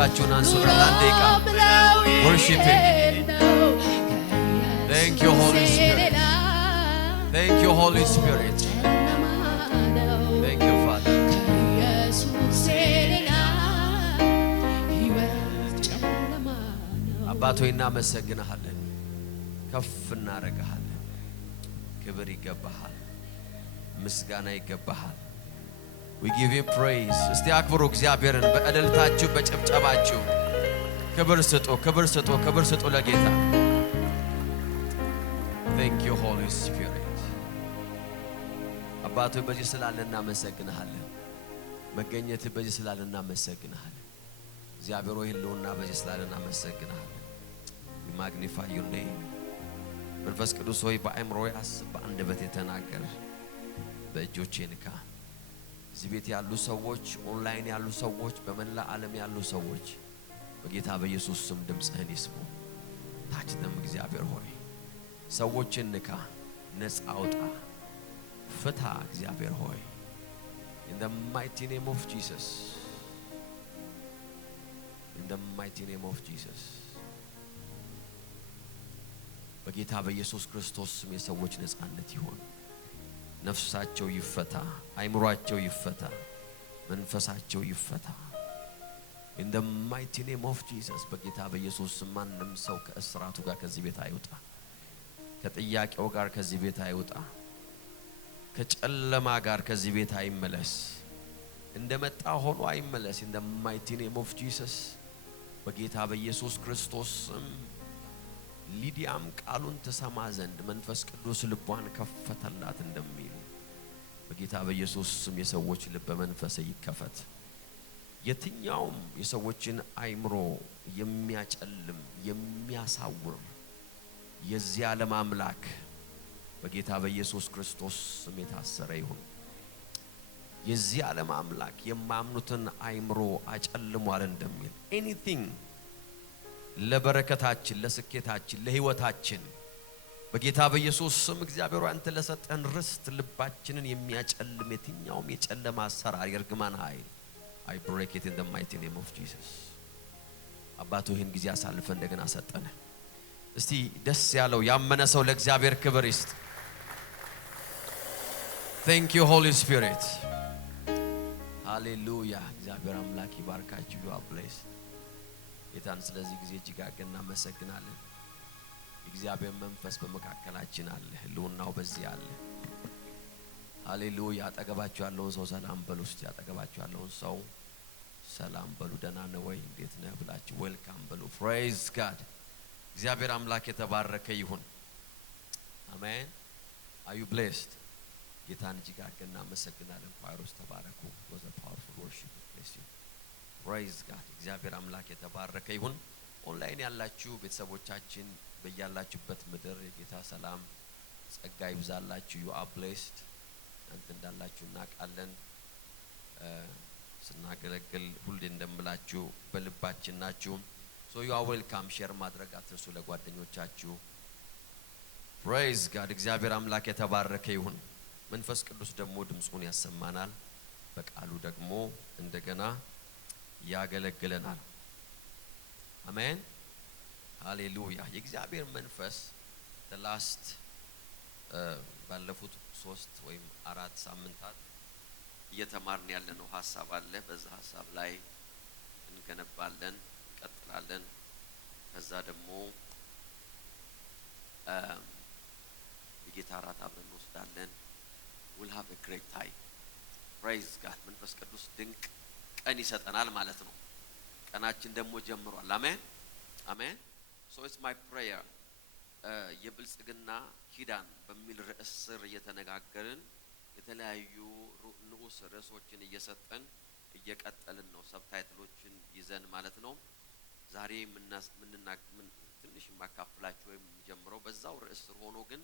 እጆቻችሁን አንሱና ለአንድ ደቂቃ worship him. Thank you Holy Spirit. Thank you Holy Spirit. Thank you Father. አባቶ እናመሰግንሃለን፣ ከፍ እናረጋሃለን። ክብር ይገባሃል፣ ምስጋና ይገባሃል። We give you praise. እስቲ አክብሩ እግዚአብሔርን በእልልታችሁ በጭብጨባችሁ። ክብር ስጡ፣ ክብር ስጡ፣ ክብር ስጡ ለጌታ። Thank you Holy Spirit. አባቶ በዚህ ስላለ እናመሰግንሃለን። መገኘት በዚህ ስላለ እናመሰግንሃለን። እግዚአብሔር ሆይ ህልውና በዚህ ስላለ እናመሰግንሃለን። We magnify your name. መንፈስ ቅዱስ ሆይ በአእምሮዬ አስብ፣ በአንደበቴ ተናገር፣ በእጆቼ ንካ። እዚህ ቤት ያሉ ሰዎች፣ ኦንላይን ያሉ ሰዎች፣ በመላ ዓለም ያሉ ሰዎች በጌታ በኢየሱስ ስም ድምጽህን ይስሙ። ታች ደም እግዚአብሔር ሆይ ሰዎችን ንካ፣ ነፃ አውጣ፣ ፍታ እግዚአብሔር ሆይ in the mighty name of Jesus. In the mighty name of Jesus. በጌታ በኢየሱስ ክርስቶስ ስም የሰዎች ነፃነት ይሁን። ነፍሳቸው ይፈታ፣ አይምሮአቸው ይፈታ፣ መንፈሳቸው ይፈታ in the mighty name of Jesus. በጌታ በኢየሱስ ስም ማንም ሰው ከእስራቱ ጋር ከዚህ ቤት አይውጣ፣ ከጥያቄው ጋር ከዚህ ቤት አይውጣ፣ ከጨለማ ጋር ከዚህ ቤት አይመለስ፣ እንደመጣ ሆኖ አይመለስ in the mighty name of Jesus. በጌታ በኢየሱስ ክርስቶስ ስም ሊዲያም ቃሉን ተሰማ ዘንድ መንፈስ ቅዱስ ልቧን ከፈተላት እንደሚል በጌታ በኢየሱስ ስም የሰዎች ልብ በመንፈስ ይከፈት። የትኛውም የሰዎችን አይምሮ የሚያጨልም የሚያሳውር የዚህ ዓለም አምላክ በጌታ በኢየሱስ ክርስቶስ ስም የታሰረ ይሁን። የዚህ ዓለም አምላክ የማምኑትን አይምሮ አጨልሟል እንደሚል anything ለበረከታችን፣ ለስኬታችን፣ ለህይወታችን በጌታ በኢየሱስ ስም እግዚአብሔር አንተ ለሰጠን ርስት ልባችንን የሚያጨልም የትኛውም የጨለማ አሰራር የርግማን ኃይል I break it in the mighty name of Jesus. አባቶ ይህን ጊዜ አሳልፈ እንደገና ሰጠነ። እስቲ ደስ ያለው ያመነ ሰው ለእግዚአብሔር ክብር ይስጥ። Thank you Holy Spirit. Hallelujah. እግዚአብሔር አምላክ ይባርካችሁ። You are blessed. ጌታን ስለዚህ ጊዜ እጅግ አድርገን እናመሰግናለን። የእግዚአብሔር መንፈስ በመካከላችን አለ፣ ህልውናው በዚህ አለ። ሃሌሉያ። አጠገባችሁ ያለውን ሰው ሰላም በሉ። እስቲ አጠገባችሁ ያለውን ሰው ሰላም በሉ። ደህና ነህ ወይ እንዴት ነህ ብላችሁ ዌልካም በሉ። praise God. እግዚአብሔር አምላክ የተባረከ ይሁን። አሜን። are you blessed? ጌታን እጅግ አድርገን እናመሰግናለን። ኳይሮስ ተባረኩ። was a powerful worship. bless you. praise God. እግዚአብሔር አምላክ የተባረከ ይሁን። ኦንላይን ያላችሁ ቤተሰቦቻችን በእያላችሁበት ምድር የጌታ ሰላም ጸጋ ይብዛላችሁ። you are blessed. አንተ እንዳላችሁ እናውቃለን። ስናገለግል ሁሌ እንደምላችሁ በልባችን ናችሁ። so you are welcome. ሼር ማድረግ አትርሱ ለጓደኞቻችሁ። praise God. እግዚአብሔር አምላክ የተባረከ ይሁን። መንፈስ ቅዱስ ደግሞ ድምጹን ያሰማናል፣ በቃሉ ደግሞ እንደገና ያገለግለናል። አሜን ሃሌሉያ። የእግዚአብሔር መንፈስ the last ባለፉት 3 ወይም 4 ሳምንታት እየተማርን ያለነው ሐሳብ አለ። በዛ ሐሳብ ላይ እንገነባለን፣ እንቀጥላለን። ከዛ ደግሞ የጌታ ራት አብረን እንወስዳለን። we'll have a great time. praise God. መንፈስ ቅዱስ ድንቅ ቀን ይሰጠናል ማለት ነው። ቀናችን ደግሞ ጀምሯል። አሜን አሜን። so it's my prayer የብልጽግና ኪዳን በሚል ርዕስ ስር እየተነጋገርን የተለያዩ ንዑስ ርዕሶችን እየሰጠን እየቀጠልን ነው፣ ሰብታይትሎችን ይዘን ማለት ነው። ዛሬ ትንሽ ማካፈላችሁ ወይም ጀምረው በዛው ርዕስ ስር ሆኖ ግን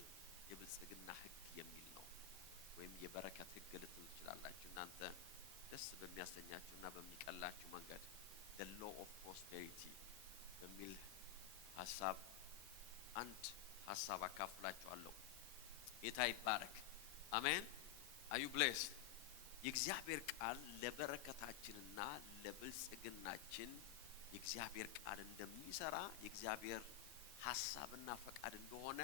የብልጽግና ህግ የሚል ነው፣ ወይም የበረከት ህግ ልትሉ ትችላላችሁ እናንተ ደስ በሚያሰኛችሁና በሚቀላችሁ መንገድ the law of prosperity በሚል ሐሳብ አንድ ሐሳብ አካፍላችኋለሁ። ጌታ ይባረክ። አሜን። are you blessed? የእግዚአብሔር ቃል ለበረከታችንና ለብልጽግናችን የእግዚአብሔር ቃል እንደሚሰራ የእግዚአብሔር ሐሳብና ፈቃድ እንደሆነ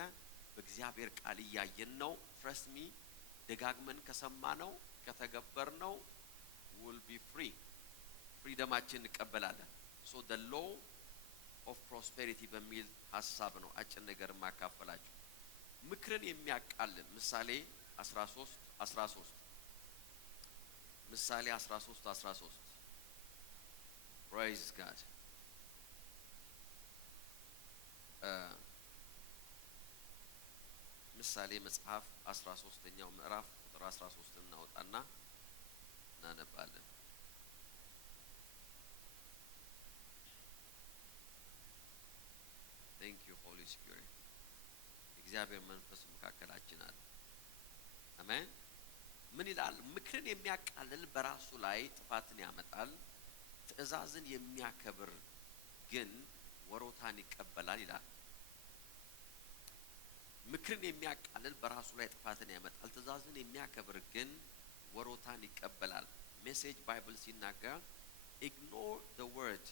በእግዚአብሔር ቃል እያየን ነው። ትረስት ሚ ደጋግመን ከሰማነው ከተገበርነው will be free ፍሪደማችን እንቀበላለን። so the law of prosperity በሚል ሐሳብ ነው አጭር ነገር ማካፈላችሁ። ምክርን የሚያቃልል ምሳሌ 13:13 ምሳሌ 13:13 praise God ምሳሌ መጽሐፍ 13ኛው ምዕራፍ ቁጥር 13 እናወጣና እናነባለን። thank you holy spirit እግዚአብሔር መንፈስ መካከላችን አለ። አሜን። ምን ይላል? ምክርን የሚያቃልል በራሱ ላይ ጥፋትን ያመጣል፣ ትእዛዝን የሚያከብር ግን ወሮታን ይቀበላል ይላል። ምክርን የሚያቃልል በራሱ ላይ ጥፋትን ያመጣል፣ ትእዛዝን የሚያከብር ግን ወሮታን ይቀበላል። ሜሴጅ ባይብል ሲናገር ignore the word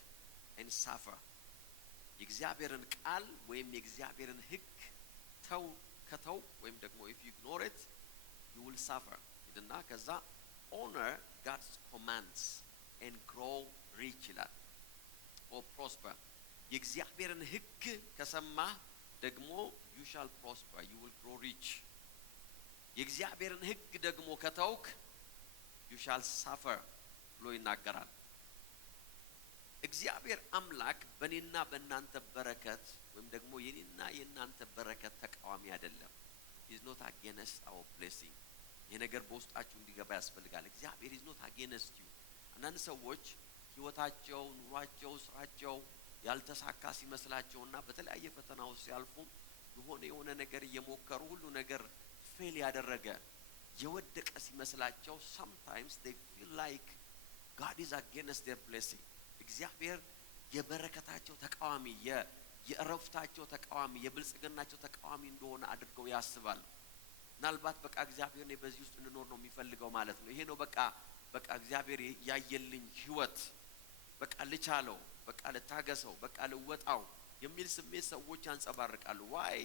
and suffer የእግዚአብሔርን ቃል ወይም የእግዚአብሔርን ሕግ ከተው ወይም ደግሞ if you ignore it you will suffer እና ከዛ honor God's commands and grow rich ይላል or prosper የእግዚአብሔርን ሕግ ከሰማህ ደግሞ you shall prosper you will grow rich የእግዚአብሔርን ሕግ ደግሞ ከተውክ you shall suffer ብሎ ይናገራል። እግዚአብሔር አምላክ በእኔና በእናንተ በረከት ወይም ደግሞ የኔና የእናንተ በረከት ተቃዋሚ አይደለም። is not against our blessing ይሄ ነገር በውስጣችሁ እንዲገባ ያስፈልጋል። እግዚአብሔር is not against you አንዳንድ ሰዎች ህይወታቸው ኑሯቸው ስራቸው ያልተሳካ ሲመስላቸውና በተለያየ ፈተና ውስጥ ሲያልፉ የሆነ ነገር እየሞከሩ ሁሉ ነገር ፌል ያደረገ የወደቀ ሲመስላቸው sometimes they feel like God is against their blessing እግዚአብሔር የበረከታቸው ተቃዋሚ የእረፍታቸው ተቃዋሚ የብልጽግናቸው ተቃዋሚ እንደሆነ አድርገው ያስባሉ። ምናልባት በቃ እግዚአብሔር ነው በዚህ ውስጥ እንኖር ነው የሚፈልገው ማለት ነው። ይሄ ነው በቃ እግዚአብሔር ያየልኝ ህይወት በቃ ልቻለው በቃ ልታገሰው በቃ ልወጣው የሚል ስሜት ሰዎች ያንጸባርቃሉ። why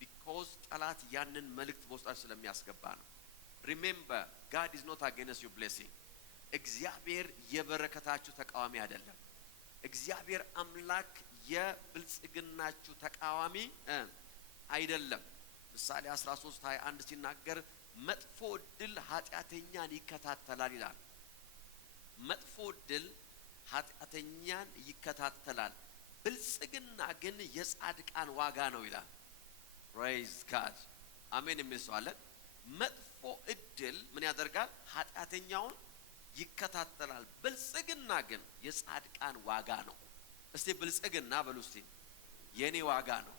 because ጠላት ያንን መልእክት በውስጣቸው ስለሚያስገባ ነው። remember God is not against your blessing እግዚአብሔር የበረከታችሁ ተቃዋሚ አይደለም። እግዚአብሔር አምላክ የብልጽግናችሁ ተቃዋሚ አይደለም። ምሳሌ 13:21 ሲናገር መጥፎ ዕድል ኃጢአተኛን ይከታተላል ይላል። መጥፎ ዕድል ኃጢአተኛን ይከታተላል፣ ብልጽግና ግን የጻድቃን ዋጋ ነው ይላል። praise God አሜን የሚል ሰው አለ። መጥፎ ዕድል ምን ያደርጋል? ኃጢአተኛውን ይከታተላል፣ ብልጽግና ግን የጻድቃን ዋጋ ነው። እስቲ ብልጽግና በሉ እስቲ የኔ ዋጋ ነው።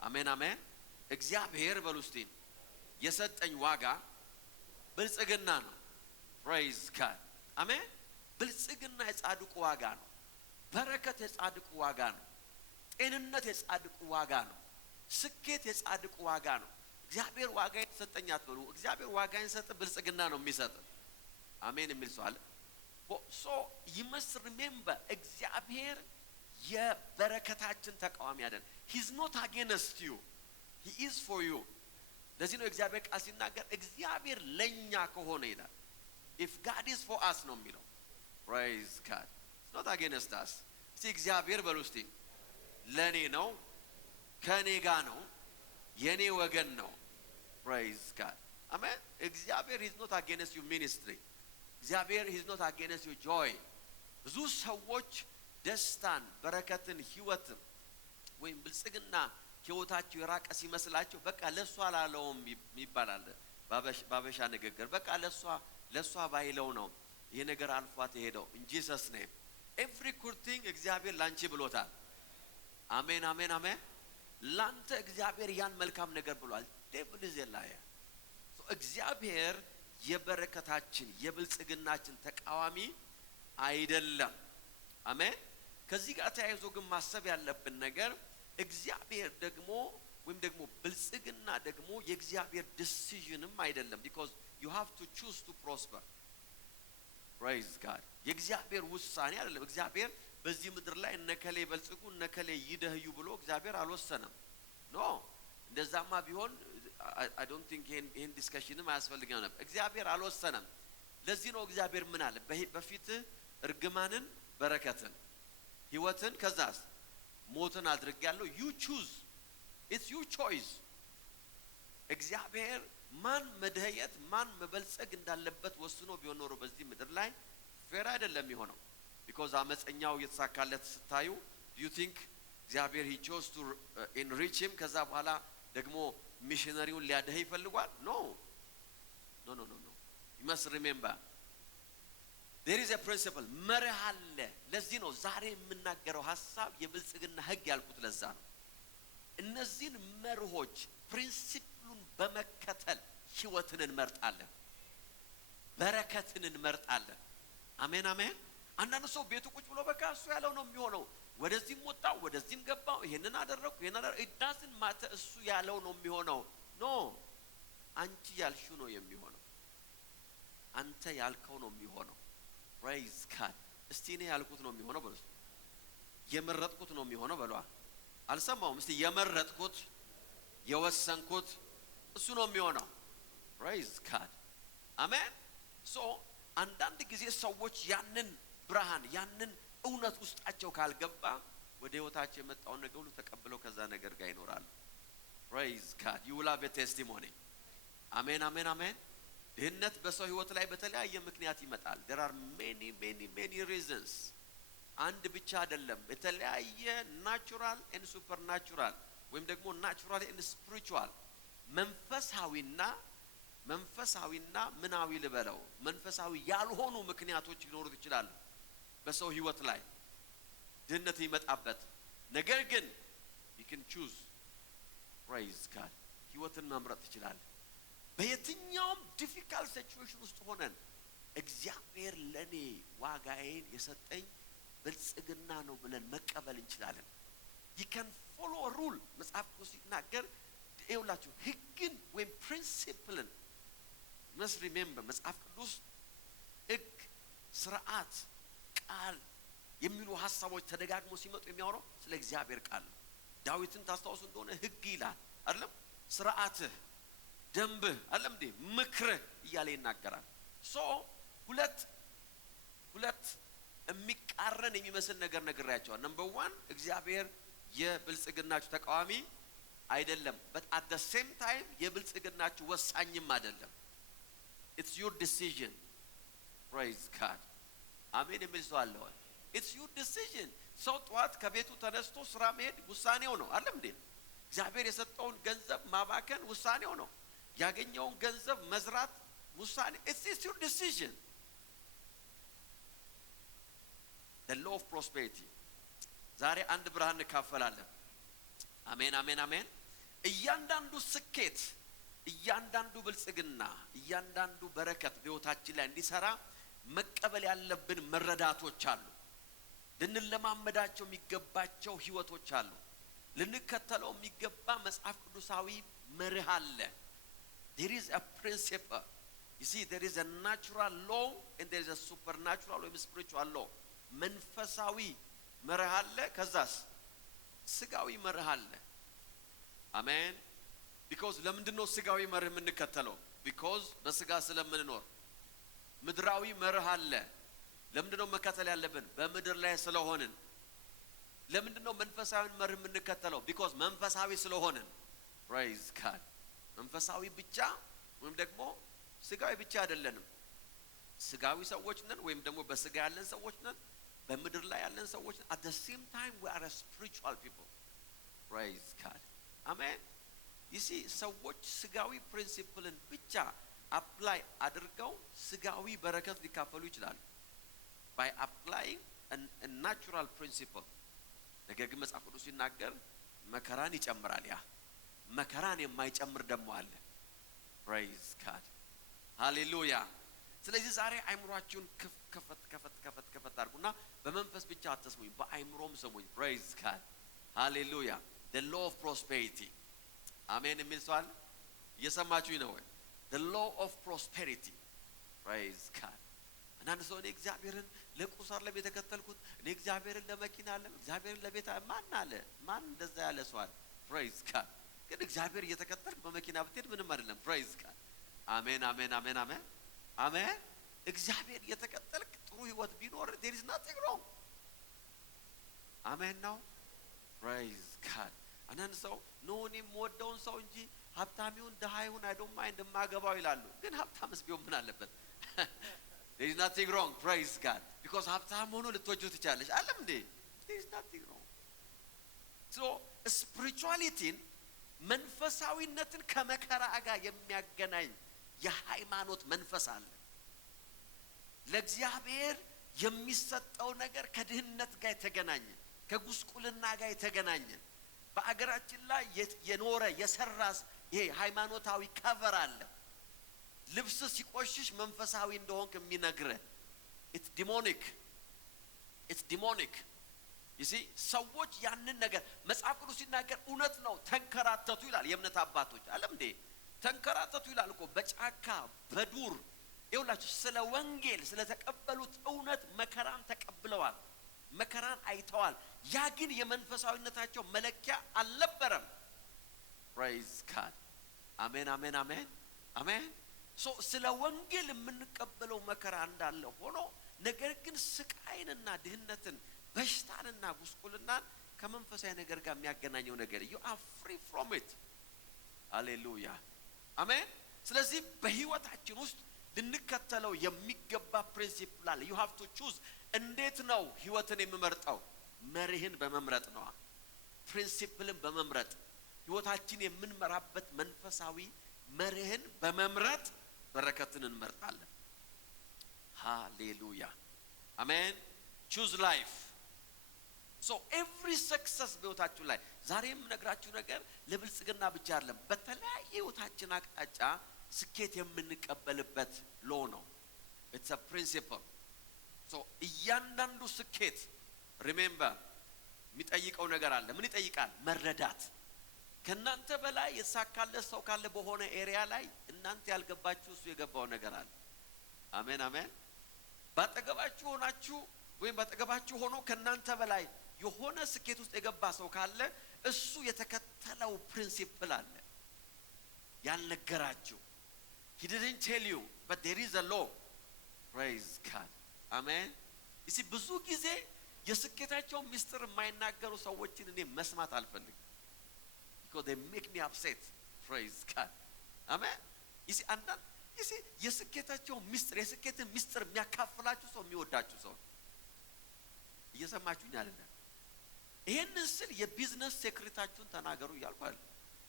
አሜን አሜን። እግዚአብሔር በሉ እስቲ የሰጠኝ ዋጋ ብልጽግና ነው። praise God አሜን። ብልጽግና የጻድቁ ዋጋ ነው። በረከት የጻድቁ ዋጋ ነው። ጤንነት የጻድቁ ዋጋ ነው። ስኬት የጻድቁ ዋጋ ነው። እግዚአብሔር ዋጋ የተሰጠኝ አትበሉ። እግዚአብሔር ዋጋ የሰጠ ብልጽግና ነው የሚሰጥ። አሜን የሚል ሰው አለ። so you must remember እግዚአብሔር የበረከታችን ተቃዋሚ አይደለም። he is not against you he is for you ለዚህ ነው እግዚአብሔር ቃል ሲናገር እግዚአብሔር ለኛ ከሆነ ይላል if God is for us ነው የሚለው። praise God it's not against us እስቲ እግዚአብሔር በሉ እስቲ ለኔ ነው ከኔ ጋር ነው የኔ ወገን ነው። praise God አሜን። እግዚአብሔር is not against your ministry እግዚአብሔር is not against your joy ብዙ ሰዎች ደስታን በረከትን ህይወትን ወይም ብልጽግና ህይወታቸው የራቀ ሲመስላቸው በቃ ለሷ አላለውም ይባላል ባበሻ ንግግር በቃ ለሷ ባይለው ነው ይሄ ነገር አልፏት የሄደው in Jesus name every good thing እግዚአብሔር ላንቺ ብሎታል። አሜን አሜን አሜን። ላንተ እግዚአብሔር ያን መልካም ነገር ብሏል። devil is a liar so እግዚአብሔር የበረከታችን የብልጽግናችን ተቃዋሚ አይደለም። አሜን። ከዚህ ጋር ተያይዞ ግን ማሰብ ያለብን ነገር እግዚአብሔር ደግሞ ወይም ደግሞ ብልጽግና ደግሞ የእግዚአብሔር ዲሲዥንም አይደለም because you have to choose to prosper praise God የእግዚአብሔር ውሳኔ አይደለም። እግዚአብሔር በዚህ ምድር ላይ እነከሌ በልጽጉ እነከሌ ይደህዩ ብሎ እግዚአብሔር አልወሰነም። ኖ እንደዛማ ቢሆን I don't think ይሄን ዲስከሽንም አያስፈልግም ነበር። እግዚአብሔር አልወሰነም። ለዚህ ነው እግዚአብሔር ምን አለ? በፊት እርግማንን በረከትን ህይወትን ከዛስ ሞትን አድርጌያለሁ። you choose, it's your choice። እግዚአብሔር ማን መድህየት ማን መበልጸግ እንዳለበት ወስኖ ቢሆን ኖሮ በዚህ ምድር ላይ ፌር አይደለም የሚሆነው። because አመፀኛው የተሳካለት ስታዩ do you think እግዚአብሔር he chose to enrich him ከዛ በኋላ ደግሞ ሚሽነሪውን ሊያደህ ይፈልጓል? no no no no no you must remember there is a principle መርህ አለ። ለዚህ ነው ዛሬ የምናገረው ሐሳብ የብልጽግና ህግ ያልኩት ለዛ ነው። እነዚህን መርሆች ፕሪንሲፕሉን በመከተል ህይወትን እንመርጣለን፣ በረከትን እንመርጣለን። አሜን አሜን። አንዳንድ ሰው ቤቱ ቁጭ ብሎ በቃ እሱ ያለው ነው የሚሆነው። ወደዚህም ወጣው ወደዚህም ገባው ይሄንን አደረኩ ይሄንን እዳስን ማተ እሱ ያለው ነው የሚሆነው። ኖ አንቺ ያልሽው ነው የሚሆነው። አንተ ያልከው ነው የሚሆነው። praise God። እስቲ እኔ ያልኩት ነው የሚሆነው በሉ። የመረጥኩት ነው የሚሆነው በሉ። አልሰማውም። እስቲ የመረጥኩት የወሰንኩት እሱ ነው የሚሆነው። praise God። አሜን። ሶ አንዳንድ ጊዜ ሰዎች ያንን ብርሃን ያንን እውነት ውስጣቸው ካልገባ ወደ ህይወታቸው የመጣውን ነገር ሁሉ ተቀብለው ከዛ ነገር ጋር ይኖራሉ። praise God። you will have a testimony። አሜን አሜን አሜን። ድህነት በሰው ህይወት ላይ በተለያየ ምክንያት ይመጣል። there are many reasons። አንድ ብቻ አይደለም። የተለያየ ናቹራል and ሱፐርናቹራል ወይም ደግሞ ናቹራል and ስፒሪቹዋል መንፈሳዊና ምናዊ ልበለው መንፈሳዊ ያልሆኑ ምክንያቶች ሊኖሩት ይችላሉ በሰው ህይወት ላይ ድህነት ይመጣበት። ነገር ግን you can choose praise God ህይወትን መምረጥ ይችላል። በየትኛውም ዲፊካልት ሲቹዌሽን ውስጥ ሆነን እግዚአብሔር ለኔ ዋጋዬን የሰጠኝ ብልጽግና ነው ብለን መቀበል እንችላለን። you can follow a rule። መጽሐፍ ቅዱስ ሲናገር ይኸውላችሁ ህግን ወይም ፕሪንሲፕልን must remember። መጽሐፍ ቅዱስ ህግ፣ ስርዓት፣ ቃል የሚሉ ሐሳቦች ተደጋግሞ ሲመጡ የሚያወራው ስለ እግዚአብሔር ቃል ነው። ዳዊትን ታስታውሱ እንደሆነ ህግ ይላል አይደለም? ስርዓትህ፣ ደንብህ አይደለም እንዴ? ምክርህ እያለ ይናገራል። ሶ ሁለት የሚቃረን የሚመስል ነገር ነግሬያቸዋለሁ። ነምበር 1 እግዚአብሔር የብልጽግናችሁ ተቃዋሚ አይደለም። but at the same time የብልጽግናችሁ ወሳኝም አይደለም። it's your decision። praise God። አሜን የሚል ሰው አለ ወይ? it's your decision። ሰው ጠዋት ከቤቱ ተነስቶ ስራ መሄድ ውሳኔው ነው አይደለም እንዴ? እግዚአብሔር የሰጠውን ገንዘብ ማባከን ውሳኔው ነው። ያገኘውን ገንዘብ መዝራት ውሳኔ it's your decision። the law of prosperity ዛሬ አንድ ብርሃን እንካፈላለን። አሜን አሜን አሜን። እያንዳንዱ ስኬት እያንዳንዱ ብልጽግና እያንዳንዱ በረከት በህይወታችን ላይ እንዲሰራ መቀበል ያለብን መረዳቶች አሉ። ልንለማመዳቸው የሚገባቸው ህይወቶች አሉ። ልንከተለው የሚገባ መጽሐፍ ቅዱሳዊ መርህ አለ። there is a principle። you see there is a natural law and there is a supernatural or spiritual law። መንፈሳዊ መርህ አለ፣ ከዛስ ስጋዊ መርህ አለ። አሜን። because ለምንድን ነው ስጋዊ መርህ የምንከተለው? because በስጋ ስለምንኖር። ምድራዊ መርህ አለ። ለምንድን ነው መከተል ያለብን? በምድር ላይ ስለሆንን። ለምንድን ነው መንፈሳዊ መርህ የምንከተለው? because መንፈሳዊ ስለሆንን። praise God። መንፈሳዊ ብቻ ወይም ደግሞ ስጋዊ ብቻ አይደለንም። ስጋዊ ሰዎች ነን ወይም ደግሞ በስጋ ያለን ሰዎች ነን፣ በምድር ላይ ያለን ሰዎች ነን። at the same time we are a spiritual people። praise God። አሜን። you see ሰዎች ስጋዊ ፕሪንሲፕልን ብቻ አፕላይ አድርገው ስጋዊ በረከት ሊካፈሉ ይችላሉ by applying a natural principle። ነገር ግን መጽሐፍ ቅዱስ ሲናገር መከራን ይጨምራል። ያ መከራን የማይጨምር ደግሞ አለ። praise God። ሃሌሉያ። ስለዚህ ዛሬ አይምሮአችሁን ከፈት አድርጉና በመንፈስ ብቻ አትስሙኝ፣ በአይምሮም ስሙኝ። praise God። ሃሌሉያ። the law of prosperity። አሜን የሚል ሰው አለ? እየሰማችሁኝ ነው ወይ? the law of prosperity። praise God። አንዳንድ ሰው እኔ እግዚአብሔርን ለቁሳር ለቤት ተከተልኩት፣ እኔ እግዚአብሔርን ለመኪና አለ፣ እግዚአብሔርን ለቤት ማን አለ? ማን እንደዛ ያለ ሰው አለ? ፕሬዝ ጋድ። ግን እግዚአብሔር እየተከተልክ በመኪና ብትሄድ ምንም አይደለም። ፕሬዝ ጋድ። አሜን አሜን አሜን አሜን አሜን። እግዚአብሔር እየተከተልክ ጥሩ ህይወት ቢኖር there is nothing wrong። አሜን ነው። ፕሬዝ ጋድ። አንዳንድ ሰው ኖ እኔ የምወደውን ሰው እንጂ ሀብታሚውን ድሃ ይሁን I don't mind የማገባው ይላሉ። ግን ሀብታምስ ቢሆን ምን አለበት? there is nothing wrong. Praise God. because ሀብታም ሆኖ ልትወጂው ትችላለሽ አይደል እንዴ? there is nothing wrong. so spirituality መንፈሳዊነትን ከመከራ ጋር የሚያገናኝ የሃይማኖት መንፈስ አለ። ለእግዚአብሔር የሚሰጠው ነገር ከድህነት ጋር የተገናኘ ከጉስቁልና ጋር የተገናኘ በአገራችን ላይ የኖረ የሰራስ ይሄ ሃይማኖታዊ ከቨር አለ። ልብስ ሲቆሽሽ መንፈሳዊ እንደሆንክ የሚነግርህ it's demonic you see ሰዎች ያንን ነገር መጽሐፍ ቅዱስ ሲናገር እውነት ነው ተንከራተቱ ይላል። የእምነት አባቶች አለም እንዴ ተንከራተቱ ይላል እኮ በጫካ በዱር ይውላችሁ ስለ ወንጌል ስለ ተቀበሉት እውነት መከራን ተቀብለዋል፣ መከራን አይተዋል። ያ ግን የመንፈሳዊነታቸው መለኪያ አልነበረም። praise God አሜን አሜን አሜን አሜን። ስለ ወንጌል የምንቀበለው መከራ እንዳለ ሆኖ ነገር ግን ስቃይንና ድህነትን በሽታንና ጉስቁልናን ከመንፈሳዊ ነገር ጋር የሚያገናኘው ነገር you are free from it። ሃሌሉያ አሜን። ስለዚህ በህይወታችን ውስጥ ልንከተለው የሚገባ ፕሪንሲፕል አለ። you have to choose። እንዴት ነው ህይወትን የምመርጠው? መርህን በመምረጥ ነው። ፕሪንሲፕልን በመምረጥ ህይወታችን የምንመራበት መንፈሳዊ መርህን በመምረጥ በረከትን እንመርጣለን። ሃሌሉያ አሜን። choose life. so every success በህይወታችሁ ላይ ዛሬም ነግራችሁ ነገር ለብልጽግና ብቻ አይደለም፣ በተለያየ ህይወታችን አቅጣጫ ስኬት የምንቀበልበት ሎ ነው። it's a principle። so እያንዳንዱ ስኬት remember የሚጠይቀው ነገር አለ። ምን ይጠይቃል? መረዳት። ከናንተ በላይ የተሳካለ ሰው ካለ በሆነ ኤሪያ ላይ እናንተ ያልገባችሁ እሱ የገባው ነገር አለ። አሜን አሜን። ባጠገባችሁ ሆናችሁ ወይም ባጠገባችሁ ሆኖ ከናንተ በላይ የሆነ ስኬት ውስጥ የገባ ሰው ካለ እሱ የተከተለው ፕሪንሲፕል አለ ያልነገራችሁ። he didn't tell you but there is a law. praise God አሜን። እሺ ብዙ ጊዜ የስኬታቸው ሚስጥር የማይናገሩ ሰዎችን እኔ መስማት አልፈልግም because they make me upset. praise God አሜን። እሺ አንዳንድ እሺ የስኬታቸው ሚስጥር የስኬትን ሚስጥር የሚያካፍላችሁ ሰው የሚወዳችሁ ሰው እየሰማችሁኝ አይደል? ይሄንን ስል የቢዝነስ ሴክሬታችሁን ተናገሩ እያልኩ አይደል?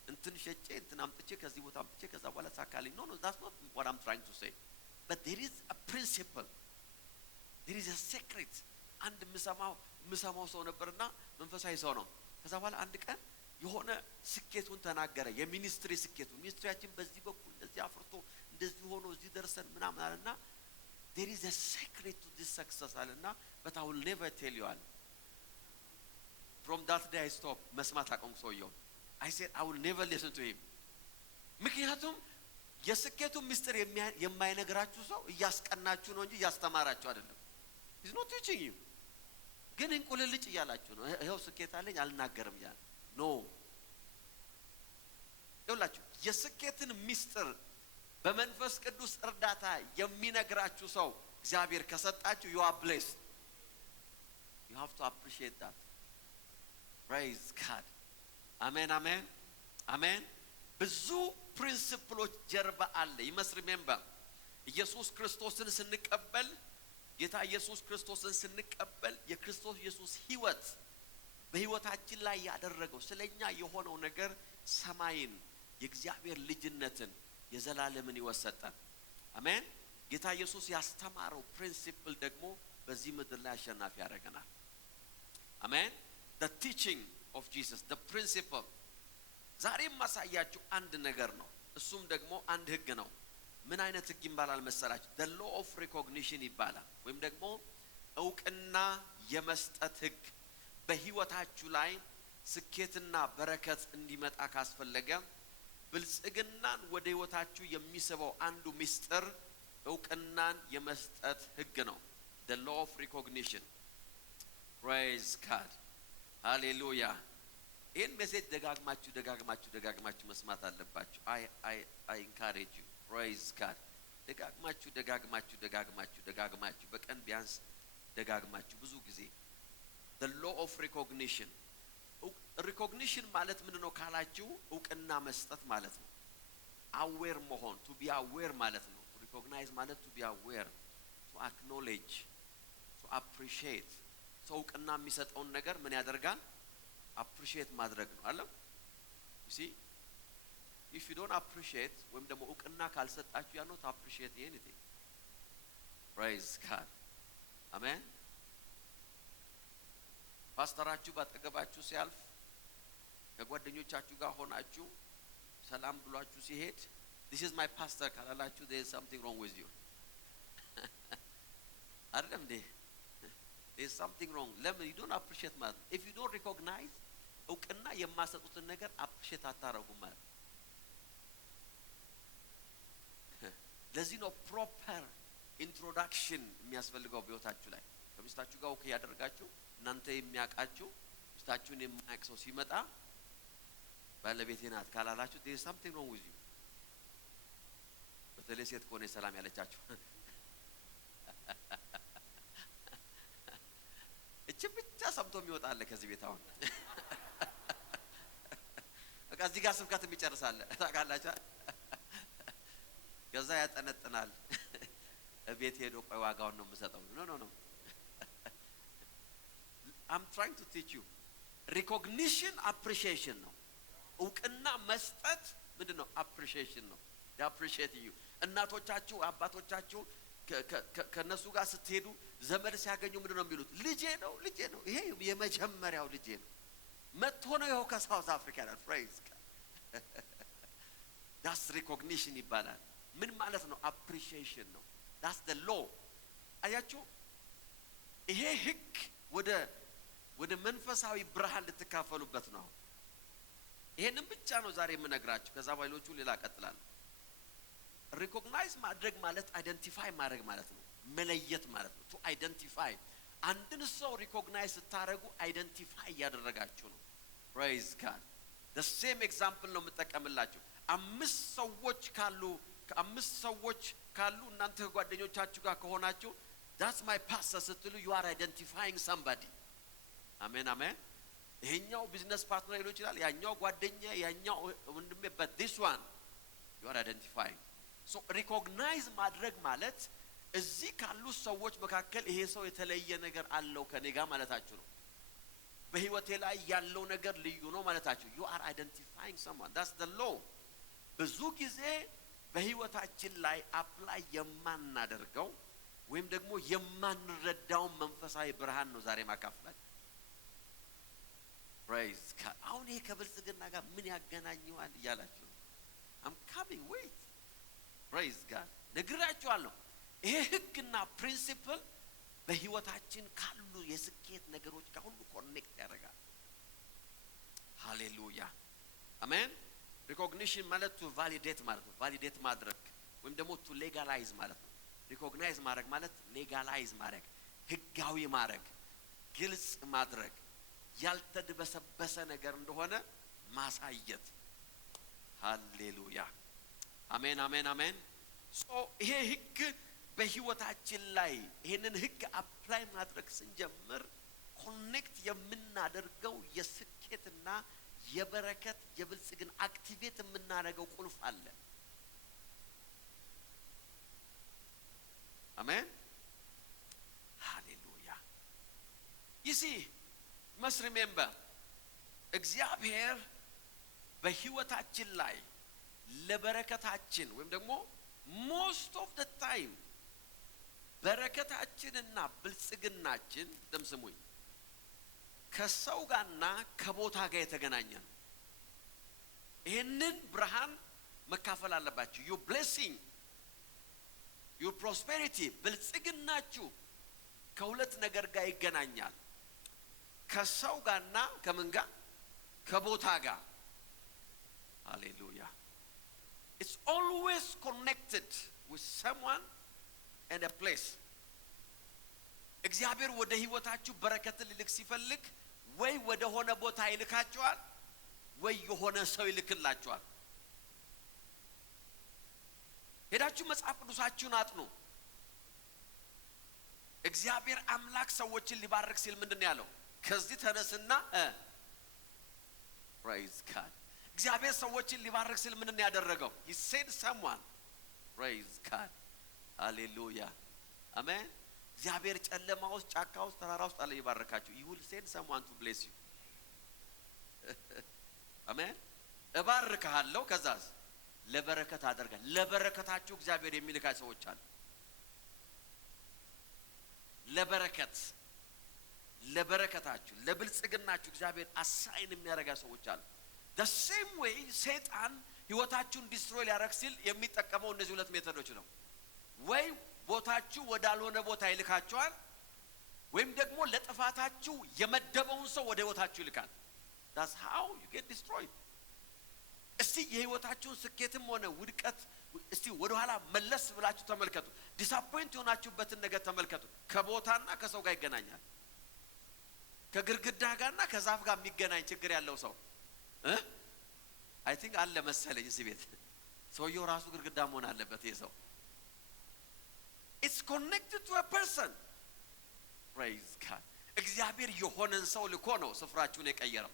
እንትን ሸጬ እንትን አምጥቼ ከዚህ ቦታ አምጥቼ ከዛ በኋላ ሳካልኝ no that's not what I'm trying to say. but there is a principle, there is a secret. አንድ ምሰማው ሰው ነበርና መንፈሳዊ ሰው ነው። ከዛ በኋላ አንድ ቀን የሆነ ስኬቱን ተናገረ። የሚኒስትሪ ስኬቱ ሚኒስትሪያችን በዚህ በኩል እንደዚህ አፍርቶ እንደዚህ ሆኖ እዚህ ደርሰን ምናምን አለና there is a secret to this success አለና but I will never tell you አለ። from that day I stopped መስማት አቆምኩ ሰውየው። I said I will never listen to him። ምክንያቱም የስኬቱ ሚስጥር የማይነግራችሁ ሰው እያስቀናችሁ ነው እንጂ እያስተማራችሁ አይደለም። he's not teaching you። ግን እንቁልልጭ እያላችሁ ነው። ይሄው ስኬት አለኝ አልናገርም ያ ኖ ይውላችሁ የስኬትን ሚስጥር በመንፈስ ቅዱስ እርዳታ የሚነግራችሁ ሰው እግዚአብሔር ከሰጣችሁ you are blessed። you have to appreciate that። praise God አሜን አሜን አሜን። ብዙ ፕሪንሲፕሎች ጀርባ አለ። you must remember ኢየሱስ ክርስቶስን ስንቀበል ጌታ ኢየሱስ ክርስቶስን ስንቀበል የክርስቶስ ኢየሱስ ህይወት በህይወታችን ላይ ያደረገው ስለኛ የሆነው ነገር ሰማይን የእግዚአብሔር ልጅነትን የዘላለምን ይወሰጣል። አሜን። ጌታ ኢየሱስ ያስተማረው ፕሪንሲፕል ደግሞ በዚህ ምድር ላይ አሸናፊ ያደርገናል። አሜን። the teaching of Jesus, the principle። ዛሬም ማሳያችሁ አንድ ነገር ነው። እሱም ደግሞ አንድ ህግ ነው። ምን አይነት ህግ ይባላል መሰላችሁ? the law of recognition ይባላል። ወይም ደግሞ እውቅና የመስጠት ህግ። በህይወታችሁ ላይ ስኬትና በረከት እንዲመጣ ካስፈለገ ብልጽግናን ወደ ህይወታችሁ የሚስበው አንዱ ሚስጥር እውቅናን የመስጠት ህግ ነው። the law of recognition. praise God. hallelujah. ይህን ሜሴጅ ደጋግማችሁ መስማት አለባችሁ። I encourage you. praise God. ደጋግማችሁ በቀን ቢያንስ ደጋግማችሁ ብዙ ጊዜ the law of recognition. recognition ማለት ምንድነው ካላችሁ እውቅና መስጠት ማለት ነው። aware መሆን to be aware ማለት ነው። recognize ማለት to be aware, to acknowledge, to appreciate. ሰው እውቅና የሚሰጠውን ነገር ምን ያደርጋል? appreciate ማድረግ ነው አይደል? you see, if you don't appreciate ወይም ደግሞ እውቅና ካልሰጣችሁ you are not appreciate anything. praise God. amen. ፓስተራችሁ ባጠገባችሁ ሲያልፍ ከጓደኞቻችሁ ጋር ሆናችሁ ሰላም ብሏችሁ ሲሄድ this is my pastor ካላላችሁ there is something wrong with you. አይደለም እንዴ? there is something wrong. ለምን you don't appreciate ማለት? if you don't recognize እውቅና የማሰጡትን ነገር appreciate አታረጉም ማለት። ለዚህ ነው proper introduction የሚያስፈልገው በህይወታችሁ ላይ። ከሚስታችሁ ጋር ኦኬ ያደርጋችሁ እናንተ የሚያውቃችሁ ሚስታችሁን የማያውቅ ሰው ሲመጣ ባለቤቴ ናት ካላላችሁ there is something wrong with you. በተለይ ሴት ከሆነ ሰላም ያለቻችሁ እቺ ብቻ ሰምቶ የሚወጣ አለ ከዚህ ቤት አሁን በቃ እዚህ ጋር ስብከት የሚጨርሳለ ታውቃላችሁ። ከዛ ያጠነጥናል ቤት ሄዶ ቆይ ዋጋውን ነው የምሰጠው። no I'm trying to teach you recognition appreciation ነው። እውቅና መስጠት ምንድነው? appreciation ነው። they appreciate you. እናቶቻችሁ አባቶቻችሁ ከነሱ ጋር ስትሄዱ ዘመድ ሲያገኙ ምንድነው የሚሉት? ልጄ ነው ይሄ የመጀመሪያው ልጄ ነው መጥቶ ነው ይኸው ከሳውዝ አፍሪካ ነው። praise God. that's recognition ይባላል። ምን ማለት ነው? appreciation ነው። that's the law. አያችሁ ይሄ ህግ ወደ መንፈሳዊ ብርሃን ልትካፈሉበት ነው። ይሄንን ብቻ ነው ዛሬ የምነግራችሁ። ከዛ ባይሎቹ ሌላ ቀጥላለሁ። ሪኮግናይዝ ማድረግ ማለት አይደንቲፋይ ማድረግ ማለት ነው። መለየት ማለት ነው። to identify አንድን ሰው ሪኮግናይዝ ስታረጉ አይደንቲፋይ ያደረጋችሁ ነው። praise God. the same example ነው የምጠቀምላችሁ። አምስት ሰዎች ካሉ እናንተ ጓደኞቻችሁ ጋር ከሆናችሁ that's my pastor ስትሉ you are identifying somebody. አሜን። ይሄኛው ቢዝነስ ፓርትነር ሊሆን ይችላል፣ ያኛው ጓደኛ፣ ያኛው ወንድሜ but this one you are identifying. so recognize ማድረግ ማለት እዚህ ካሉ ሰዎች መካከል ይሄ ሰው የተለየ ነገር አለው ከኔ ጋር ማለታችሁ ነው። በህይወቴ ላይ ያለው ነገር ልዩ ነው ማለታችሁ። you are identifying someone. that's the law. ብዙ ጊዜ በህይወታችን ላይ አፕላይ የማናደርገው ወይም ደግሞ የማንረዳው መንፈሳዊ ብርሃን ነው ዛሬ ማካፈላችሁ። praise God. አሁን ይሄ ከብልጽግና ጋር ምን ያገናኘዋል እያላችሁ ነው። I'm coming wait. praise God. ነግራችኋለሁ። ይሄ ህግና ፕሪንሲፕል በህይወታችን ካሉ የስኬት ነገሮች ጋር ሁሉ ኮኔክት ያደርጋል። ሃሌሉያ አሜን። ሪኮግኒሽን ማለት to validate ማለት ነው። ቫሊዴት ማድረግ ወይም ደግሞ to legalize ማለት ነው። ሪኮግናይዝ ማድረግ ማለት ሌጋላይዝ ማድረግ፣ ህጋዊ ማድረግ፣ ግልጽ ማድረግ፣ ያልተደበሰበሰ ነገር እንደሆነ ማሳየት። ሃሌሉያ አሜን። ሶ ይሄ ህግ በህይወታችን ላይ ይሄንን ህግ አፕላይ ማድረግ ስንጀምር ኮኔክት የምናደርገው የስኬትና የበረከት የብልጽግና አክቲቬት የምናደርገው ቁልፍ አለ። አሜን ሃሌሉያ። you see must remember እግዚአብሔር በህይወታችን ላይ ለበረከታችን ወይም ደግሞ most of the time በረከታችንና ብልጽግናችን ደምስሙኝ ከሰው ጋርና ከቦታ ጋር የተገናኘ ነው። ይሄንን ብርሃን መካፈል አለባችሁ። your blessing your prosperity ብልጽግናችሁ ከሁለት ነገር ጋር ይገናኛል። ከሰው ጋርና ከምን ጋር? ከቦታ ጋር። ሃሌሉያ it's always connected with someone and a place እግዚአብሔር ወደ ህይወታችሁ በረከትን ሊልክ ሲፈልግ ወይ ወደ ሆነ ቦታ ይልካችኋል ወይ የሆነ ሰው ይልክላችኋል። ሄዳችሁ መጽሐፍ ቅዱሳችሁን አጥኑ። እግዚአብሔር አምላክ ሰዎችን ሊባርክ ሲል ምንድነው ያለው? ከዚህ ተነስና praise God እግዚአብሔር ሰዎችን ሊባርክ ሲል ምንድነው ያደረገው? he said someone praise God hallelujah amen እግዚአብሔር ጨለማ ውስጥ ጫካ ውስጥ ተራራ ውስጥ አለ ይባርካችሁ he will send someone to bless you amen እባርካለሁ ከዛስ ለበረከት አደርጋለሁ ለበረከታችሁ እግዚአብሔር የሚልካ ሰዎች አሉ ለበረከታችሁ ለብልጽግናችሁ እግዚአብሔር አሳይን የሚያረጋ ሰዎች አሉ the same way ሰይጣን ህይወታችሁን ዲስትሮይ ሊያረግ ሲል የሚጠቀመው እነዚህ ሁለት ሜተዶች ነው ወይ ቦታችሁ ወዳልሆነ ቦታ ይልካችኋል ወይም ደግሞ ለጥፋታችሁ የመደበውን ሰው ወደ ህይወታችሁ ይልካል that's how you get destroyed እስቲ የህይወታችሁን ስኬትም ሆነ ውድቀት እስቲ ወደ ኋላ መለስ ብላችሁ ተመልከቱ ዲስአፖይንት ሆናችሁበትን ነገር ተመልከቱ ከቦታና ከሰው ጋር ይገናኛል ከግርግዳ ጋርና ከዛፍ ጋር የሚገናኝ ችግር ያለው ሰው I think አለ መሰለኝ እዚህ ቤት ሰውየው ራሱ ግርግዳ መሆን አለበት ይሄ ሰው it's connected to a person praise God እግዚአብሔር የሆነን ሰው ልኮ ነው ስፍራችሁን የቀየረው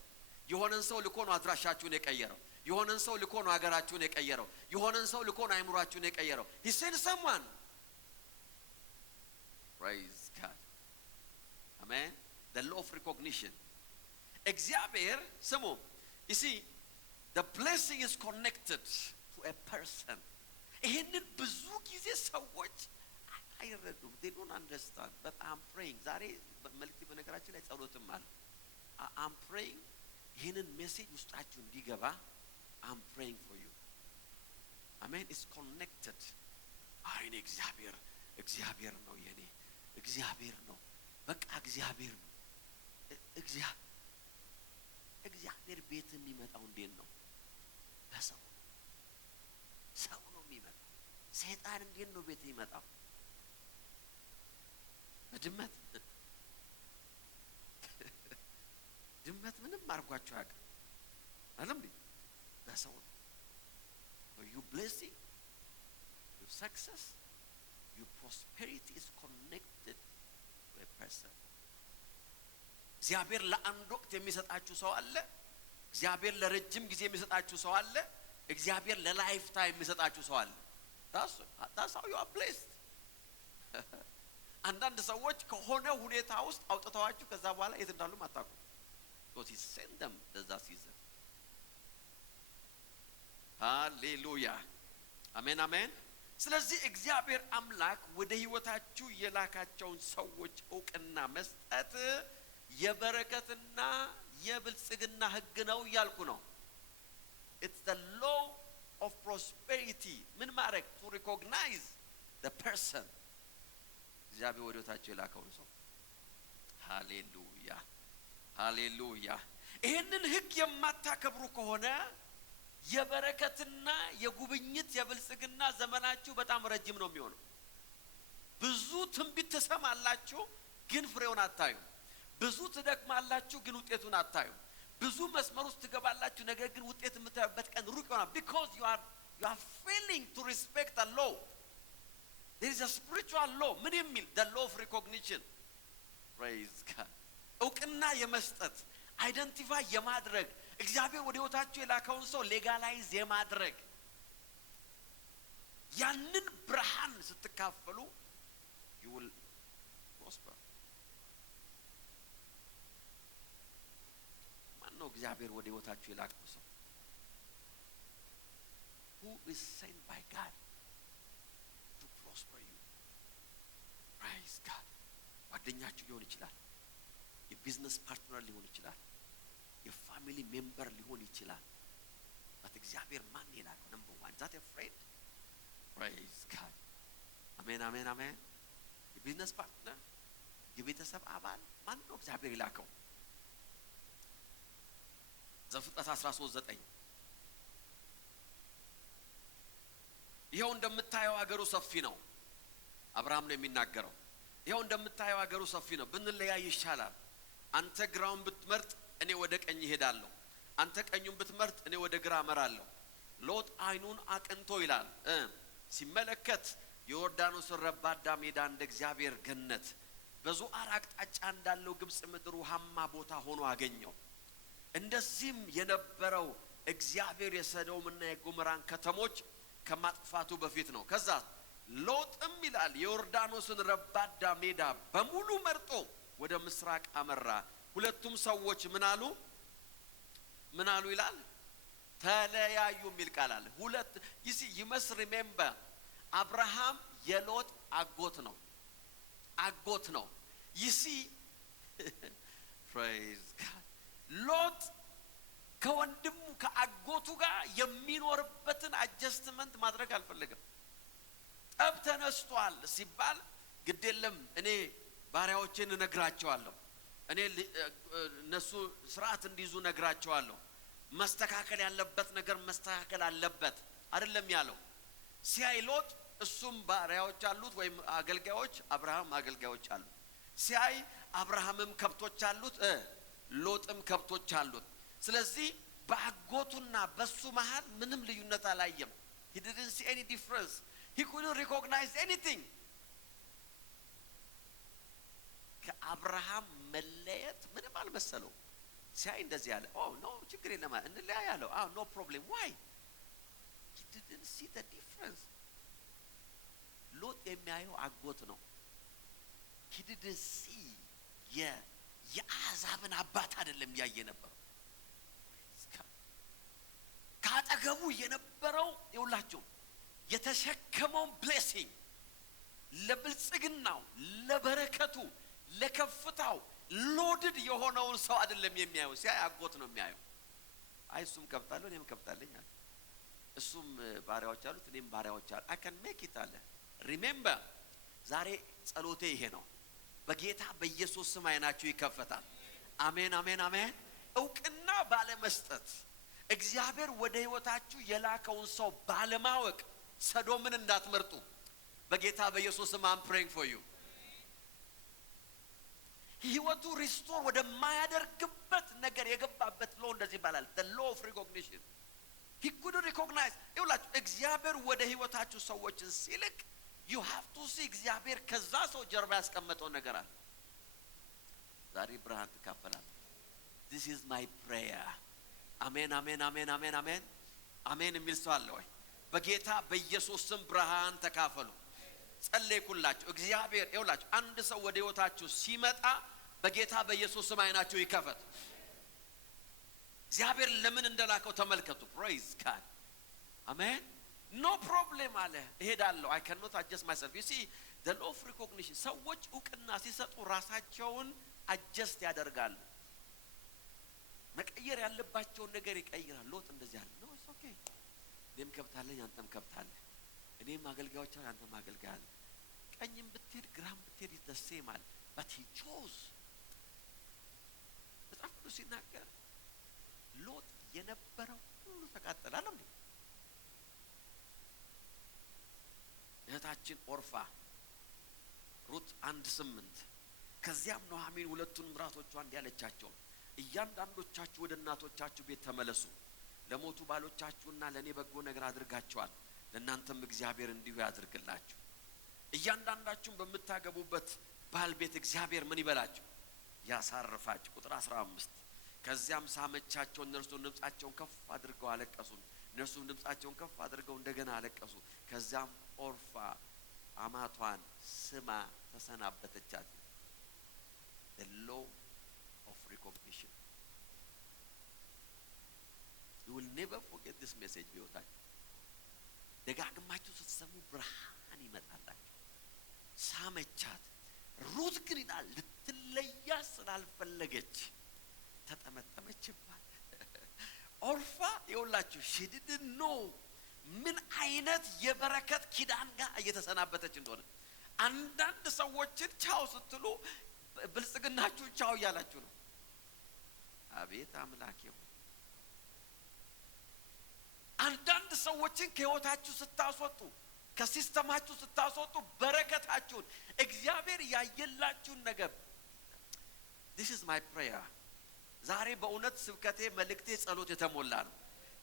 የሆነን ሰው ልኮ ነው አድራሻችሁን የቀየረው የሆነን ሰው ልኮ ነው ሀገራችሁን የቀየረው የሆነን ሰው ልኮ ነው አይምሯችሁን የቀየረው he sent someone praise God amen the law of recognition እግዚአብሔር ስሙ you see the blessing is connected to a person ይሄንን ብዙ ጊዜ ሰዎች አይረዱም they don't understand but I'm praying ዛሬ መልእክት በነገራችን ላይ ጸሎትም አለ I'm praying ይሄንን ሜሴጅ ውስጣችሁ እንዲገባ I'm praying for you amen it's connected አይኔ እግዚአብሔር ነው የኔ እግዚአብሔር ነው በቃ እግዚአብሔር ነው እግዚአብሔር ቤት የሚመጣው እንዴት ነው በሰው ነው የሚመጣው ሰይጣን እንዴት ነው ቤት የሚመጣው በድመት ድመት ምንም አርጓችሁ አያውቅም አይደል በሰው your blessing your success your prosperity is connected to a person እግዚአብሔር ለአንድ ወቅት የሚሰጣችሁ ሰው አለ እግዚአብሔር ለረጅም ጊዜ የሚሰጣችሁ ሰው አለ እግዚአብሔር ለላይፍ ታይም የሚሰጣችሁ ሰው አለ that's how you are blessed አንዳንድ ሰዎች ከሆነ ሁኔታ ውስጥ አውጥተዋችሁ ከዛ በኋላ የት እንዳሉ ማጣቁ because he sent them ለዛ ሲዘን ሃሌሉያ አሜን አሜን ስለዚህ እግዚአብሔር አምላክ ወደ ህይወታችሁ የላካቸውን ሰዎች ዕውቅና መስጠት የበረከትና የብልጽግና ህግ ነው ያልኩ ነው it's the law of prosperity ምን ማድረግ to recognize the person እግዚአብሔር ወደ ህይወታችሁ የላከውን ሰው ሃሌሉያ ይሄንን ህግ የማታከብሩ ከሆነ የበረከትና የጉብኝት የብልጽግና ዘመናችሁ በጣም ረጅም ነው የሚሆነው ብዙ ትንቢት ትሰማላችሁ ግን ፍሬውን አታዩ ብዙ ትደክማላችሁ ግን ውጤቱን አታዩ ብዙ መስመር ውስጥ ትገባላችሁ ነገር ግን ውጤት የምታዩበት ቀን ሩቅ ይሆናል because you are failing to respect the law there is a spiritual law ምን የሚል the law of recognition praise God ዕውቅና የመስጠት አይደንቲፋይ የማድረግ እግዚአብሔር ወደ ህይወታችሁ የላከውን ሰው ሌጋላይዝ የማድረግ ያንን ብርሃን ስትካፈሉ you will prosper ማነው እግዚአብሔር ወደ ህይወታችሁ የላከው ሰው who is sent by God to prosper you praise God ጓደኛችሁ ሊሆን ይችላል የቢዝነስ ፓርትነር ሊሆን ይችላል የፋሚሊ ሜምበር ሊሆን ይችላል but እግዚአብሔር ማን ይላል number 1 that a friend praise God አሜን አሜን አሜን የቢዝነስ ፓርትነር የቤተሰብ አባል ማን ነው እግዚአብሔር ይላከው ዘፍጥረት 13:9 ይሄው እንደምታየው ሀገሩ ሰፊ ነው አብርሃም ነው የሚናገረው። ይኸው እንደምታየው ሀገሩ ሰፊ ነው፣ ብንለያይ ይሻላል። አንተ ግራውን ብትመርጥ እኔ ወደ ቀኝ እሄዳለሁ፣ አንተ ቀኙን ብትመርጥ እኔ ወደ ግራ እመራለሁ። ሎጥ አይኑን አቅንቶ ይላል ሲመለከት የዮርዳኖስን ረባዳ ሜዳ እንደ እግዚአብሔር ገነት በዙዓር አቅጣጫ እንዳለው ግብጽ ምድር ውሃማ ቦታ ሆኖ አገኘው። እንደዚህም የነበረው እግዚአብሔር የሰዶምና የጎሞራን ከተሞች ከማጥፋቱ በፊት ነው። ከዛ ሎጥም ይላል የዮርዳኖስን ረባዳ ሜዳ በሙሉ መርጦ ወደ ምስራቅ አመራ። ሁለቱም ሰዎች ምን አሉ ይላል ተለያዩ የሚል ቃል አለ። ሁለት you must remember አብርሃም የሎጥ አጎት ነው። you see praise God ሎጥ ከወንድሙ ከአጎቱ ጋር የሚኖርበትን አጀስትመንት ማድረግ አልፈለገም። ጠብ ተነስቷል ሲባል ግድ የለም እኔ ባሪያዎቼን እነግራቸዋለሁ፣ እኔ እነሱ ስርዓት እንዲይዙ እነግራቸዋለሁ፣ መስተካከል ያለበት ነገር መስተካከል አለበት አይደለም ያለው። ሲያይ ሎጥ እሱም ባሪያዎች አሉት ወይም አገልጋዮች፣ አብርሃም አገልጋዮች አሉት። ሲያይ አብርሃምም ከብቶች አሉት፣ ሎጥም ከብቶች አሉት። ስለዚህ በአጎቱና በሱ መሃል ምንም ልዩነት አላየም። he didn't see any difference, he couldn't recognize anything። ከአብርሃም መለየት ምንም አልመሰለው። ሲያይ እንደዚህ ያለ ኖ ችግር የለም እንለያ ያለው no problem why he didn't see the difference። ሎጥ የሚያየው አጎት ነው። he didn't see የአሕዛብን አባት አይደለም ያየ ነበር። ካጠገቡ የነበረው ይውላችሁ የተሸከመው ብሌሲንግ ለብልጽግናው ለበረከቱ ለከፍታው ሎድድ የሆነውን ሰው አይደለም የሚያየው። ሲያይ አጎት ነው የሚያየው። እሱም ከብታለሁ እኔም ከብታለኝ አለ፣ እሱም ባሪያዎች አሉት እኔም ባሪያዎች አሉ። I can make it አለ። ሪሜምበር ዛሬ ጸሎቴ ይሄ ነው። በጌታ በኢየሱስ ስም አይናችሁ ይከፈታል። አሜን አሜን አሜን። እውቅና ባለመስጠት እግዚአብሔር ወደ ህይወታችሁ የላከውን ሰው ባለማወቅ ሰዶምን እንዳትመርጡ በጌታ በኢየሱስ ስም I'm praying for you። ህይወቱ ሪስቶር ወደ ማያደርግበት ነገር የገባበት ሎ እንደዚህ ይባላል the law of recognition። he couldn't recognize ይውላችሁ እግዚአብሔር ወደ ህይወታችሁ ሰዎችን ሲልክ you have to see እግዚአብሔር ከዛ ሰው ጀርባ ያስቀመጠው ነገር አለ። ዛሬ ብርሃን ተካፈላል። this is my prayer። አሜን አሜን አሜን አሜን አሜን አሜን የሚል ሰው አለ ወይ? በጌታ በኢየሱስ ስም ብርሃን ተካፈሉ። ጸልይኩላችሁ። እግዚአብሔር ይውላችሁ አንድ ሰው ወደ ህይወታችሁ ሲመጣ በጌታ በኢየሱስ ስም አይናችሁ ይከፈት። እግዚአብሔር ለምን እንደላከው ተመልከቱ። praise God አሜን። no problem አለ እሄዳለሁ I cannot adjust myself። you see the law of recognition ሰዎች እውቅና ሲሰጡ ራሳቸውን adjust ያደርጋሉ። መቀየር ያለባቸውን ነገር ይቀይራል። ሎጥ እንደዚህ አለ no it's okay እኔም ከብታለኝ አንተም ከብታለህ፣ እኔም አገልጋዮች አለ አንተም አገልጋይ አለ፣ ቀኝም ብትሄድ ግራም ብትሄድ is the same አለ። but he chose መጽሐፍ ቅዱስ ሲናገር ሎጥ የነበረው ሁሉ ተቃጠለ አለ። እህታችን ኦርፋ ሩት 1:8 ከዚያም ኑኃሚን ሁለቱን ምራቶቿን እንዲያለቻቸው እያንዳንዶቻችሁ ወደ እናቶቻችሁ ቤት ተመለሱ፣ ለሞቱ ባሎቻችሁና ለኔ በጎ ነገር አድርጋችኋል፣ ለእናንተም እግዚአብሔር እንዲሁ ያድርግላችሁ። እያንዳንዳችሁም በምታገቡበት ባል ቤት እግዚአብሔር ምን ይበላችሁ ያሳርፋችሁ። ቁጥር 15 ከዚያም ሳመቻቸው፣ እነርሱም ድምጻቸውን ከፍ አድርገው አለቀሱ፣ እነርሱም ድምጻቸውን ከፍ አድርገው እንደገና አለቀሱ። ከዚያም ኦርፋ አማቷን ስማ ተሰናበተቻት። the law of recognition you will never forget this message ቢወጣችሁ ደጋግማችሁ ስትሰሙ ብርሃን ይመጣላችሁ። ሳመቻት። ሩት ግን ይላል ልትለያ ስላልፈለገች ተጠመጠመችባት። ኦርፋ ይውላችሁ she didn't know ምን አይነት የበረከት ኪዳን ጋር እየተሰናበተች እንደሆነ። አንዳንድ ሰዎችን ቻው ስትሉ ብልጽግናችሁ ቻው እያላችሁ ነው። አቤት አምላኬ ሆይ አንዳንድ ሰዎችን ከህይወታችሁ ስታስወጡ ከሲስተማችሁ ስታስወጡ በረከታችሁን እግዚአብሔር ያየላችሁን ነገር this is my prayer ዛሬ በእውነት ስብከቴ መልእክቴ ጸሎት የተሞላ ነው።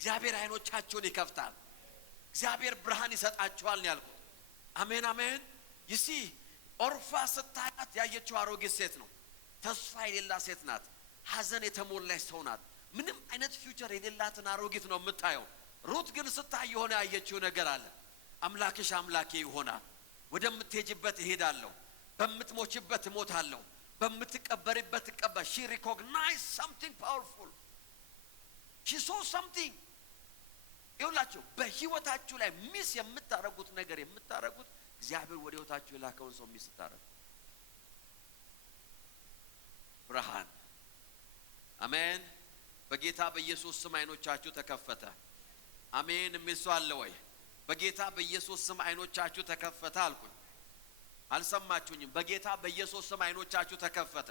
እግዚአብሔር አይኖቻችሁን ይከፍታል። እግዚአብሔር ብርሃን ይሰጣችኋል ነው ያልኩት። አሜን አሜን። ይሲ ኦርፋ ስታያት ያየችው አሮጊት ሴት ነው። ተስፋ የሌላት ሴት ናት። ሐዘን የተሞላች ሰው ናት። ምንም አይነት ፊውቸር የሌላትን አሮጊት ነው የምታየው። ሩት ግን ስታይ የሆነ ያየችው ነገር አለ። አምላክሽ አምላኬ ይሆናል፣ ወደምትሄጂበት እሄዳለሁ፣ በምትሞችበት እሞታለሁ፣ በምትቀበሪበት እቀበር። she recognized something powerful. she saw something. ይኸውላችሁ በህይወታችሁ ላይ ሚስ የምታረጉት ነገር የምታረጉት እግዚአብሔር ወደ ህይወታችሁ የላከውን ሰው ሚስ ታረጉ። ብርሃን አሜን። በጌታ በኢየሱስ ስም አይኖቻችሁ ተከፈተ። አሜን። የሚል አለ ወይ? በጌታ በኢየሱስ ስም አይኖቻችሁ ተከፈተ አልኩኝ። አልሰማችሁኝም? በጌታ በኢየሱስ ስም አይኖቻችሁ ተከፈተ።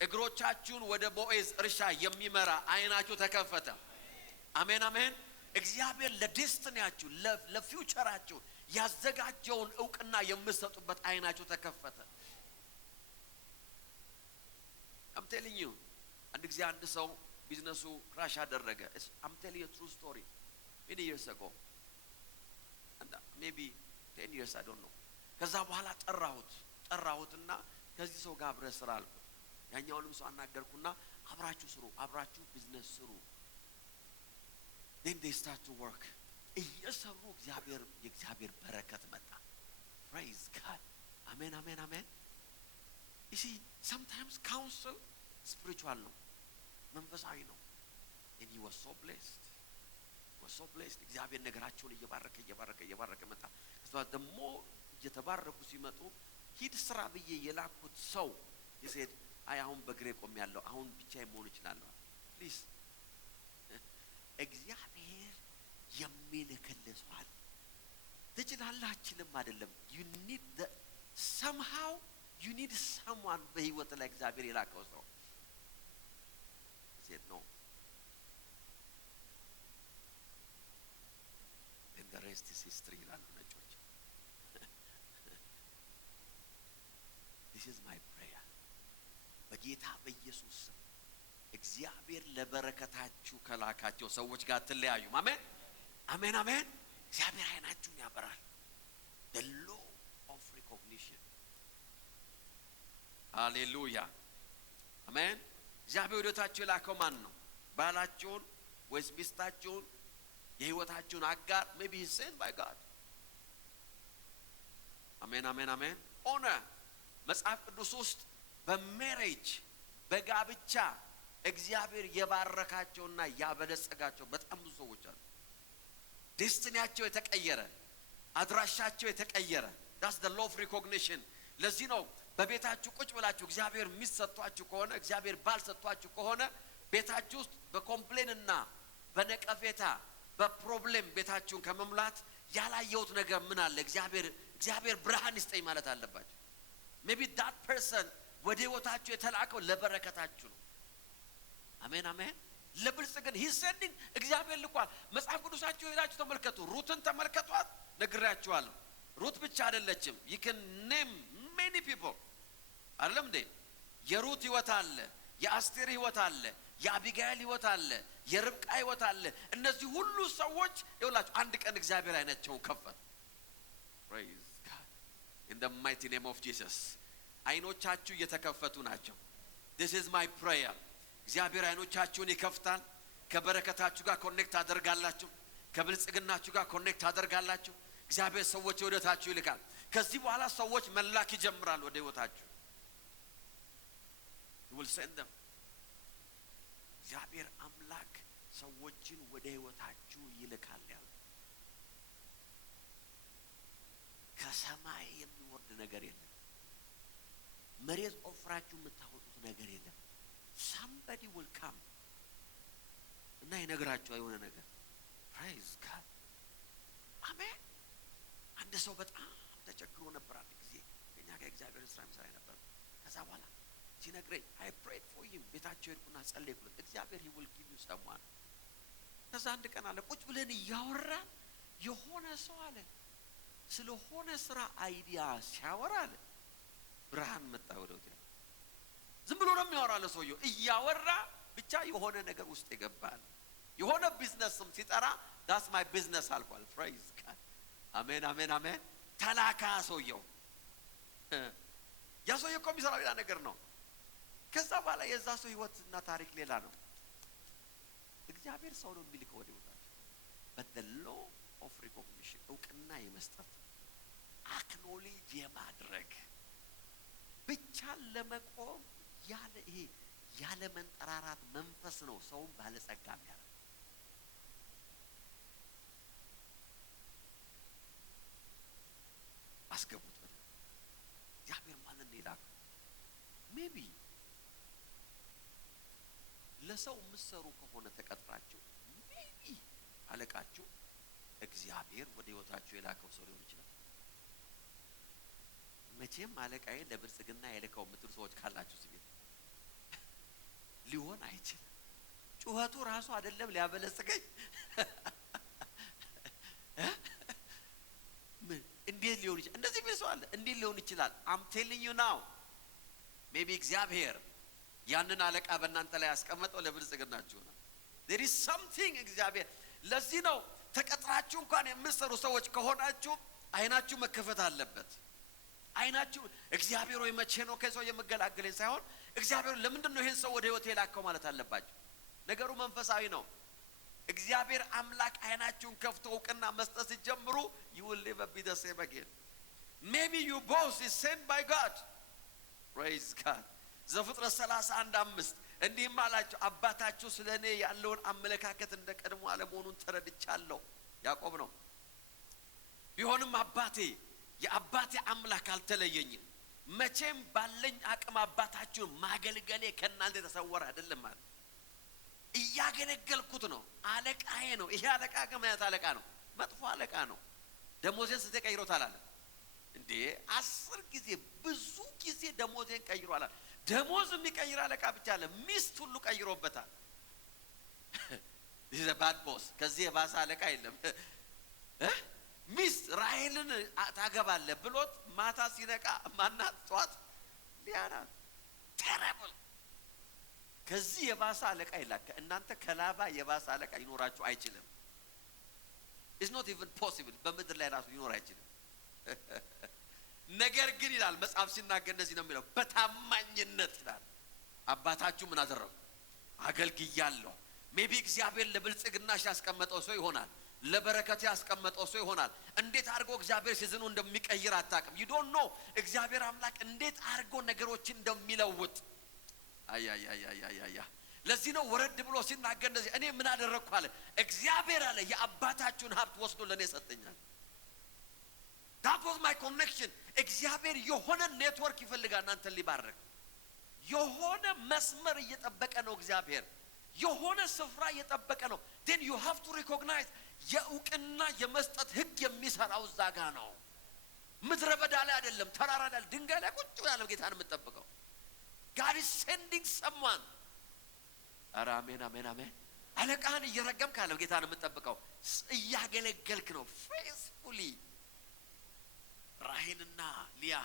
እግሮቻችሁን ወደ ቦዔዝ እርሻ የሚመራ አይናችሁ ተከፈተ። አሜን አሜን። እግዚአብሔር ለዴስቲኒያችሁ ለፊውቸራችሁ ያዘጋጀውን ዕውቅና የምትሰጡበት አይናችሁ ተከፈተ። I'm telling you አንድ ጊዜ አንድ ሰው ቢዝነሱ ክራሽ አደረገ። I'm telling you a true story many years ago and maybe 10 years I don't know. ከዛ በኋላ ጠራሁትና ከዚህ ሰው ጋር አብረህ ስራ አልኩት። ያኛውንም ሰው አናገርኩና አብራችሁ ስሩ፣ አብራችሁ ቢዝነስ ስሩ። then they start to work. እየሰሩ የእግዚአብሔር በረከት መጣ። praise God. አሜን አሜን አሜን። you see sometimes counsel spiritual ነው፣ መንፈሳዊ ነው። and he was so blessed. እግዚአብሔር ነገራቸውን እየባረከ መጣ። ከዛ ደግሞ እየተባረኩ ሲመጡ ሂድ ስራ ብዬ የላኩት ሰው ይሰድ አይ አሁን በግሬ ቆም ያለው አሁን ብቻዬን መሆን እችላለሁ። ፕሊዝ እግዚአብሔር የሚልክልሷል ትችላላችሁም አይደለም። you need the somehow you need someone በህይወት ላይ እግዚአብሔር የላከው ሰው said no and the rest is history ይላሉ ነጮች። this is my prayer በጌታ በኢየሱስ ስም እግዚአብሔር ለበረከታችሁ ከላካቸው ሰዎች ጋር ትለያዩ። አሜን አሜን አሜን። እግዚአብሔር አይናችሁን ያበራል። the law of recognition ሃሌሉያ አሜን። እግዚአብሔር ወደታችሁ የላከው ማን ነው? ባላችሁን ወይስ ሚስታችሁን? የህይወታችሁን አጋር maybe he sent by God. አሜን አሜን አሜን። ሆነ መጽሐፍ ቅዱስ ውስጥ በሜሬጅ በጋብቻ እግዚአብሔር የባረካቸውና ያበለጸጋቸው በጣም ብዙ ሰዎች አሉ። ዴስቲኒያቸው የተቀየረ፣ አድራሻቸው የተቀየረ። that's the law of recognition. ለዚህ ነው በቤታችሁ ቁጭ ብላችሁ እግዚአብሔር የሚሰጧችሁ ከሆነ እግዚአብሔር ባልሰጧችሁ ከሆነ ቤታችሁ ውስጥ በኮምፕሌንና በነቀፌታ በፕሮብሌም ቤታችሁን ከመምላት ያላየሁት ነገር ምን አለ? እግዚአብሔር ብርሃን ይስጠኝ ማለት አለባችሁ። maybe that person ወደ ህይወታችሁ የተላከው ለበረከታችሁ ነው። አሜን አሜን። ለብልጽግና he sending እግዚአብሔር ልኳል። መጽሐፍ ቅዱሳችሁ ሄዳችሁ ተመልከቱ። ሩትን ተመልከቷት፣ ነግራችኋለሁ። ሩት ብቻ አይደለችም። you can name many people አይደለም እንዴ? የሩት ህይወት አለ፣ የአስቴር ህይወት አለ፣ የአቢጋይል ህይወት አለ፣ የርብቃ ህይወት አለ። እነዚህ ሁሉ ሰዎች ይኸውላችሁ አንድ ቀን እግዚአብሔር አይናቸውን ከፈተ። praise God in the mighty name of Jesus. አይኖቻችሁ እየተከፈቱ ናቸው። this is my prayer. እግዚአብሔር አይኖቻችሁን ይከፍታል። ከበረከታችሁ ጋር ኮኔክት አደርጋላችሁ፣ ከብልጽግናችሁ ጋር ኮኔክት አደርጋላችሁ። እግዚአብሔር ሰዎች ወደታችሁ ይልካል። ከዚህ በኋላ ሰዎች መላክ ይጀምራሉ ወደ ህይወታችሁ። you will send them. እግዚአብሔር አምላክ ሰዎችን ወደ ህይወታችሁ ይልካል ያለው ከሰማይ የሚወርድ ነገር የለም። መሬት ቆፍራችሁ የምታወጡት ነገር የለም። somebody will come እና ይነግራችኋል የሆነ ነገር። praise God አሜን። አንድ ሰው በጣም ተቸግሮ ነበር አንድ ጊዜ ከኛ ጋር እግዚአብሔር ስራ የሚሰራ ነበር። ከዛ በኋላ ሲነግረኝ I prayed for him ቤታቸው ሄድኩና ጸለይኩለት። እግዚአብሔር he will give you someone። ከዛ አንድ ቀን አለ ቁጭ ብለን እያወራን የሆነ ሰው አለ ስለሆነ ስራ አይዲያ ሲያወራ አለ ብርሃን መጣ ወደ ውስጥ። ዝም ብሎ ነው የሚያወራ ለሰውየው እያወራ ብቻ የሆነ ነገር ውስጥ ይገባል። የሆነ ቢዝነስም ሲጠራ that's my business አልኳል። praise God አሜን አሜን አሜን። ተላካ ሰውየው ያ ሰውየው እኮ የሚሰራው ሌላ ነገር ነው። ከዛ በኋላ የዛ ሰው ህይወትና ታሪክ ሌላ ነው። እግዚአብሔር ሰው ነው የሚልከው ወደ ውስጥ but the law of recognition እውቅና የመስጠት አክኖሌጅ የማድረግ ብቻ ለመቆም ያለ ይሄ ያለ መንጠራራት መንፈስ ነው ሰውን ባለጸጋ የሚያደርግ። አስገቡት በል እግዚአብሔር ማንን ይላል? ሜቢ ለሰው ምሰሩ ከሆነ ተቀጥራችሁ ሜቢ አለቃችሁ እግዚአብሔር ወደ ህይወታችሁ የላከው ሰው ሊሆን ይችላል። መቼም አለቃዬ ለብልጽግና የልከው ምትሉ ሰዎች ካላችሁ ሲል ሊሆን አይችልም። ጩኸቱ ራሱ አይደለም ሊያበለጽገኝ እንዴት ሊሆን ይችላል? እንደዚህ ቢል ሰው አለ። እንዴት ሊሆን ይችላል? I'm telling you now maybe እግዚአብሔር ያንን አለቃ በእናንተ ላይ ያስቀመጠው ለብልጽግናችሁ ነው። there is something እግዚአብሔር ለዚህ ነው ተቀጥራችሁ እንኳን የምትሰሩ ሰዎች ከሆናችሁ አይናችሁ መከፈት አለበት። አይናችሁ እግዚአብሔር ወይ መቼ ነው ከሰው የመገላገለኝ ሳይሆን እግዚአብሔር ለምንድን ነው ይሄን ሰው ወደ ህይወቴ ላከው ማለት አለባችሁ። ነገሩ መንፈሳዊ ነው። እግዚአብሔር አምላክ አይናችሁን ከፍቶ እውቅና መስጠት ሲጀምሩ you will never be the same again. maybe your boss is sent by God. praise God. ዘፍጥረት 31:5 እንዲህም አላቸው አባታችሁ ስለኔ ያለውን አመለካከት እንደቀድሞ አለመሆኑን ተረድቻለሁ። ያዕቆብ ነው። ቢሆንም አባቴ የአባቴ አምላክ አልተለየኝም። መቼም ባለኝ አቅም አባታችሁን ማገልገሌ ከእናንተ የተሰወረ አይደለም ማለት እያገለገልኩት ነው። አለቃዬ ነው። ይሄ አለቃ ከማያት አለቃ ነው። መጥፎ አለቃ ነው። ደሞዜን ስትቀይሮታል አለ እንዴ 10 ጊዜ ብዙ ጊዜ ደሞዜን ቀይሯል። ደሞዝ የሚቀይር አለቃ ብቻ አለ ሚስት ሁሉ ቀይሮበታል። this is a bad boss። ከዚህ የባሰ አለቃ የለም። ሚስት ራሔልን ታገባለህ ብሎት ማታ ሲነቃ ማናት ጧት ሊያና ተረብል። ከዚህ የባሰ አለቃ ይላከ እናንተ ከላባ የባሰ አለቃ ይኖራችሁ አይችልም። it's not even possible። በምድር ላይ ራሱ ይኖር አይችልም። ነገር ግን ይላል መጽሐፍ ሲናገር እንደዚህ ነው የሚለው በታማኝነት ይላል አባታችሁ ምን አደረገ? አገልግያለሁ። ሜቢ እግዚአብሔር ለብልጽግናሽ ያስቀመጠው ሰው ይሆናል። ለበረከት ያስቀመጠው ሰው ይሆናል። እንዴት አድርጎ እግዚአብሔር ሲዝኑ እንደሚቀይር አታውቅም። you don't know እግዚአብሔር አምላክ እንዴት አድርጎ ነገሮችን እንደሚለውጥ። አያ ለዚህ ነው ወረድ ብሎ ሲናገር እንደዚህ እኔ ምን አደረግኩ አለ እግዚአብሔር አለ የአባታችሁን ሀብት ወስዶ ለኔ ሰጠኛል። that was my connection። እግዚአብሔር የሆነ ኔትወርክ ይፈልጋል እናንተን ሊባርክ። የሆነ መስመር እየጠበቀ ነው እግዚአብሔር። የሆነ ስፍራ እየጠበቀ ነው። then you have to recognize የእውቅና የመስጠት ህግ የሚሰራው እዛ ጋ ነው። ምድረ በዳ ላይ አይደለም፣ ተራራ ላይ ድንጋይ ላይ ቁጭ ያለው ጌታን የምትጠብቀው God is sending someone። ኧረ አሜን አሜን አሜን። አለቃህን እየረገምክ ያለው ጌታን የምትጠብቀው እያገለገልክ ነው faithfully። ራሔልና ሊያ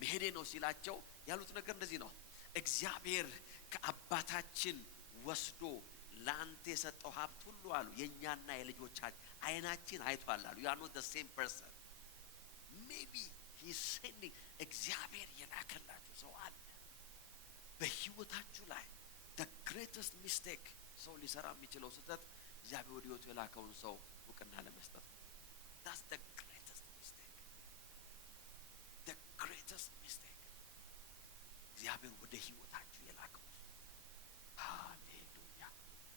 መሄዴ ነው ሲላቸው ያሉት ነገር እንደዚህ ነው እግዚአብሔር ከአባታችን ወስዶ ላንተ የሰጠው ሀብት ሁሉ አሉ የኛና የልጆቻችን አይናችን አይቷል አሉ። you are not the same person። maybe he is sending እግዚአብሔር የላከላችሁ ሰው አለ በህይወታችሁ ላይ። the greatest mistake ሰው ሊሰራ የሚችለው ስህተት እግዚአብሔር ወደ ህይወቱ የላከውን ሰው እውቅና ለመስጠት። that's the greatest mistake። the greatest mistake እግዚአብሔር ወደ ህይወታችሁ የላከው። ሃሌሉያ።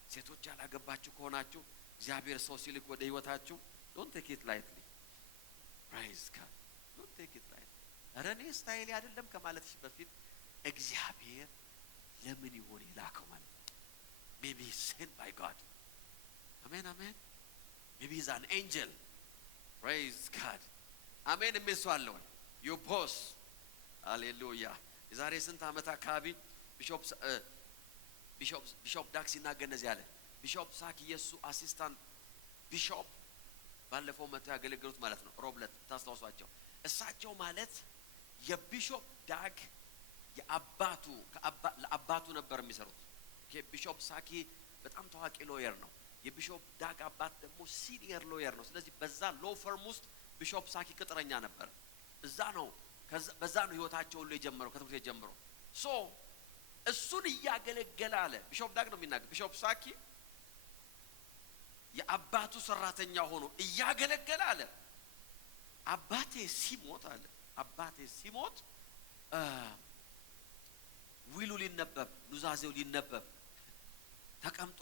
ሴቶች ያላገባችሁ ከሆናችሁ እግዚአብሔር ሰው ሲልክ ወደ ህይወታችሁ don't take it lightly። praise God። don't take it lightly። ኧረ እኔ ስታይል አይደለም ከማለትሽ በፊት እግዚአብሔር ለምን ይሆን የላከው ማለት ነው። maybe sent by God። አሜን አሜን። maybe he's an angel። praise God። አሜን የሚል ሰው አለ ወይ? your boss። ሃሌሉያ። የዛሬ ስንት ዓመት አካባቢ ቢሾፕ ዳክ ሲናገር እንደዚህ አለ። ቢሾፕ ሳክ የሱ አሲስታንት ቢሾፕ ባለፈው መጥተው ያገለገሉት ማለት ነው ሮብለት ታስታውሷቸው። እሳቸው ማለት የቢሾፕ ዳግ የአባቱ ለአባቱ ነበር የሚሰሩት። ቢሾፕ ሳኪ በጣም ታዋቂ ሎየር ነው። የቢሾፕ ዳግ አባት ደግሞ ሲኒየር ሎየር ነው። ስለዚህ በዛ ሎ ፈርም ውስጥ ቢሾፕ ሳኪ ቅጥረኛ ነበር። በዛ ነው ህይወታቸው ሁሉ የጀመረው ከትምህርት ቤት ጀምሮ። ሶ እሱን እያገለገለ አለ ቢሾፕ ዳግ ነው የሚናገር። ቢሾፕ ሳኪ የአባቱ ሰራተኛ ሆኖ እያገለገለ አለ አባቴ ሲሞት ዊሉ ሊነበብ ኑዛዜው ሊነበብ ተቀምጦ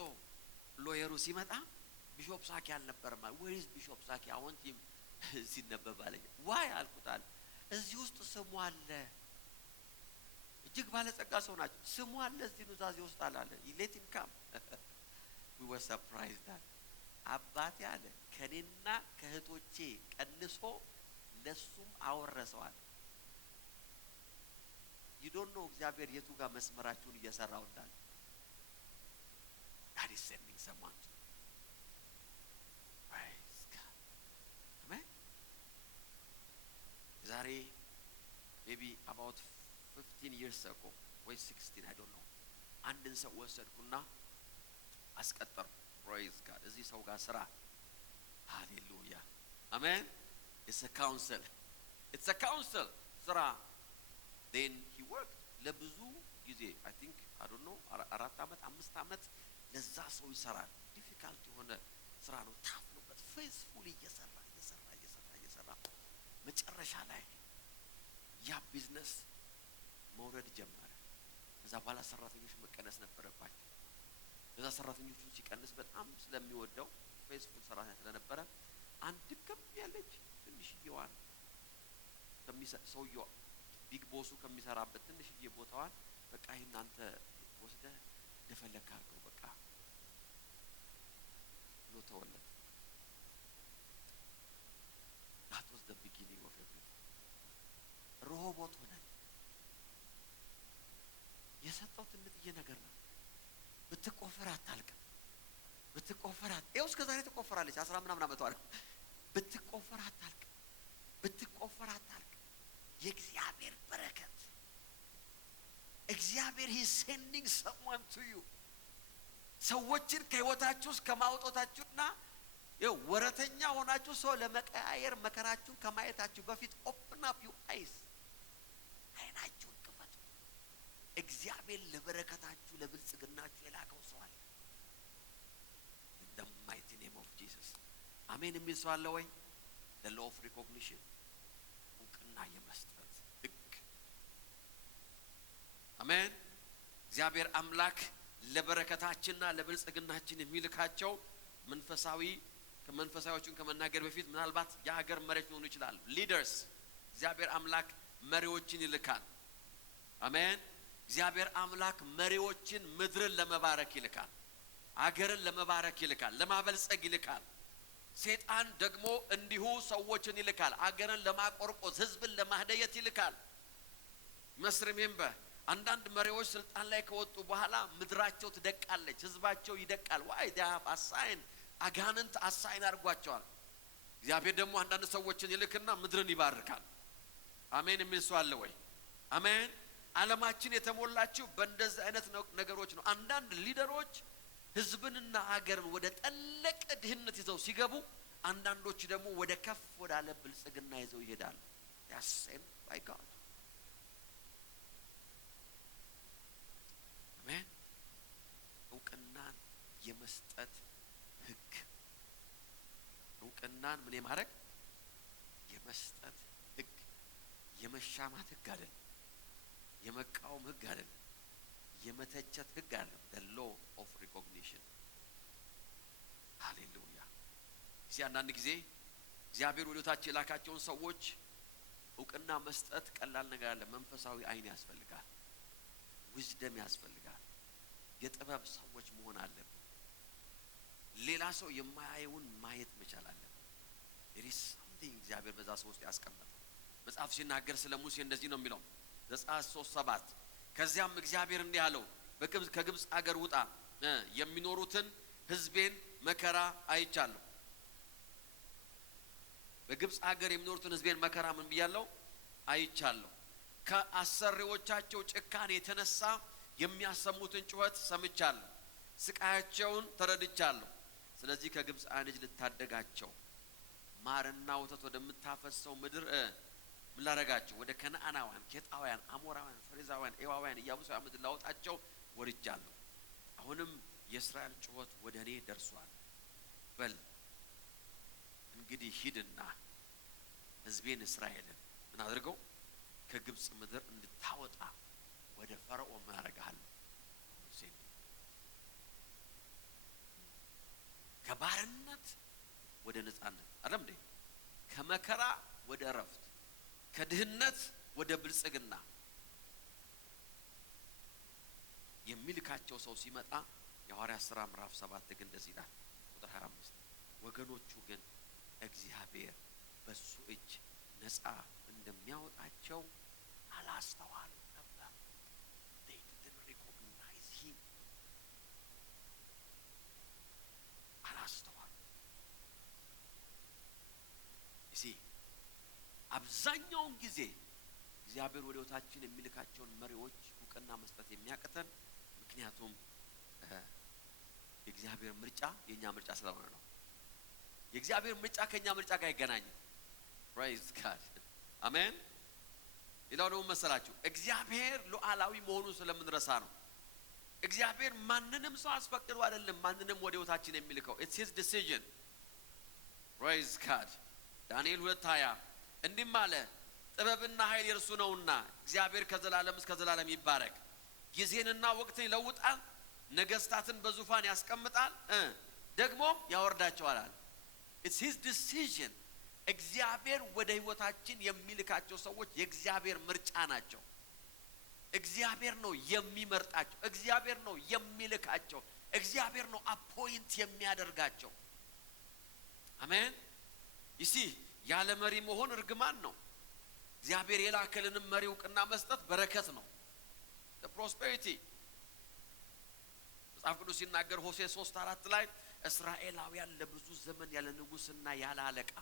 ሎየሩ ሲመጣ ቢሾፕ ሳኪ አልነበረም። ወይስ ቢሾፕ ሳኪ አወንት ሲነበብ አለኝ። ዋይ አልኩታል። እዚህ ውስጥ ስሙ አለ፣ እጅግ ባለጸጋ ሰው ናቸው። ስሙ አለ እዚህ ኑዛዜ ውስጥ አለ። let him come we were surprised that አባቴ አለ ከኔና ከእህቶቼ ቀንሶ ለሱም አወረሰዋል። you don't know እግዚአብሔር የቱ ጋር መስመራችሁን እየሰራው እንዳለ። God is sending someone to praise God. Amen. ዛሬ maybe about 15 years ago ወይ 16 I don't know አንድን ሰው ወሰድኩና አስቀጠርኩ። praise God እዚህ ሰው ጋር ስራ hallelujah amen it's a council ስራ then he worked ለብዙ ጊዜ I think I don't know 4 አመት 5 አመት ለዛ ሰው ይሰራል። ዲፊካልት የሆነ ስራ ነው። ታፍ ነው but faithfully እየሰራ መጨረሻ ላይ ያ ቢዝነስ መውረድ ጀመረ። እዛ በኋላ ሰራተኞች መቀነስ ነበረባቸው። እዛ ሰራተኞቹን ሲቀንስ በጣም ስለሚወደው ፌስቡክ ሰራተኛ ስለነበረ አንድ ከፍ ያለች ትንሽዬዋን ሰውየው ቢግ ቦሱ ከሚሰራበት ትንሽዬ ቦታዋን በቃ ይሄን አንተ ወስደህ እንደፈለክ አድርገው በቃ ብሎ ተወለት። that was the beginning of everything. ሮቦት ሆነ። የሰጠው ትንጥዬ ነገር ነው። ብትቆፈር አታልቅም። ይኸው እስከ ዛሬ ትቆፈራለች 10 ምናምን አመቷ ነው። ብትቆፈር አታልቅም። የእግዚአብሔር በረከት እግዚአብሔር he is sending someone to you ሰዎችን ከህይወታችሁ ውስጥ ከማውጣታችሁና ይኸው ወረተኛ ሆናችሁ ሰው ለመቀያየር መከራችሁን ከማየታችሁ በፊት open up your eyes አይናችሁን ክፈቱ። እግዚአብሔር ለበረከታችሁ ለብልጽግናችሁ የላከው ሰው አለ። in the mighty name of Jesus አሜን የሚል ሰው አለ ወይ? the law of recognition እውቅና የመስጠት ህግ። አሜን። እግዚአብሔር አምላክ ለበረከታችንና ለብልጽግናችን የሚልካቸው መንፈሳዊዎችን ከመናገር በፊት ምናልባት የሀገር መሪዎች ሊሆኑ ይችላሉ። ሊደርስ እግዚአብሔር አምላክ መሪዎችን ይልካል። አሜን። እግዚአብሔር አምላክ መሪዎችን ምድርን ለመባረክ ይልካል። ሀገርን ለመባረክ ይልካል፣ ለማበልጸግ ይልካል። ሰይጣን ደግሞ እንዲሁ ሰዎችን ይልካል፣ ሀገርን ለማቆርቆዝ ህዝብን ለማህደየት ይልካል። መስርሜም አንዳንድ መሪዎች ስልጣን ላይ ከወጡ በኋላ ምድራቸው ትደቃለች፣ ህዝባቸው ይደቃል። ዋይ ዳፍ አሳይን አጋንንት አሳይን አድርጓቸዋል። እግዚአብሔር ደግሞ አንዳንድ ሰዎችን ይልክና ምድርን ይባርካል። አሜን የሚል ሰው አለ ወይ? አሜን። ዓለማችን የተሞላችው በእንደዚህ አይነት ነገሮች ነው። አንዳንድ ሊደሮች ህዝብንና ሀገርን ወደ ጠለቀ ድህነት ይዘው ሲገቡ፣ አንዳንዶች ደግሞ ወደ ከፍ ወዳለ ብልጽግና ይዘው ይሄዳሉ። ያሰን ባይ ጋድ አሜን። እውቅናን የመስጠት ህግ፣ እውቅናን ምን የማድረግ የመስጠት ህግ። የመሻማት ህግ አይደለም፣ የመቃወም ህግ አይደለም፣ የመተቸት ህግ አይደለም። the law of recognition ሃሌሉያ። አንዳንድ ጊዜ እግዚአብሔር ወደታች የላካቸውን ሰዎች እውቅና መስጠት ቀላል ነገር አለ። መንፈሳዊ አይን ያስፈልጋል፣ ዊዝደም ያስፈልጋል፣ የጥበብ ሰዎች መሆን አለብን። ሌላ ሰው የማያየውን ማየት መቻል አለብን። there is something እግዚአብሔር በዛ ሰው ውስጥ ያስቀመጠ። መጽሐፍ ሲናገር ስለ ሙሴ እንደዚህ ነው የሚለው ዘጸአት 3:7 ከዚያም እግዚአብሔር እንዲህ አለው ከግብጽ አገር ውጣ፣ የሚኖሩትን ህዝቤን መከራ አይቻለሁ። በግብጽ ሀገር የሚኖሩትን ህዝቤን መከራ ምን ብያለሁ አይቻለሁ። ከአሰሪዎቻቸው ጭካኔ የተነሳ የሚያሰሙትን ጩኸት ሰምቻለሁ፣ ስቃያቸውን ተረድቻለሁ። ስለዚህ ከግብጽአውያን እጅ ልታደጋቸው ማርና ወተት ወደምታፈሰው ምድር ምን ላደርጋቸው ወደ ከነዓናውያን፣ ኬጣውያን፣ አሞራውያን፣ ፈሪዛውያን፣ ኤዋውያን፣ ኢያቡሳውያን ምድር ላወጣቸው ወርጃለሁ። አሁንም የእስራኤል ጩኸት ወደ እኔ ደርሷል። በል እንግዲህ ሂድና ህዝቤን እስራኤልን ምን አድርገው ከግብጽ ምድር እንድታወጣ ወደ ፈርዖን ምን አደርግሃለሁ ከባርነት ወደ ነጻነት አይደል እንዴ? ከመከራ ወደ እረፍት፣ ከድህነት ወደ ብልጽግና የሚልካቸው ሰው ሲመጣ የሐዋርያት ሥራ ምዕራፍ 7 ግን እንደዚህ ይላል ቁጥር 25 ወገኖቹ ግን እግዚአብሔር በሱ እጅ ነጻ እንደሚያወጣቸው አላስተዋሉ ነበር። they didn't recognize him። አላስተዋሉ። እሺ አብዛኛውን ጊዜ እግዚአብሔር ወደ ሕይወታችን የሚልካቸውን መሪዎች እውቅና መስጠት የሚያቅተን ምክንያቱም የእግዚአብሔር ምርጫ የኛ ምርጫ ስለሆነ ነው። የእግዚአብሔር ምርጫ ከኛ ምርጫ ጋር አይገናኝም። praise God አሜን። ሌላው ደግሞ መሰላችሁ እግዚአብሔር ሉዓላዊ መሆኑን ስለምንረሳ ነው። እግዚአብሔር ማንንም ሰው አስፈቅዶ አይደለም ማንንም ወደ ሕይወታችን የሚልከው። it's his decision። praise God ዳንኤል 2:20 እንዲህም አለ ጥበብና ኃይል የእርሱ ነውና እግዚአብሔር ከዘላለም እስከ ዘላለም ይባረክ። ጊዜንና ወቅትን ይለውጣል፣ ነገስታትን በዙፋን ያስቀምጣል፣ ደግሞ ያወርዳቸዋል አለ። it's his decision። እግዚአብሔር ወደ ሕይወታችን የሚልካቸው ሰዎች የእግዚአብሔር ምርጫ ናቸው። እግዚአብሔር ነው የሚመርጣቸው፣ እግዚአብሔር ነው የሚልካቸው፣ እግዚአብሔር ነው አፖይንት የሚያደርጋቸው። አሜን። ይሲ ያለ መሪ መሆን እርግማን ነው። እግዚአብሔር የላከልንም መሪ እውቅና መስጠት በረከት ነው። the prosperity መጽሐፍ ቅዱስ ሲናገር ሆሴዕ 3:4 ላይ እስራኤላውያን ለብዙ ዘመን ያለ ንጉስና ያለ አለቃ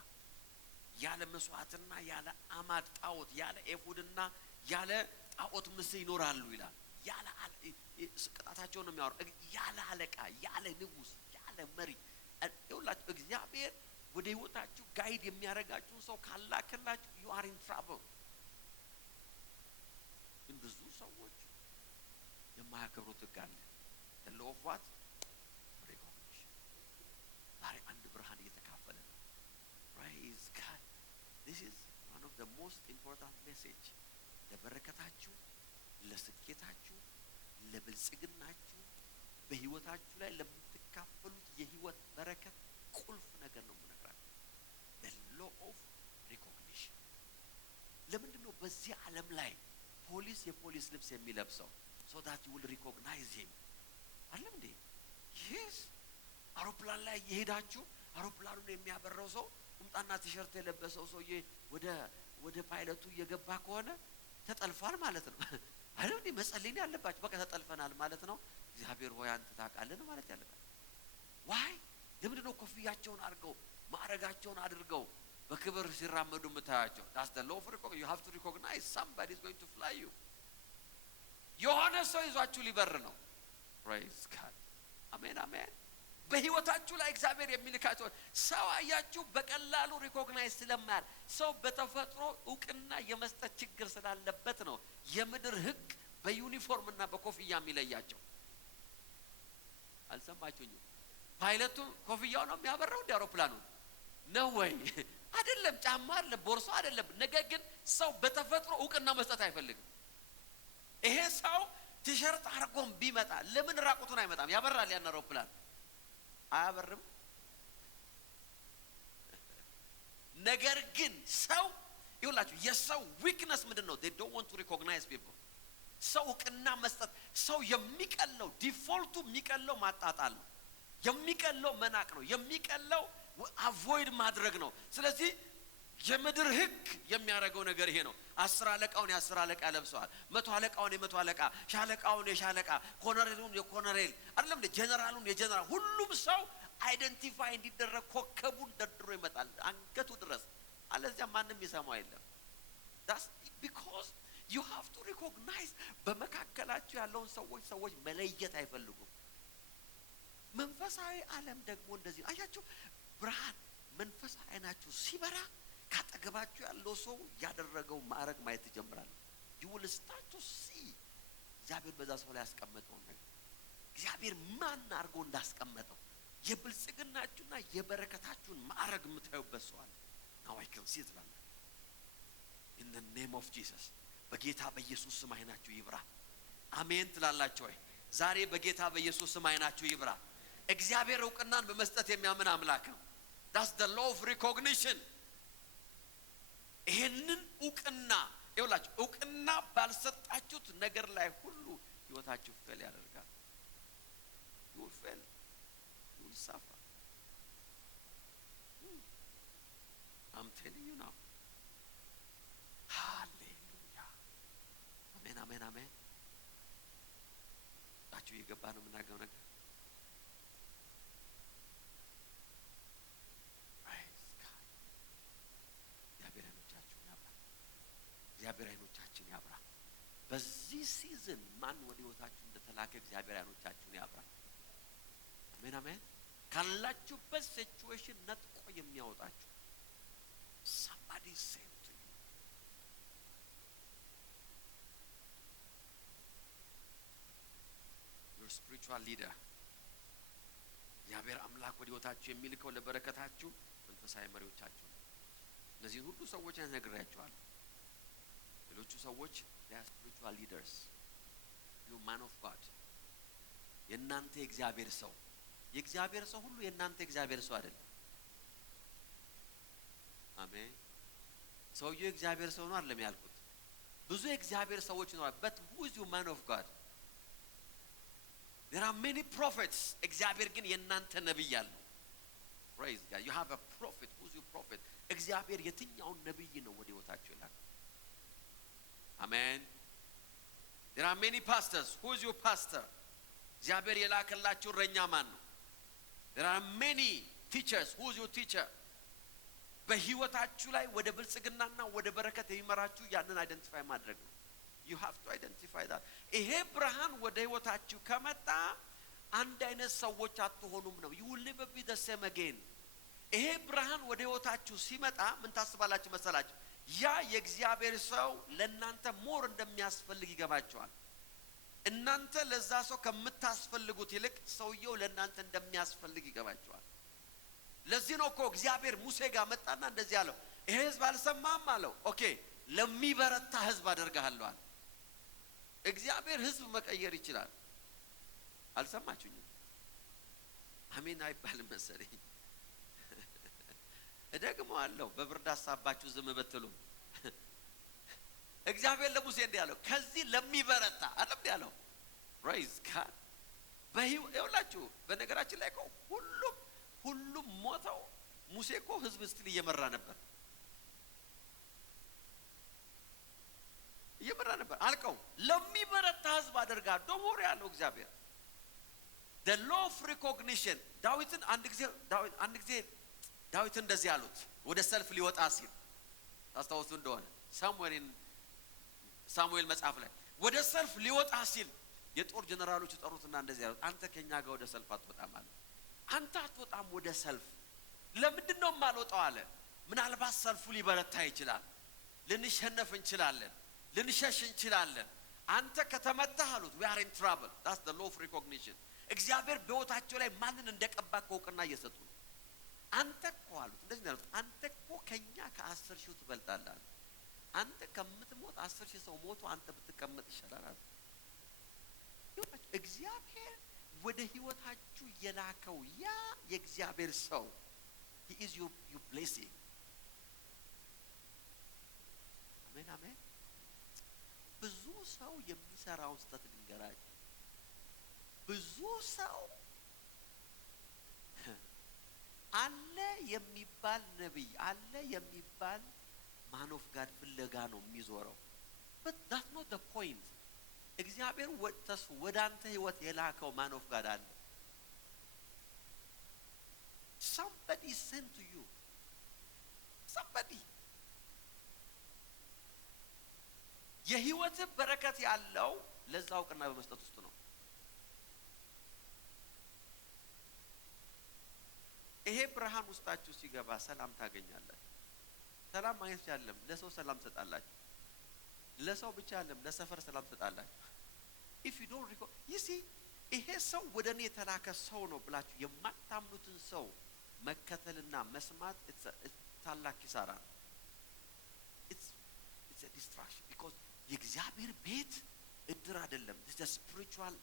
ያለ መስዋዕትና ያለ አማድ ጣዖት ያለ ኤፉድና ያለ ጣዖት ምስል ይኖራሉ ይላል። ያለ ቅጣታቸውን ነው የሚያወራው። ያለ አለቃ ያለ ንጉስ ያለ መሪ ይውላችሁ እግዚአብሔር ወደ ሕይወታችሁ ጋይድ የሚያደርጋችሁን ሰው ካላከላችሁ you are in trouble። ግን ብዙ ሰዎች የማያከብሩት ሕግ አለ። the law of what recognition። ዛሬ አንድ ብርሃን እየተካፈለ ነው። praise God this is one of the most important message። ለበረከታችሁ፣ ለስኬታችሁ፣ ለብልጽግናችሁ በሕይወታችሁ ላይ ለምትካፈሉት የሕይወት በረከት ቁልፍ ነገር ነው የምነግራችሁ። the law of recognition። ለምንድን ነው በዚህ ዓለም ላይ ፖሊስ የፖሊስ ልብስ የሚለብሰው? so that you will recognize him አይደለም እንዴ? yes አውሮፕላን ላይ የሄዳችሁ አውሮፕላኑን የሚያበረው ሰው ቁምጣና ቲሸርት የለበሰው ሰውዬ ወደ ፓይለቱ እየገባ ከሆነ ተጠልፏል ማለት ነው አይደል እንዴ? መጸለይ ነው ያለባችሁ። በቃ ተጠልፈናል ማለት ነው። እግዚአብሔር ሆይ አንተ ታውቃለህ ማለት ያለባችሁ። ዋይ ለምንድን ነው ኮፍያቸውን አድርገው ማዕረጋቸውን አድርገው በክብር ሲራመዱ የምታያቸው? that's the law of recognition። you have to recognize somebody is going to fly you። የሆነ ሰው ይዟችሁ ሊበር ነው። praise God አሜን አሜን። በሕይወታችሁ ላይ እግዚአብሔር የሚልካቸው ሰው አያችሁ በቀላሉ ሪኮግናይዝ ስለማያል ሰው በተፈጥሮ እውቅና የመስጠት ችግር ስላለበት ነው የምድር ሕግ በዩኒፎርምና በኮፍያ የሚለያቸው። አልሰማችሁኝም? ፓይለቱ ኮፍያው ነው የሚያበራው እንደ አውሮፕላኑ ነው ወይ? አይደለም። ጫማ አይደለም፣ ቦርሳ አይደለም። ነገር ግን ሰው በተፈጥሮ እውቅና መስጠት አይፈልግም። ይሄ ሰው ቲሸርት አርጎም ቢመጣ ለምን ራቁቱን አይመጣም? ያበራል። ያን አውሮፕላን አያበርም። ነገር ግን ሰው ይውላችሁ የሰው ዊክነስ ምንድነው? they don't want to recognize people። ሰው እውቅና መስጠት ሰው የሚቀለው ዲፎልቱ የሚቀለው ማጣጣል ነው፣ የሚቀለው መናቅ ነው፣ የሚቀለው አቮይድ ማድረግ ነው። ስለዚህ የምድር ሕግ የሚያደርገው ነገር ይሄ ነው። 10 አለቃውን የ10 አለቃ ለብሰዋል፣ 100 አለቃውን የ100 አለቃ፣ ሻለቃውን የሻለቃ፣ ኮሎኔሉን የኮሎኔል አይደለም ጀነራሉን የጀነራል። ሁሉም ሰው አይደንቲፋይ እንዲደረግ ኮከቡን ደርድሮ ይመጣል አንገቱ ድረስ። አለዚያ ማንም ይሰማው የለም። that's because you have to recognize በመካከላችሁ ያለውን ሰዎች መለየት አይፈልጉም። መንፈሳዊ ዓለም ደግሞ እንደዚህ አያችሁ። ብርሃን መንፈሳዊ አይናችሁ ሲበራ ካጠገባችሁ ያለው ሰው ያደረገው ማዕረግ ማየት ትጀምራለህ። you will start to see እግዚአብሔር በዛ ሰው ላይ ያስቀመጠው ነገር እግዚአብሔር ማን አድርጎ እንዳስቀመጠው የብልጽግናችሁና የበረከታችሁን ማዕረግ የምታዩበት ሰው አለ። now I can see it ማለት in the name of Jesus በጌታ በኢየሱስ ስም አይናችሁ ይብራ። አሜን ትላላችሁ ወይ? ዛሬ በጌታ በኢየሱስ ስም አይናችሁ ይብራ። እግዚአብሔር እውቅናን በመስጠት የሚያምን አምላክ ነው። that's the law of recognition። ይሄንን እውቅና ይውላችሁ እውቅና ባልሰጣችሁት ነገር ላይ ሁሉ ህይወታችሁ ፌል ያደርጋል። you will fail, you will suffer. I'm telling you now. Hallelujah. አሜን አሜን አሜን። ታችሁ የገባ ነው የምናገረው ነገር። እግዚአብሔር አይኖቻችን ያብራ። በዚህ ሲዝን ማን ወደ ህይወታችሁ እንደተላከ እግዚአብሔር አይኖቻችሁን ያብራ። አሜን አሜን። ካላችሁበት ሲቹዌሽን ነጥቆ የሚያወጣችሁ somebody sent to you. Your spiritual leader እግዚአብሔር አምላክ ወደ ህይወታችሁ የሚልከው ለበረከታችሁ መንፈሳዊ መሪዎቻችሁ። እነዚህ ሁሉ ሰዎች ነግሬያችኋለሁ። ሌሎቹ ሰዎች they are spiritual leaders. you man of God የእናንተ የእግዚአብሔር ሰው የእግዚአብሔር ሰው ሁሉ የእናንተ የእግዚአብሔር ሰው አይደለም። አሜን። ሰውዬው የእግዚአብሔር ሰው ነው አይደለም ያልኩት። ብዙ የእግዚአብሔር ሰዎች ነው but who is you man of God? there are many prophets. እግዚአብሔር ግን የእናንተ ነብይ አለው። praise God. you have a prophet. who is your prophet? እግዚአብሔር የትኛውን ነብይ ነው ወደ ህይወታችሁ የላከው? አሜን። there are many pastors. who is your pastor? እግዚአብሔር የላከላችሁ እረኛ ማን ነው? there are many teachers. who is your teacher? በህይወታችሁ ላይ ወደ ብልጽግናና ወደ በረከት የሚመራችሁ ያንን አይደንቲፋይ ማድረግ ነው። you have to identify that. ይሄ ብርሃን ወደ ህይወታችሁ ከመጣ አንድ አይነት ሰዎች አትሆኑም ነው። you will never be the same again. ይሄ ብርሃን ወደ ህይወታችሁ ሲመጣ ምን ታስባላችሁ መሰላችሁ? ያ የእግዚአብሔር ሰው ለእናንተ ሞር እንደሚያስፈልግ ይገባቸዋል። እናንተ ለዛ ሰው ከምታስፈልጉት ይልቅ ሰውየው ለእናንተ እንደሚያስፈልግ ይገባቸዋል። ለዚህ ነው እኮ እግዚአብሔር ሙሴ ጋር መጣና እንደዚህ አለው፣ ይሄ ህዝብ አልሰማም አለው። ኦኬ ለሚበረታ ህዝብ አደርጋለሁ አለ። እግዚአብሔር ህዝብ መቀየር ይችላል። አልሰማችሁኝም? አሜን አይባልም መሰለኝ። እደግመዋለሁ በብርድ ሐሳባችሁ ዝም ብትሉ እግዚአብሔር ለሙሴ እንዲህ አለው፣ ከዚህ ለሚበረታ አይደል ያለው። praise God። በህይወታችሁ በነገራችን ላይ እኮ ሁሉም ሞተው ሙሴ እኮ ህዝብ ስትል እየመራ ነበር አልቀው ለሚበረታ ህዝብ አደርጋለሁ። don't worry ያለው እግዚአብሔር the law of recognition። ዳዊትን አንድ ጊዜ ዳዊትን እንደዚህ አሉት ወደ ሰልፍ ሊወጣ ሲል ታስታውሱ እንደሆነ ሳሙኤል መጽሐፍ ላይ ወደ ሰልፍ ሊወጣ ሲል የጦር ጀነራሎች ጠሩትና እንደዚህ አሉት፣ አንተ ከኛ ጋር ወደ ሰልፍ አትወጣም አለ። አንተ አትወጣም ወደ ሰልፍ። ለምንድነው የማልወጣው አለ። ምናልባት ሰልፉ ሊበረታ ይችላል፣ ልንሸነፍ እንችላለን፣ ልንሸሽ እንችላለን። አንተ ከተመታህ አሉት we are in trouble. that's the law of recognition። እግዚአብሔር በህይወታቸው ላይ ማንን እንደቀባ እውቅና እየሰጡ ነው። አንተ እኮ አሉት እንደዚህ ነው ያሉት፣ አንተ እኮ ከኛ ከ10 ሺህ ትበልጣለህ። አንተ ከምትሞት 10 ሺህ ሰው ሞቶ አንተ ብትቀመጥ ይሻላል አለ። እግዚአብሔር ወደ ህይወታችሁ የላከው ያ የእግዚአብሔር ሰው he is your blessing። አሜን አሜን። ብዙ ሰው የሚሰራው ስህተት ልንገራችሁ። ብዙ ሰው አለ የሚባል ነብይ አለ የሚባል ማን ኦፍ ጋድ ፍለጋ ነው የሚዞረው። but that's not the point። እግዚአብሔር ወደ አንተ ህይወት የላከው ማን ኦፍ ጋድ አለ። somebody sent to you somebody የህይወት በረከት ያለው ለዛ እውቅና በመስጠት ውስጥ ነው። ይሄ ብርሃን ውስጣችሁ ሲገባ ሰላም ታገኛላችሁ። ሰላም ማግኘት አይደለም፣ ለሰው ሰላም ትሰጣላችሁ። ለሰው ብቻ አይደለም፣ ለሰፈር ሰላም ትሰጣላችሁ። if you don't recall you see ይሄ ሰው ወደኔ የተላከ ሰው ነው ብላችሁ የማታምኑትን ሰው መከተልና መስማት ታላቅ ኪሳራ ነው። it's a distraction because የእግዚአብሔር ቤት እድር አይደለም። this is a spiritual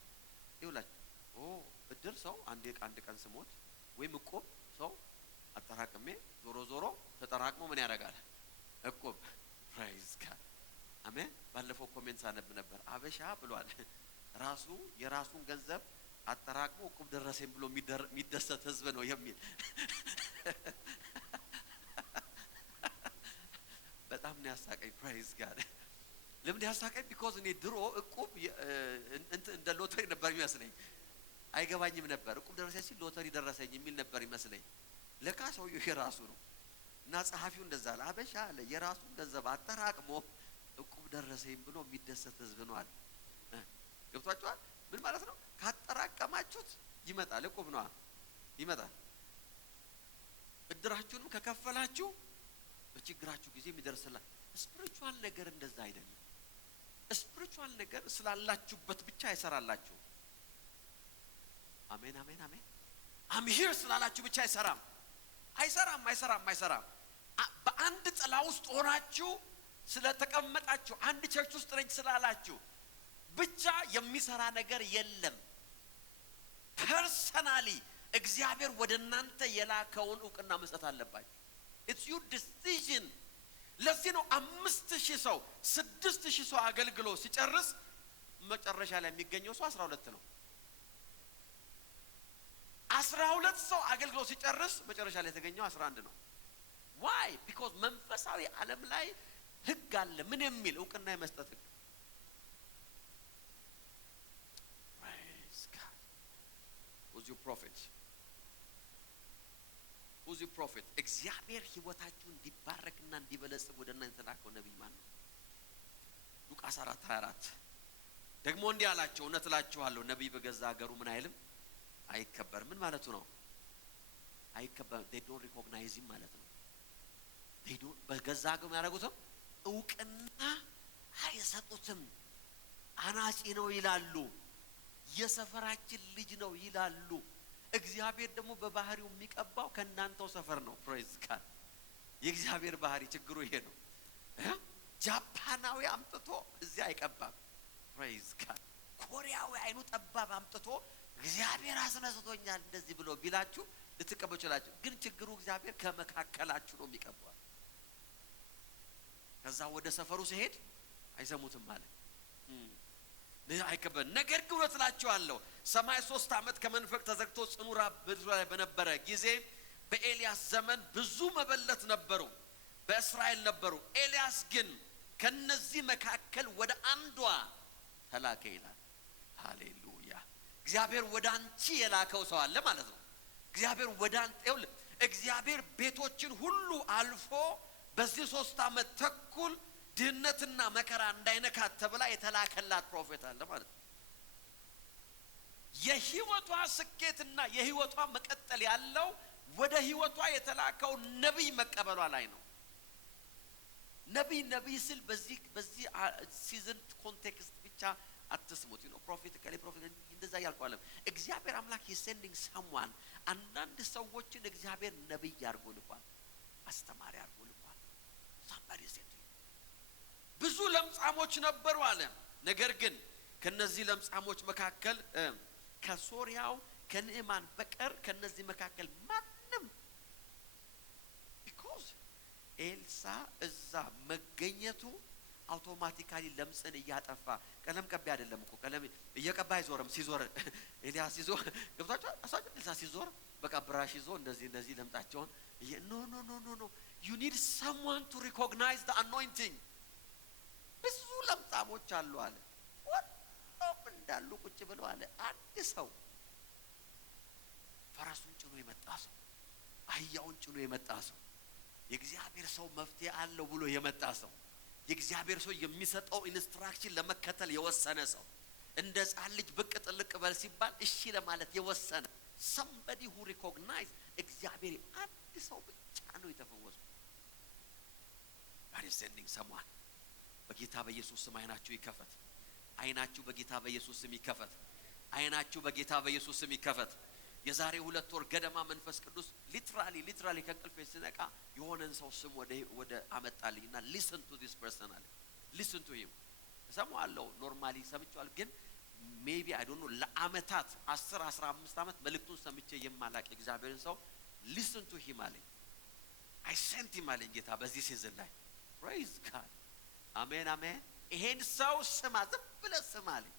ይውላችሁ እድር ሰው አንድ ቀን ስሞት ወይም እቁብ ሰው አጠራቅሜ ዞሮ ተጠራቅሞ ምን ያደርጋል? እቁብ praise God አሜን። ባለፈው ኮሜንት ሳነብ ነበር አበሻ ብሏል ራሱ የራሱን ገንዘብ አጠራቅሞ እቁብ ደረሰኝ ብሎ የሚደሰት ህዝብ ነው የሚል በጣም ነው ያሳቀኝ። praise God ለምን ያሳቀኝ? because እኔ ድሮ እቁብ እንደ ሎተሪ ነበር የሚመስለኝ። አይገባኝም ነበር። እቁብ ደረሰኝ ሲል ሎተሪ ደረሰኝ የሚል ነበር ይመስለኝ። ለካ ሰውየው የራሱ ነው እና ጸሐፊው እንደዛ አለ። አበሻ አለ የራሱን ገንዘብ አጠራቅሞ እቁብ ደረሰኝ ብሎ የሚደሰት ህዝብ ነው አለ። ገብቷችኋል? ምን ማለት ነው? ካጠራቀማችሁት ይመጣል፣ እቁብ ነው ይመጣል። እድራችሁንም ከከፈላችሁ በችግራችሁ ጊዜ የሚደርስላችሁ። ስፒሪቹዋል ነገር እንደዛ አይደለም። ስፒሪቹዋል ነገር ስላላችሁበት ብቻ አይሰራላችሁ። አሜን አሜን አሜን። አም ሂር ስላላችሁ ብቻ አይሰራም። በአንድ ጥላ ውስጥ ሆናችሁ ስለተቀመጣችሁ አንድ ቸርች ውስጥ ነኝ ስላላችሁ ብቻ የሚሰራ ነገር የለም። ፐርሰናሊ እግዚአብሔር ወደ እናንተ የላከውን እውቅና መስጠት አለባችሁ። it's your decision። ለዚህ ነው 5000 ሰው 6000 ሰው አገልግሎ ሲጨርስ መጨረሻ ላይ የሚገኘው ሰው 12 ነው። 12 ሰው አገልግሎ ሲጨርስ መጨረሻ ላይ የተገኘው 11 ነው። why? because መንፈሳዊ ዓለም ላይ ህግ አለ። ምን የሚል እውቅና የመስጠት ህግ። praise God who's your prophet? እግዚአብሔር ህይወታችሁን እንዲባረክና እንዲበለጽግ ወደ እናንተ ላከው ነብይ ማን ነው? ሉቃስ 4:24 ደግሞ እንዲህ አላቸው፣ እውነት እላችኋለሁ ነብይ በገዛ ሀገሩ ምን አይልም አይከበርም። ምን ማለቱ ነው? አይከበርም። they don't recognize him ማለት ነው። they don't በገዛ ሀገሩ ያደረጉትም እውቅና አይሰጡትም። አናጺ ነው ይላሉ፣ የሰፈራችን ልጅ ነው ይላሉ። እግዚአብሔር ደግሞ በባህሪው የሚቀባው ከናንተው ሰፈር ነው። praise God የእግዚአብሔር ባህሪ ችግሩ ይሄ ነው። ጃፓናዊ አምጥቶ እዚህ አይቀባም። praise God ኮሪያዊ አይኑ ጠባብ አምጥቶ እግዚአብሔር አስነስቶኛል እንደዚህ ብሎ ቢላችሁ ልትቀበሉ ይችላችሁ። ግን ችግሩ እግዚአብሔር ከመካከላችሁ ነው የሚቀባው። ከዛ ወደ ሰፈሩ ሲሄድ አይሰሙትም ማለት አይከበርም። ነገር ግን እውነት እላችኋለሁ ሰማይ 3 ዓመት ከመንፈቅ ተዘግቶ ጽኑ ራብ በምድር ላይ በነበረ ጊዜ በኤልያስ ዘመን ብዙ መበለት ነበሩ፣ በእስራኤል ነበሩ። ኤልያስ ግን ከነዚህ መካከል ወደ አንዷ ተላከ ይላል። ሃሌሉያ። እግዚአብሔር ወደ አንቺ የላከው ሰው አለ ማለት ነው። እግዚአብሔር ወደ አንተ እግዚአብሔር ቤቶችን ሁሉ አልፎ በዚህ 3 ዓመት ተኩል ድህነትና መከራ እንዳይነካት ተብላ የተላከላት ፕሮፌት አለ ማለት ነው። የህይወቷ ስኬትና የህይወቷ መቀጠል ያለው ወደ ህይወቷ የተላከው ነብይ መቀበሏ ላይ ነው። ነብይ ስል በዚህ ሲዝን ኮንቴክስት ብቻ አትስሙት። ነው ፕሮፌት እንደዛ ያልኳለም። እግዚአብሔር አምላክ የሴንዲንግ ሰምዋን አንዳንድ ሰዎችን እግዚአብሔር ነብይ አድርጎ ልኳል፣ አስተማሪ አድርጎ ልኳል። ሳምባዲ ሴት ብዙ ለምጻሞች ነበሩ አለ። ነገር ግን ከነዚህ ለምጻሞች መካከል ከሶሪያው ከንዕማን በቀር ከነዚህ መካከል ማንም because ኤልሳ እዛ መገኘቱ አውቶማቲካሊ ለምጽን እያጠፋ ቀለም ቀባ አይደለም እኮ ቀለም እየቀባ አይዞርም። ሲዞር ኤልያስ ሲዞር ገብታችሁ አሳጭ ኤልሳ ሲዞር በቃ ብራሽ ይዞ እንደዚህ ለምጣቸውን no you need someone to recognize the anointing። ብዙ ለምጻሞች አሉ አለ። ወጣው እንዳሉ ቁጭ ብለው አለ። አንድ ሰው ፈረሱን ጭኖ የመጣ ሰው፣ አህያውን ጭኖ የመጣ ሰው፣ የእግዚአብሔር ሰው መፍትሄ አለው ብሎ የመጣ ሰው የእግዚአብሔር ሰው የሚሰጠው ኢንስትራክሽን ለመከተል የወሰነ ሰው እንደ ሕፃን ልጅ ብቅ ጥልቅ በል ሲባል እሺ ለማለት የወሰነ somebody who recognize እግዚአብሔር አንድ ሰው ብቻ ነው የተፈወሰው። God is sending someone። በጌታ በኢየሱስ ስም አይናችሁ ይከፈት። አይናችሁ በጌታ በኢየሱስ ስም ይከፈት። አይናችሁ በጌታ በኢየሱስ ስም ይከፈት። የዛሬ 2 ወር ገደማ መንፈስ ቅዱስ ሊትራሊ ከእንቅልፌ ስነቃ የሆነን ሰው ስም ወደ አመጣልኝና listen to this person አለ። listen to him ሰማዋለሁ። ኖርማሊ ሰምቼዋል፣ ግን ሜቢ አይ ዶንት ኖ ለአመታት 10-15 አመት መልእክቱን ሰምቼ የማላቅ እግዚአብሔርን ሰው listen to him አለኝ። I sent him አለኝ ጌታ በዚህ ሲዝን ላይ praise God አሜን አሜን። ይሄን ሰው ስማ፣ ዝም ብለህ ስማ አለኝ።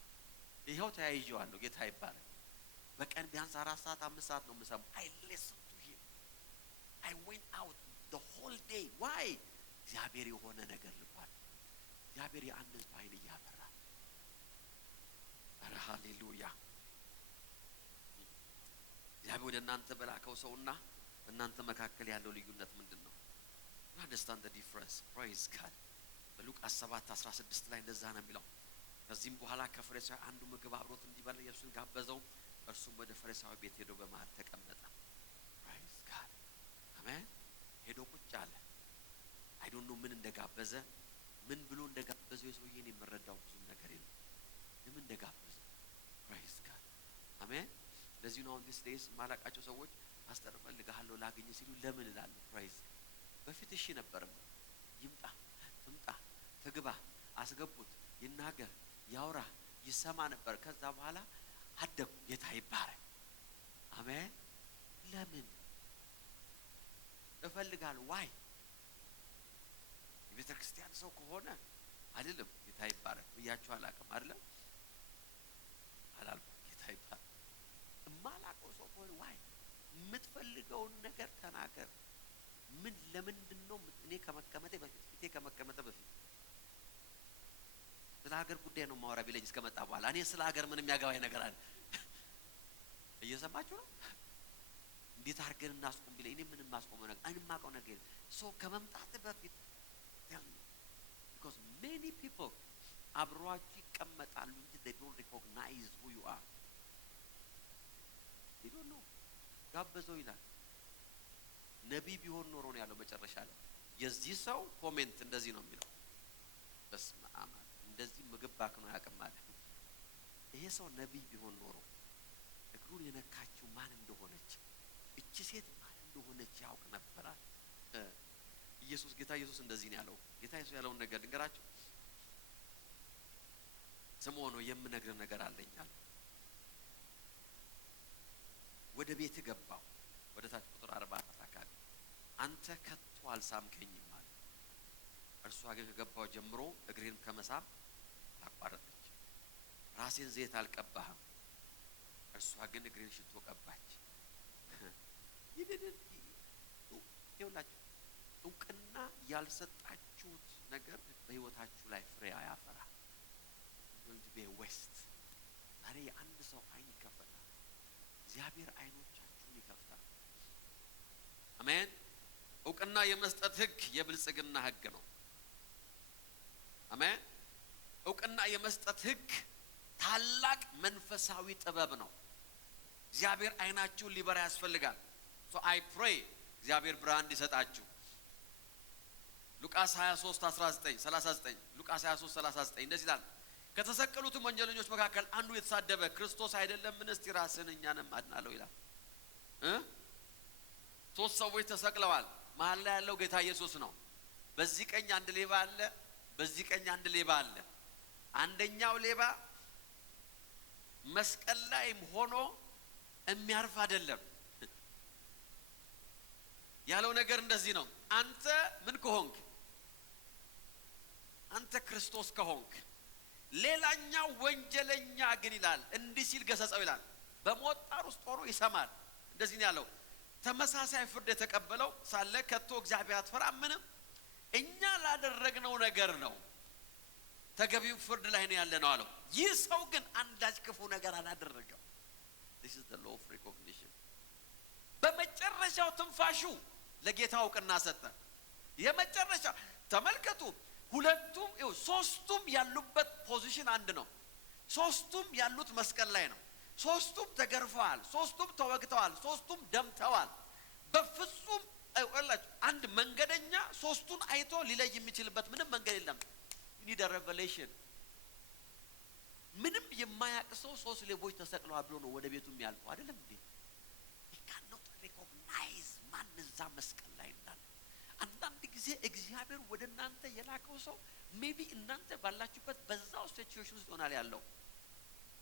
ይሄው ተያይዤዋለሁ። ጌታ ይባረክ። በቀን ቢያንስ 4 ሰዓት 5 ሰዓት ነው የምሰማው። I listen to him። I went out the whole day why እግዚአብሔር የሆነ ነገር ልኳል። እግዚአብሔር የአንድን አይን እያበራ ሃሌሉያ። እግዚአብሔር ወደ እናንተ በላከው ሰውና እናንተ መካከል ያለው ልዩነት ምንድነው? understand the difference praise God። በሉቃስ 7:16 ላይ እንደዛ ነው የሚለው። ከዚህም በኋላ ከፈሪሳውያን አንዱ ምግብ አብሮት እንዲበላ ኢየሱስን ጋበዘው። እርሱም ወደ ፈሪሳዊ ቤት ሄዶ በመሃል ተቀመጠ። praise God አሜን። ሄዶ ቁጭ አለ። I don't know ምን እንደጋበዘ ምን ብሎ እንደጋበዘው የሰውዬን የምረዳው ብዙ ነገር የለም። ምን እንደጋበዘ praise God አሜን። ለዚህ ነው these days ማላቃቸው ሰዎች ፓስተር ፈልጋለሁ ላገኝ ሲሉ ለምን እላለሁ praise God። በፊት እሺ ነበርም ይምጣ ትምጣ ትግባ አስገቡት ይናገር ያውራ ይሰማ ነበር። ከዛ በኋላ አደጉ። ጌታ ይባረክ አሜን። ለምን እፈልጋለሁ ዋይ የቤተ ክርስቲያን ሰው ከሆነ አይደለም ጌታ ይባረክ ብያችሁ አላውቅም አይደለም አላልኩም። ጌታ ይባረክ እማላውቀው ሰው ከሆነ ዋይ የምትፈልገውን ነገር ተናገር። ምን ለምንድን ነው እኔ ከመቀመጤ በፊት ስለ ሀገር ጉዳይ ነው ማወራ ቢለኝ እስከመጣ በኋላ እኔ ስለ ሀገር ምንም ያገባኝ ነገር አለ? እየሰማችሁ ነው? እንዴት አድርገን እናስቆም ቢለኝ እኔ ምንም ማስቆመው ነገር አንማቀው ነገር ሶ ከመምጣት በፊት because many people አብሯችሁ ይቀመጣሉ እንጂ they don't recognize who you are። they don't know። ጋበዘው ይላል። ነብይ ቢሆን ኖሮ ነው ያለው መጨረሻ ላይ። የዚህ ሰው ኮሜንት እንደዚህ ነው የሚለው በስመ አብ እንደዚህ ምግብ ባክኖ ያቀም ማለት ነው። ይሄ ሰው ነብይ ቢሆን ኖሮ እግሩን የነካችው ማን እንደሆነች እቺ ሴት ማን እንደሆነች ያውቅ ነበር። ኢየሱስ ጌታ ኢየሱስ እንደዚህ ነው ያለው። ጌታ ኢየሱስ ያለውን ነገር ልንገራችሁ። ስምዖን ሆይ የምነግርህ ነገር አለኝ አለ። ወደ ቤት ገባው። ወደ ታች ቁጥር 44 አካባቢ አንተ ከቶ አልሳምከኝም አለ። እርሷ ግን ከገባው ጀምሮ እግሬን ከመሳም አቋረጠች። ራሴን ዘይት አልቀባህም። እርሷ ግን እግሬን ሽቶ ቀባች። ይኸውላችሁ እውቅና ያልሰጣችሁት ነገር በህይወታችሁ ላይ ፍሬ አያፈራ። ወንድ በዌስት ዛሬ አንድ ሰው አይን ይከፈታል። እግዚአብሔር አይኖቻችሁን ይከፍታል። አሜን። እውቅና የመስጠት ህግ የብልጽግና ህግ ነው። አሜን። እውቅና የመስጠት ህግ ታላቅ መንፈሳዊ ጥበብ ነው። እግዚአብሔር አይናችሁን ሊበራ ያስፈልጋል። so I pray እግዚአብሔር ብርሃን እንዲሰጣችሁ። ሉቃስ 23:39 ሉቃስ 23:39 እንደዚህ ይላል። ከተሰቀሉትም ወንጀለኞች መካከል አንዱ የተሳደበ ክርስቶስ አይደለምን? እስቲ ራስን እኛንም አድናለው ይላል። 3 ሰዎች ተሰቅለዋል። መሃል ላይ ያለው ጌታ ኢየሱስ ነው። በዚህ ቀኝ አንድ ሌባ አለ፣ በዚህ ቀኝ አንድ ሌባ አለ። አንደኛው ሌባ መስቀል ላይም ሆኖ የሚያርፍ አይደለም። ያለው ነገር እንደዚህ ነው። አንተ ምን ከሆንክ አንተ ክርስቶስ ከሆንክ፣ ሌላኛው ወንጀለኛ ግን ይላል እንዲህ ሲል ገሰጸው ይላል። በሞት ጣር ውስጥ ሆኖ ይሰማል። እንደዚህ ነው ያለው። ተመሳሳይ ፍርድ የተቀበለው ሳለ ከቶ እግዚአብሔር አትፈራምንም? እኛ ላደረግነው ነገር ነው ተገቢው ፍርድ ላይ ነው ያለነው አለው። ይህ ሰው ግን አንዳች ክፉ ነገር አላደረገም። this is the law of recognition። በመጨረሻው ትንፋሹ ለጌታ እውቅና ሰጠ። የመጨረሻ ተመልከቱ፣ ሁለቱም ሶስቱም ያሉበት ፖዚሽን አንድ ነው። ሶስቱም ያሉት መስቀል ላይ ነው። ሶስቱም ተገርፈዋል፣ ሶስቱም ተወግተዋል፣ ሶስቱም ደምተዋል። በፍጹም አንድ መንገደኛ ሶስቱን አይቶ ሊለይ የሚችልበት ምንም መንገድ የለም። ኒድ ሬቨሌሽን። ምንም የማያውቅ ሰው ሶስት ሌቦች ተሰቅለዋል ብሎ ነው ወደ ቤቱ የሚያልፈው አይደለም እንዴ? he cannot recognize ማን እዛ መስቀል ላይ እንዳለ። አንዳንድ ጊዜ እግዚአብሔር ወደ እናንተ የላከው ሰው ሜቢ እናንተ ባላችሁበት በዛው ሲቹዌሽን ውስጥ ሆናል ያለው።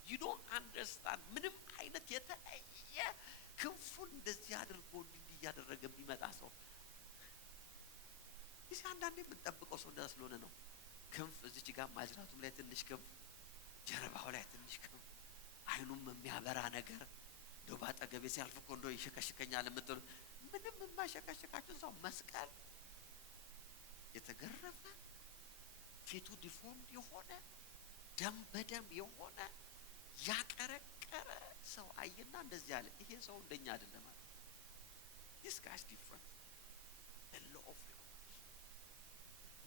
you don't understand። ምንም አይነት የተለየ ክንፉን እንደዚህ አድርጎ እንዲህ ያደረገ የሚመጣ ሰው እዚህ አንዳንዴ የምንጠብቀው ሰው እንደዛ ስለሆነ ነው። ክንፍ እዚች ጋር ማጅራቱም ላይ ትንሽ ክንፍ፣ ጀርባው ላይ ትንሽ ክንፍ፣ አይኑም የሚያበራ ነገር እንደው ባጠገቤ ሲያልፍ እኮ እንደው ይሸከሽከኛል የምትሉ ምንም የማይሸከሽካችሁ ሰው መስቀል የተገረፈ ፊቱ ዲፎርምድ የሆነ ደም በደም የሆነ ያቀረቀረ ሰው አየና እንደዚህ አለ፣ ይሄ ሰው እንደኛ አይደለም ማለት። this guy is different. the law of God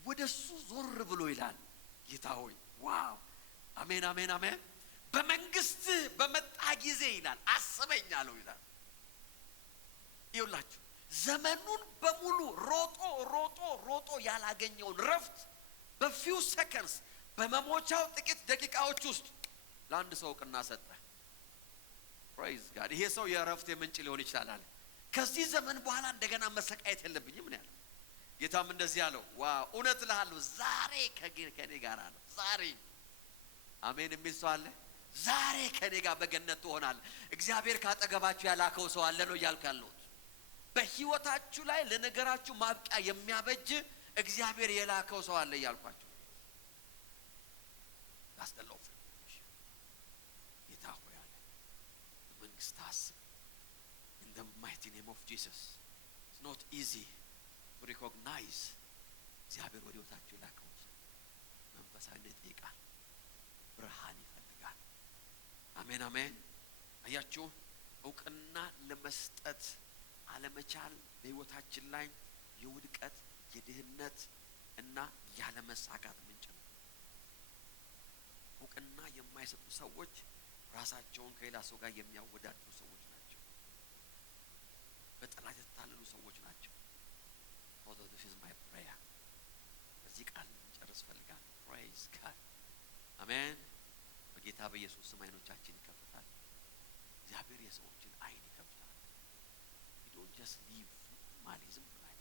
ወደሱ ዞር ብሎ ይላል ጌታ ሆይ ዋው አሜን አሜን አሜን በመንግስት በመጣ ጊዜ ይላል አስበኝ አለው ይላል። ይውላችሁ ዘመኑን በሙሉ ሮጦ ሮጦ ሮጦ ያላገኘውን ረፍት በፊው ሰከንድስ በመሞቻው ጥቂት ደቂቃዎች ውስጥ ለአንድ ሰው ቅና ሰጠ። ፕሬዝ ጋድ። ይሄ ሰው የረፍት ምንጭ ሊሆን ይችላል አለ። ከዚህ ዘመን በኋላ እንደገና መሰቃየት የለብኝም ነው ያለው። ጌታም እንደዚህ አለው ዋው እውነት እልሃለሁ ዛሬ ከኔ ጋር አለው። ዛሬ አሜን የሚል ሰው አለ። ዛሬ ከኔ ጋር በገነት ትሆናለህ። እግዚአብሔር ካጠገባችሁ ያላከው ሰው አለ ነው እያልኩ ያለሁት። በህይወታችሁ ላይ ለነገራችሁ ማብቂያ የሚያበጅ እግዚአብሔር የላከው ሰው አለ እያልኳችሁ ያስጠላው ጌታ ሆይ አለ መንግስት አስብ። in the mighty name of Jesus it's not easy to recognize እግዚአብሔር ወደ ህይወታችሁ የላከው ሰው መንፈሳዊነት ይጠይቃል፣ ብርሃን ይፈልጋል። አሜን አሜን። አያችሁ እውቅና ለመስጠት አለመቻል በህይወታችን ላይ የውድቀት የድህነት እና ያለመሳካት ምንጭ ነው። እውቅና የማይሰጡ ሰዎች ራሳቸውን ከሌላ ሰው ጋር የሚያወዳድሩ ሰዎች ናቸው። በጠላት የተታለሉ ሰዎች ናቸው። Father, this is my prayer። በዚህ ቃል እንጨርስ ፈልጋለሁ። Praise God። አሜን። በጌታ በኢየሱስ ስም አይኖቻችን ይከፈታል። እግዚአብሔር የሰዎችን አይን ይከፍታል። you don't just live ማሊዝም ላይ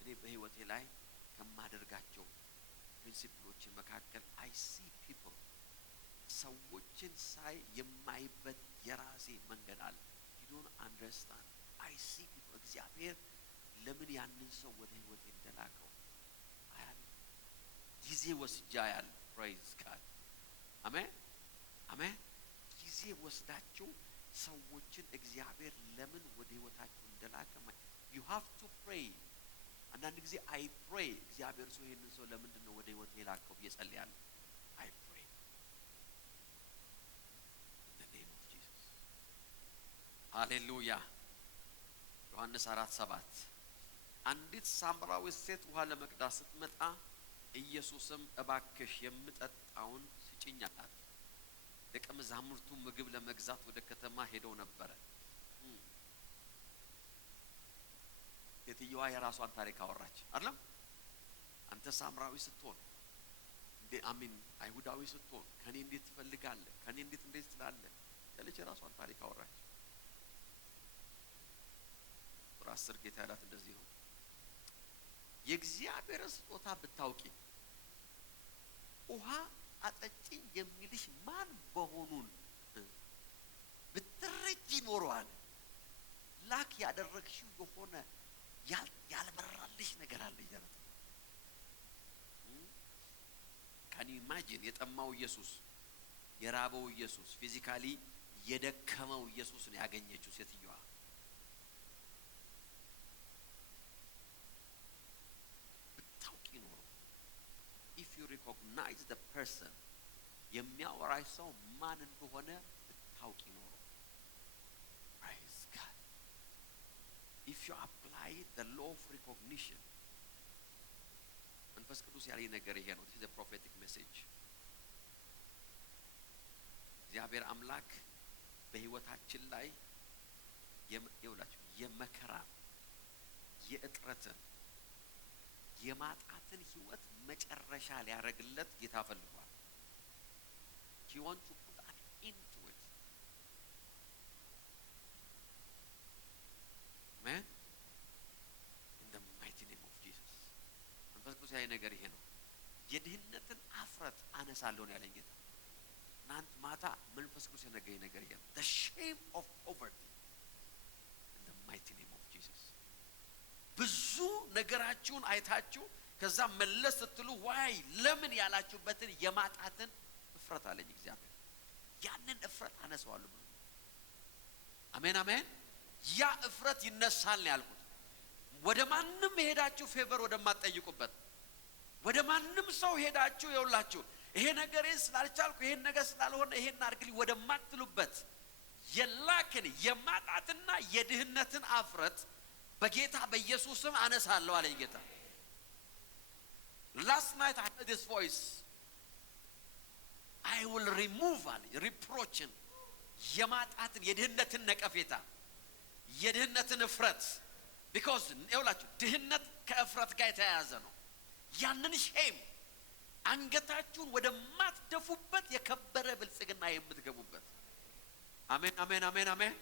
እኔ በህይወቴ ላይ ከማደርጋቸው ፕሪንሲፕሎች መካከል I see people ሰዎችን ሳይ የማይበት የራሴ መንገድ አለ። you don't understand I see people እግዚአብሔር ለምን ያንን ሰው ወደ ህይወቴ እንደላከው አያል ጊዜ ወስጃ ያለ praise God አሜን አሜን። ጊዜ ወስዳችሁ ሰዎችን እግዚአብሔር ለምን ወደ ህይወታችሁ እንደላከ you have to pray። አንዳንድ ጊዜ I pray እግዚአብሔር ሰው ይሄንን ሰው ለምንድን ነው ወደ ህይወቴ የላከው ብዬ ጸልያለሁ። I pray in the name of Jesus። ሃሌሉያ። ዮሐንስ 4:7 አንዲት ሳምራዊት ሴት ውሃ ለመቅዳት ስትመጣ ኢየሱስም እባክሽ የምጠጣውን ስጪኝ አላት። ደቀ መዛሙርቱ ምግብ ለመግዛት ወደ ከተማ ሄደው ነበረ። ሴትየዋ የራሷን ታሪክ አወራች አይደለም። አንተ ሳምራዊ ስትሆን እንዴ አሚን አይሁዳዊ ስትሆን ከኔ እንዴት ትፈልጋለህ? ከኔ እንዴት ትላለህ? ያለች የራሷን ታሪክ አወራች። ራስ ስር ጌታ ያላት እንደዚህ ነው። የእግዚአብሔር ስጦታ ብታውቂ ውሃ አጠጪኝ የሚልሽ ማን በሆኑን ብትረጂ ኖሯል። ላክ ያደረግሽው የሆነ ያልበራልሽ ነገር አለ ይላል። ካን ዩ ኢማጂን የጠማው ኢየሱስ የራበው ኢየሱስ ፊዚካሊ የደከመው ኢየሱስ ነው ያገኘችው ሴትየዋ። ብታውቂ ኖሮ if you recognize the person የሚያወራሽ ሰው ማን እንደሆነ ብታውቂ ኖሮ praise God if you apply the law of recognition መንፈስ መንፈስ ቅዱስ ያለኝ ነገር ይሄ ነው። this is a prophetic message። እግዚአብሔር አምላክ በህይወታችን ላይ ይውላችሁ የመከራ የእጥረትን የማጣትን ህይወት መጨረሻ ሊያረግለት ጌታ ፈልጓል። he wants to put an end to it. Amen. In the mighty name of Jesus. መንፈስ ቅዱስ ያለኝ ነገር ይሄ ነው። የድህነትን አፍረት አነሳለሁ ነው ያለኝ ጌታ። እናንተ ማታ መንፈስ ቅዱስ የነገረኝ ነገር ይሄ ነው። the shame of poverty in the mighty name of Jesus። ብዙ ነገራችሁን አይታችሁ ከዛ መለስ ስትሉ ዋይ ለምን ያላችሁበትን የማጣትን እፍረት አለኝ እግዚአብሔር። ያንን እፍረት አነሳዋለሁ ብሎ አሜን አሜን። ያ እፍረት ይነሳል ነው ያልኩት። ወደ ማንም ሄዳችሁ ፌቨር ወደማትጠይቁበት፣ ወደ ማንም ሰው ሄዳችሁ ይውላችሁ ይሄ ነገር ስላልቻልኩ ይሄን ነገር ስላልሆነ ይሄን አድርግልኝ ወደማትሉበት የላክን የማጣትና የድህነትን አፍረት በጌታ በኢየሱስም አነሳለሁ አለኝ ጌታ። last night I heard this voice. I will remove reproachin የማጣትን የድህነትን ነቀፌታ የድህነትን እፍረት because ይውላችሁ ድህነት ከእፍረት ጋር የተያያዘ ነው። ያንን ሼም አንገታችሁን ወደማትደፉበት የከበረ ብልጽግና የምትገቡበት። አሜን አሜን አሜን አሜን።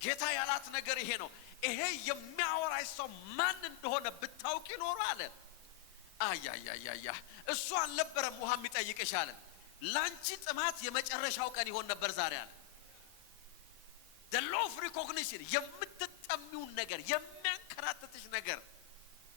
ጌታ ያላት ነገር ይሄ ነው። ይሄ የሚያወራይ ሰው ማን እንደሆነ ብታውቂ ኖሮ አለ አያያያያ እሱ አልነበረም ውሃ የሚጠይቅሽ አለ። ላንቺ ጥማት የመጨረሻው ቀን ይሆን ነበር ዛሬ አለ። the law of recognition የምትጠሚውን ነገር የሚያንከራትትሽ ነገር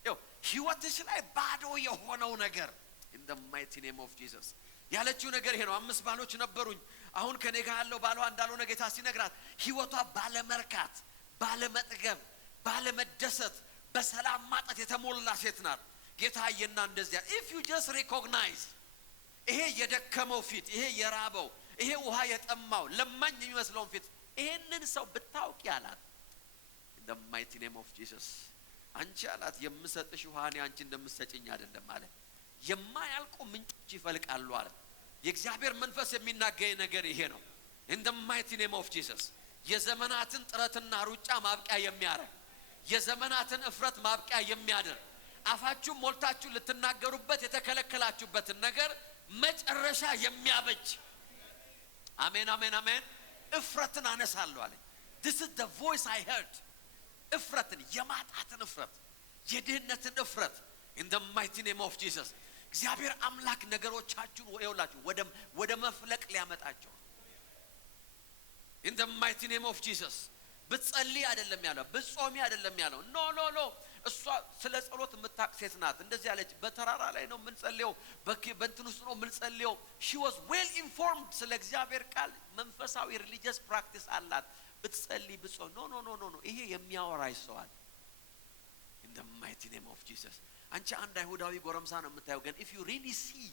ይው ህይወትሽ ላይ ባዶ የሆነው ነገር in the mighty name of Jesus ያለችው ነገር ይሄ ነው። 5 ባሎች ነበሩኝ አሁን ከኔ ጋር ያለው ባሏ እንዳልሆነ ጌታ ሲነግራት ህይወቷ ባለመርካት ባለመጥገብ ባለመደሰት በሰላም ማጣት የተሞላ ሴት ናት። ጌታ አየና እንደዚያ if you just recognize ይሄ የደከመው ፊት ይሄ የራበው ይሄ ውሃ የጠማው ለማኝ የሚመስለው ፊት ይሄንን ሰው ብታውቂ አላት in the mighty name of Jesus አንቺ አላት የምሰጥሽ ውሃ እኔ አንቺ እንደምትሰጪኝ አይደለም አለ። የማያልቁ ምንጮች ይፈልቃሉ አለ። የእግዚአብሔር መንፈስ የሚናገረኝ ነገር ይሄ ነው in the mighty name of Jesus። የዘመናትን ጥረትና ሩጫ ማብቂያ የሚያደርግ የዘመናትን እፍረት ማብቂያ የሚያደርግ አፋችሁ ሞልታችሁ ልትናገሩበት የተከለከላችሁበትን ነገር መጨረሻ የሚያበጅ አሜን አሜን አሜን። እፍረትን አነሳለሁ አለ። this is the voice I heard። እፍረትን የማጣትን እፍረት የድህነትን እፍረት in the mighty name of Jesus እግዚአብሔር አምላክ ነገሮቻችሁን ወይውላችሁ ወደ መፍለቅ ሊያመጣቸው in the mighty name of Jesus። ብትጸልይ አይደለም ያለው ብትጾሚ አይደለም ያለው ኖ ኖ ኖ እሷ ስለ ጸሎት የምታቅ ሴት ናት። እንደዚህ ያለች በተራራ ላይ ነው የምንጸልየው በእንትን ውስጥ ነው የምንጸልየው። she was well informed ስለ እግዚአብሔር ቃል መንፈሳዊ religious practice አላት። ብትጸልይ ብትጾም ኖ ኖ ኖ ኖ ኖ ይሄ የሚያወራሽ ሰው አለ in the mighty name of Jesus። አንቺ አንድ አይሁዳዊ ጎረምሳ ነው የምታየው ግን if you really see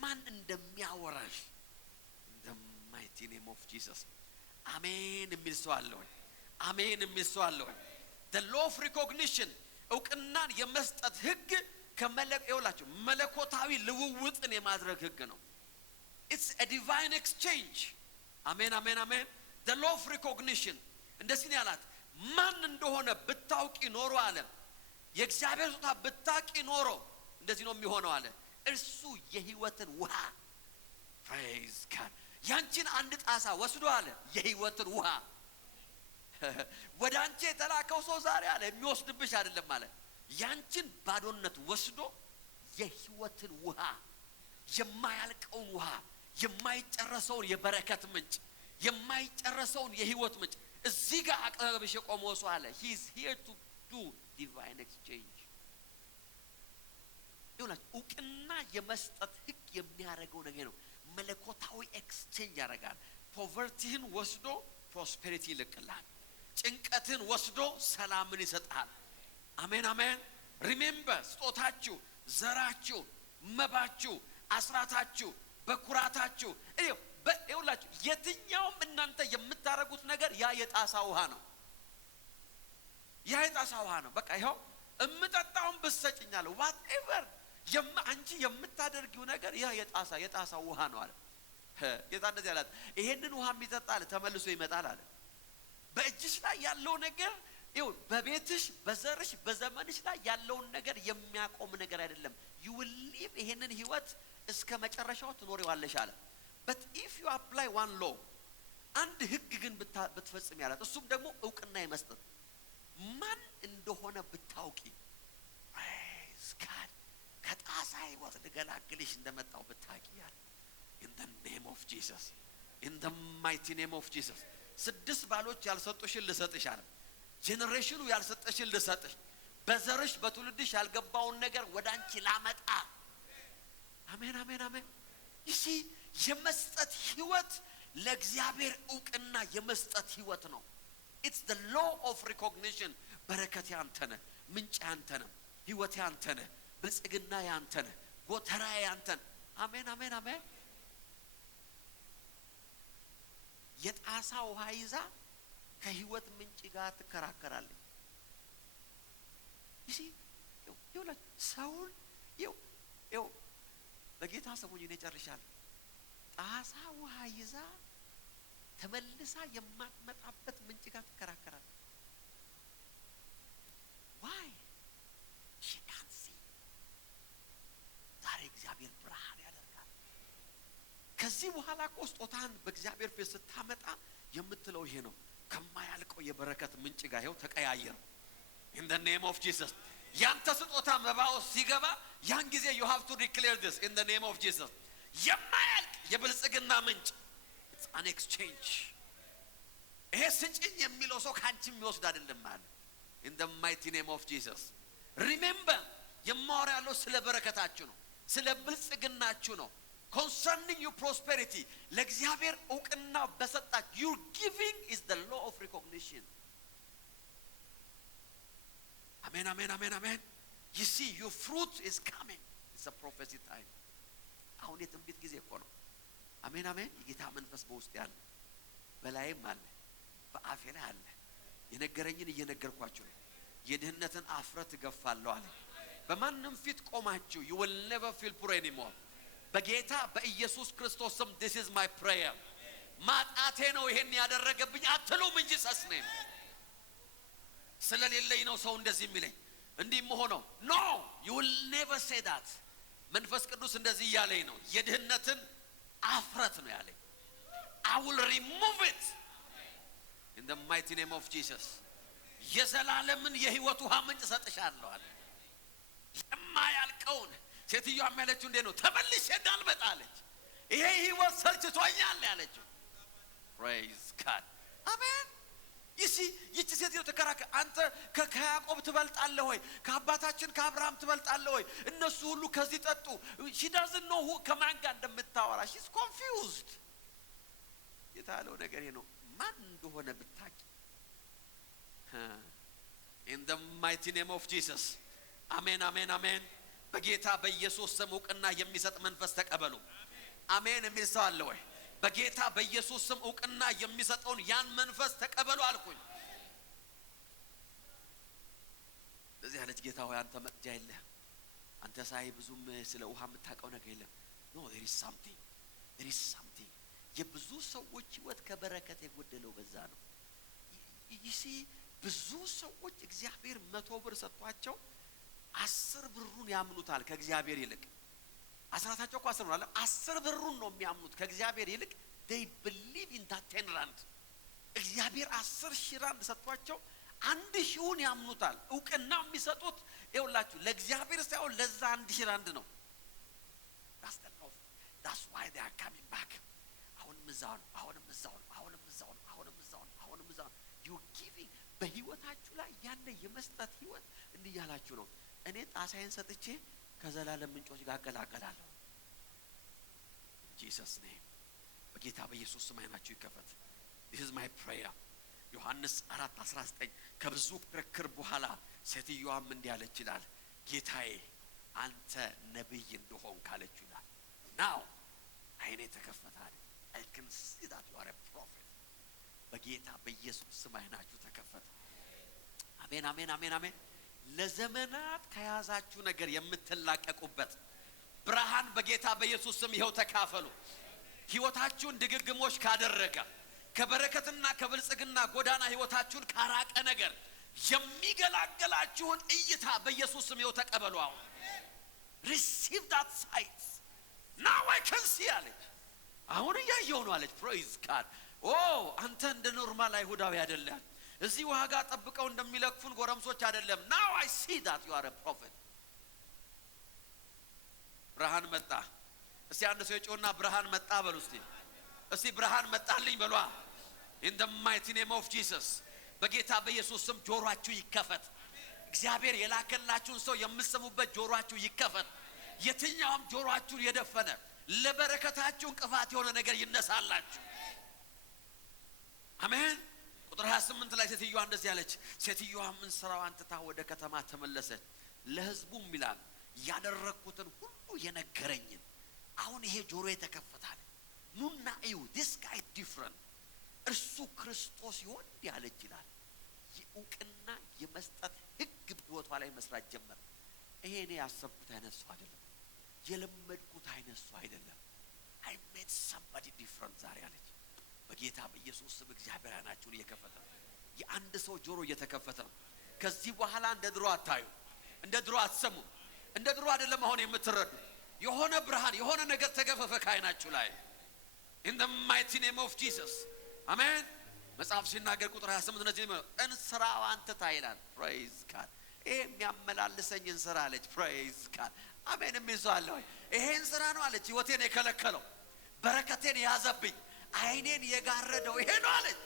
ማን እንደሚያወራሽ in the mighty name of Jesus አሜን የሚል ሰው አለ ወይ? አሜን የሚል ሰው አለ ወይ? the law of recognition እውቅናን የመስጠት ህግ ከመለኮታዊ መለኮታዊ ልውውጥን የማድረግ ህግ ነው። it's a divine exchange። አሜን አሜን አሜን። the law of recognition እንደዚህ ነው ያላት። ማን እንደሆነ ብታውቂ ኖሮ አለ የእግዚአብሔር ሥራ ብታውቂ ኖሮ እንደዚህ ነው የሚሆነው አለ እርሱ የህይወትን ውሃ praise God ያንቺን አንድ ጣሳ ወስዶ አለ የህይወትን ውሃ ወደ አንቺ የተላከው ሰው ዛሬ አለ የሚወስድብሽ አይደለም አለ ያንቺን ባዶነት ወስዶ የህይወትን ውሃ የማያልቀውን ውሃ የማይጨረሰውን የበረከት ምንጭ የማይጨረሰውን የህይወት ምንጭ እዚህ ጋር አቀረብሽ የቆመው ሰው አለ he is here to do divine exchange። ይኸውላችሁ እውቅና የመስጠት ህግ የሚያደርገው ነገር ነው። መለኮታዊ ኤክስቼንጅ ያደርጋል። ፖቨርቲህን ወስዶ ፕሮስፔሪቲ ይልቅልሃል። ጭንቀትን ወስዶ ሰላምን ይሰጣል። አሜን አሜን። ሪሜምበር ስጦታችሁ ዘራችሁ መባችሁ አስራታችሁ በኩራታችሁ ይኸውላችሁ የትኛውም እናንተ የምታረጉት ነገር ያ የጣሳ ውሃ ነው። ያ የጣሳ ውሃ ነው። በቃ ይኸው እምጠጣውን ብትሰጭኛለሁ whatever አንቺ የምታደርጊው ነገር ይሄ የጣሳ ውሃ ነው አለ ጌታ። እንደዚህ አላት፣ ይሄንን ውሃ የሚጠጣ አለ ተመልሶ ይመጣል አለ። በእጅሽ ላይ ያለው ነገር ይው በቤትሽ በዘርሽ በዘመንሽ ላይ ያለውን ነገር የሚያቆም ነገር አይደለም። you will live ይሄንን ህይወት እስከ መጨረሻው ትኖሪዋለሽ አለ። but if you apply one law አንድ ህግ ግን ብትፈጽም ያላት እሱም ደግሞ እውቅና የመስጠት ማን እንደሆነ ብታውቂ praise God ከጣሳ ህይወት ልገላግልሽ እንደመጣው ብታውቂ ያለ in the name of Jesus in the mighty name of Jesus 6 ባሎች ያልሰጡሽን ልሰጥሽ አለ። ጄኔሬሽኑ ያልሰጠሽን ልሰጥሽ፣ በዘርሽ በትውልድሽ ያልገባውን ነገር ወዳንቺ ላመጣ። አሜን አሜን አሜን። ይሲ የመስጠት ህይወት ለእግዚአብሔር እውቅና የመስጠት ህይወት ነው። it's the law of recognition። በረከት ያንተ ነህ፣ ምንጭ ያንተ ነህ፣ ህይወት ያንተ ነህ፣ ብልጽግና ያንተ ነህ፣ ጎተራ ያንተ ነህ። አሜን አሜን አሜን። የጣሳ ውሃ ይዛ ከህይወት ምንጭ ጋር ትከራከራለች። ይሲ ይውላል ሰውን ይው በጌታ ሰሙኝ እኔ ጨርሻለሁ። ጣሳ ውሃ ይዛ ተመልሳ የማትመጣበት ምንጭ ጋር ትከራከራለች። why she can't see። ዛሬ እግዚአብሔር ብርሃን ያደርጋል። ከዚህ በኋላ ስጦታን በእግዚአብሔር ፊት ስታመጣ የምትለው ይሄ ነው፣ ከማያልቀው የበረከት ምንጭ ጋር ይኸው ተቀያየር in the name of Jesus። ያንተ ስጦታ መባው ሲገባ ያን ጊዜ you have to declare this in the name of Jesus። የማያልቅ የብልጽግና ምንጭ it's an exchange። ይሄ ስጭኝ የሚለው ሰው ካንቺ የሚወስድ አይደለም ማለት in the mighty name of Jesus። remember የማወራው ስለ በረከታችሁ ነው፣ ስለ ብልጽግናችሁ ነው። concerning your prosperity ለእግዚአብሔር እውቅና በሰጣች your giving is the law of recognition። amen amen amen amen። you see your fruit is coming, it's a prophecy time። አሁን የትንቢት ጊዜ እኮ ነው። አሜን አሜን። የጌታ መንፈስ በውስጥ ያለ በላይም አለ በአፌ ላይ አለ። የነገረኝን እየነገርኳችሁ ነው። የድህነትን አፍረት እገፋለሁ አለ። በማንም ፊት ቆማችሁ you will never feel poor anymore። በጌታ በኢየሱስ ክርስቶስ ስም this is my prayer። ማጣቴ ነው ይሄን ያደረገብኝ አትሉም እንጂ ሰስነኝ ስለሌለኝ ነው ሰው እንደዚህ የሚለኝ እንዲህ መሆነው no you will never say that። መንፈስ ቅዱስ እንደዚህ ያለኝ ነው፣ የድህነትን አፍረት ነው ያለኝ። I will remove it in the mighty name of Jesus። የዘላለምን የህይወት ውሃ ምንጭ ሰጥሻለሁ አለ። የማያልቀውን ሴትዮዋ ያለችው እንዴ ነው ተመልሼ እንዳልመጣ አለች። ይሄ ህይወት ሰልችቶኛል ያለችው። praise God አሜን። ይሲ ይቺ ሴትዮ ተከራከ አንተ ከያዕቆብ ትበልጣለህ ወይ ከአባታችን ከአብርሃም ትበልጣለህ ወይ እነሱ ሁሉ ከዚህ ጠጡ። she doesn't know who ከማን ጋር እንደምታወራ she's confused። የታለው ነገር ነው ማን እንደሆነ ብታቂ in the mighty name of Jesus አሜን አሜን አሜን። በጌታ በኢየሱስ ስም እውቅና የሚሰጥ መንፈስ ተቀበሉ። አሜን የሚል ሰው አለ ወይ? በጌታ በኢየሱስ ስም እውቅና የሚሰጠውን ያን መንፈስ ተቀበሉ አልኩኝ። ለዚህ አለች ጌታ ሆይ አንተ መቅጃ የለህ፣ አንተ ሳይ ብዙም ስለ ውሃ የምታውቀው ነገር የለም። no there is something የብዙ ሰዎች ህይወት ከበረከት የጎደለው በዛ ነው። ይሲ ብዙ ሰዎች እግዚአብሔር 100 ብር ሰጥቷቸው 10 ብሩን ያምኑታል ከእግዚአብሔር ይልቅ። አስራታቸው እኮ 10 ነው አለ 10 ብሩን ነው የሚያምኑት ከእግዚአብሔር ይልቅ። they believe in that 10 rand። እግዚአብሔር 10,000 ራንድ ሰጥቷቸው 1,000ን ያምኑታል። እውቅና የሚሰጡት ይኸውላችሁ ለእግዚአብሔር ሳይሆን ለዛ 1,000 ራንድ ነው። that's why they are coming back። አሁንም እዛው you giving በህይወታችሁ ላይ ያለ የመስጠት ህይወት እንዲህ ያላችሁ ነው። እኔ ጣሳዬን ሰጥቼ ከዘላለም ምንጮች ጋር አቀላቀላለሁ። Jesus name በጌታ በኢየሱስ ስም አይናችሁ ይከፈት። this is my prayer። ዮሐንስ 4:19 ከብዙ ክርክር በኋላ ሴትዮዋም እንዲህ አለች ይላል፣ ጌታዬ አንተ ነብይ እንደሆን ካለች ይላል now አይኔ ተከፈተ። I can see that you are a prophet። በጌታ በኢየሱስ ስም አይናችሁ ተከፈተ። አሜን አሜን አሜን አሜን። ለዘመናት ከያዛችሁ ነገር የምትላቀቁበት ብርሃን በጌታ በኢየሱስ ስም ይኸው ተካፈሉ። ሕይወታችሁን ድግግሞሽ ካደረገ ከበረከትና ከብልጽግና ጎዳና ሕይወታችሁን ካራቀ ነገር የሚገላገላችሁን እይታ በኢየሱስ ስም ይኸው ተቀበሉ። አሁን receive that sight. now I can see አለች። አሁን እያየሁ ነው አለች። praise God. አንተ እንደ ኖርማል አይሁዳዊ አይደለም። እዚህ ዋጋ ጠብቀው እንደሚለክፉን ጎረምሶች አይደለም። now I see that you are a prophet. ብርሃን መጣ። እስቲ አንድ ሰው ይጮህና ብርሃን መጣ በሉ እስቲ። እስቲ ብርሃን መጣልኝ በሏ። in the mighty name of Jesus በጌታ በኢየሱስ ስም ጆሮአችሁ ይከፈት። እግዚአብሔር የላከላችሁን ሰው የምትሰሙበት ጆሮአችሁ ይከፈት። የትኛውም ጆሮአችሁን የደፈነ ለበረከታችሁ እንቅፋት የሆነ ነገር ይነሳላችሁ። አሜን። ቁጥር 28 ላይ ሴትዮዋ እንደዚህ ያለች። ሴትዮዋም እንስራዋን ትታ ወደ ከተማ ተመለሰች። ለሕዝቡም ይላል ያደረኩትን ሁሉ የነገረኝን አሁን ይሄ ጆሮ የተከፈታል። ኑና እዩ this guy different እርሱ ክርስቶስ ይሆን ያለች ይላል። የእውቅና የመስጠት ህግ በህይወቷ ላይ መስራት ጀመረ። ይሄ እኔ ያሰብኩት አይነት ሰው አይደለም፣ የለመድኩት አይነት ሰው አይደለም። I met somebody different ዛሬ አለች። በጌታ በኢየሱስ ስም እግዚአብሔር አይናችሁን እየከፈተ ነው። የአንድ ሰው ጆሮ እየተከፈተ ነው። ከዚህ በኋላ እንደ ድሮ አታዩ፣ እንደ ድሮ አትሰሙ፣ እንደ ድሮ አይደለም አሁን የምትረዱ። የሆነ ብርሃን የሆነ ነገር ተገፈፈ ከዓይናችሁ ላይ in the mighty name of Jesus አሜን። መጽሐፍ ሲናገር ቁጥር 28 እንደዚህ ነው። እንስራዋን ትታ ይላል። praise God። ይሄ የሚያመላልሰኝ እንስራ አለች። praise God አሜን። የሚይዟል ወይ ይሄን እንስራ ነው አለች። ህይወቴን የከለከለው በረከቴን ያዘብኝ አይኔን የጋረደው ይሄ ነው አለች።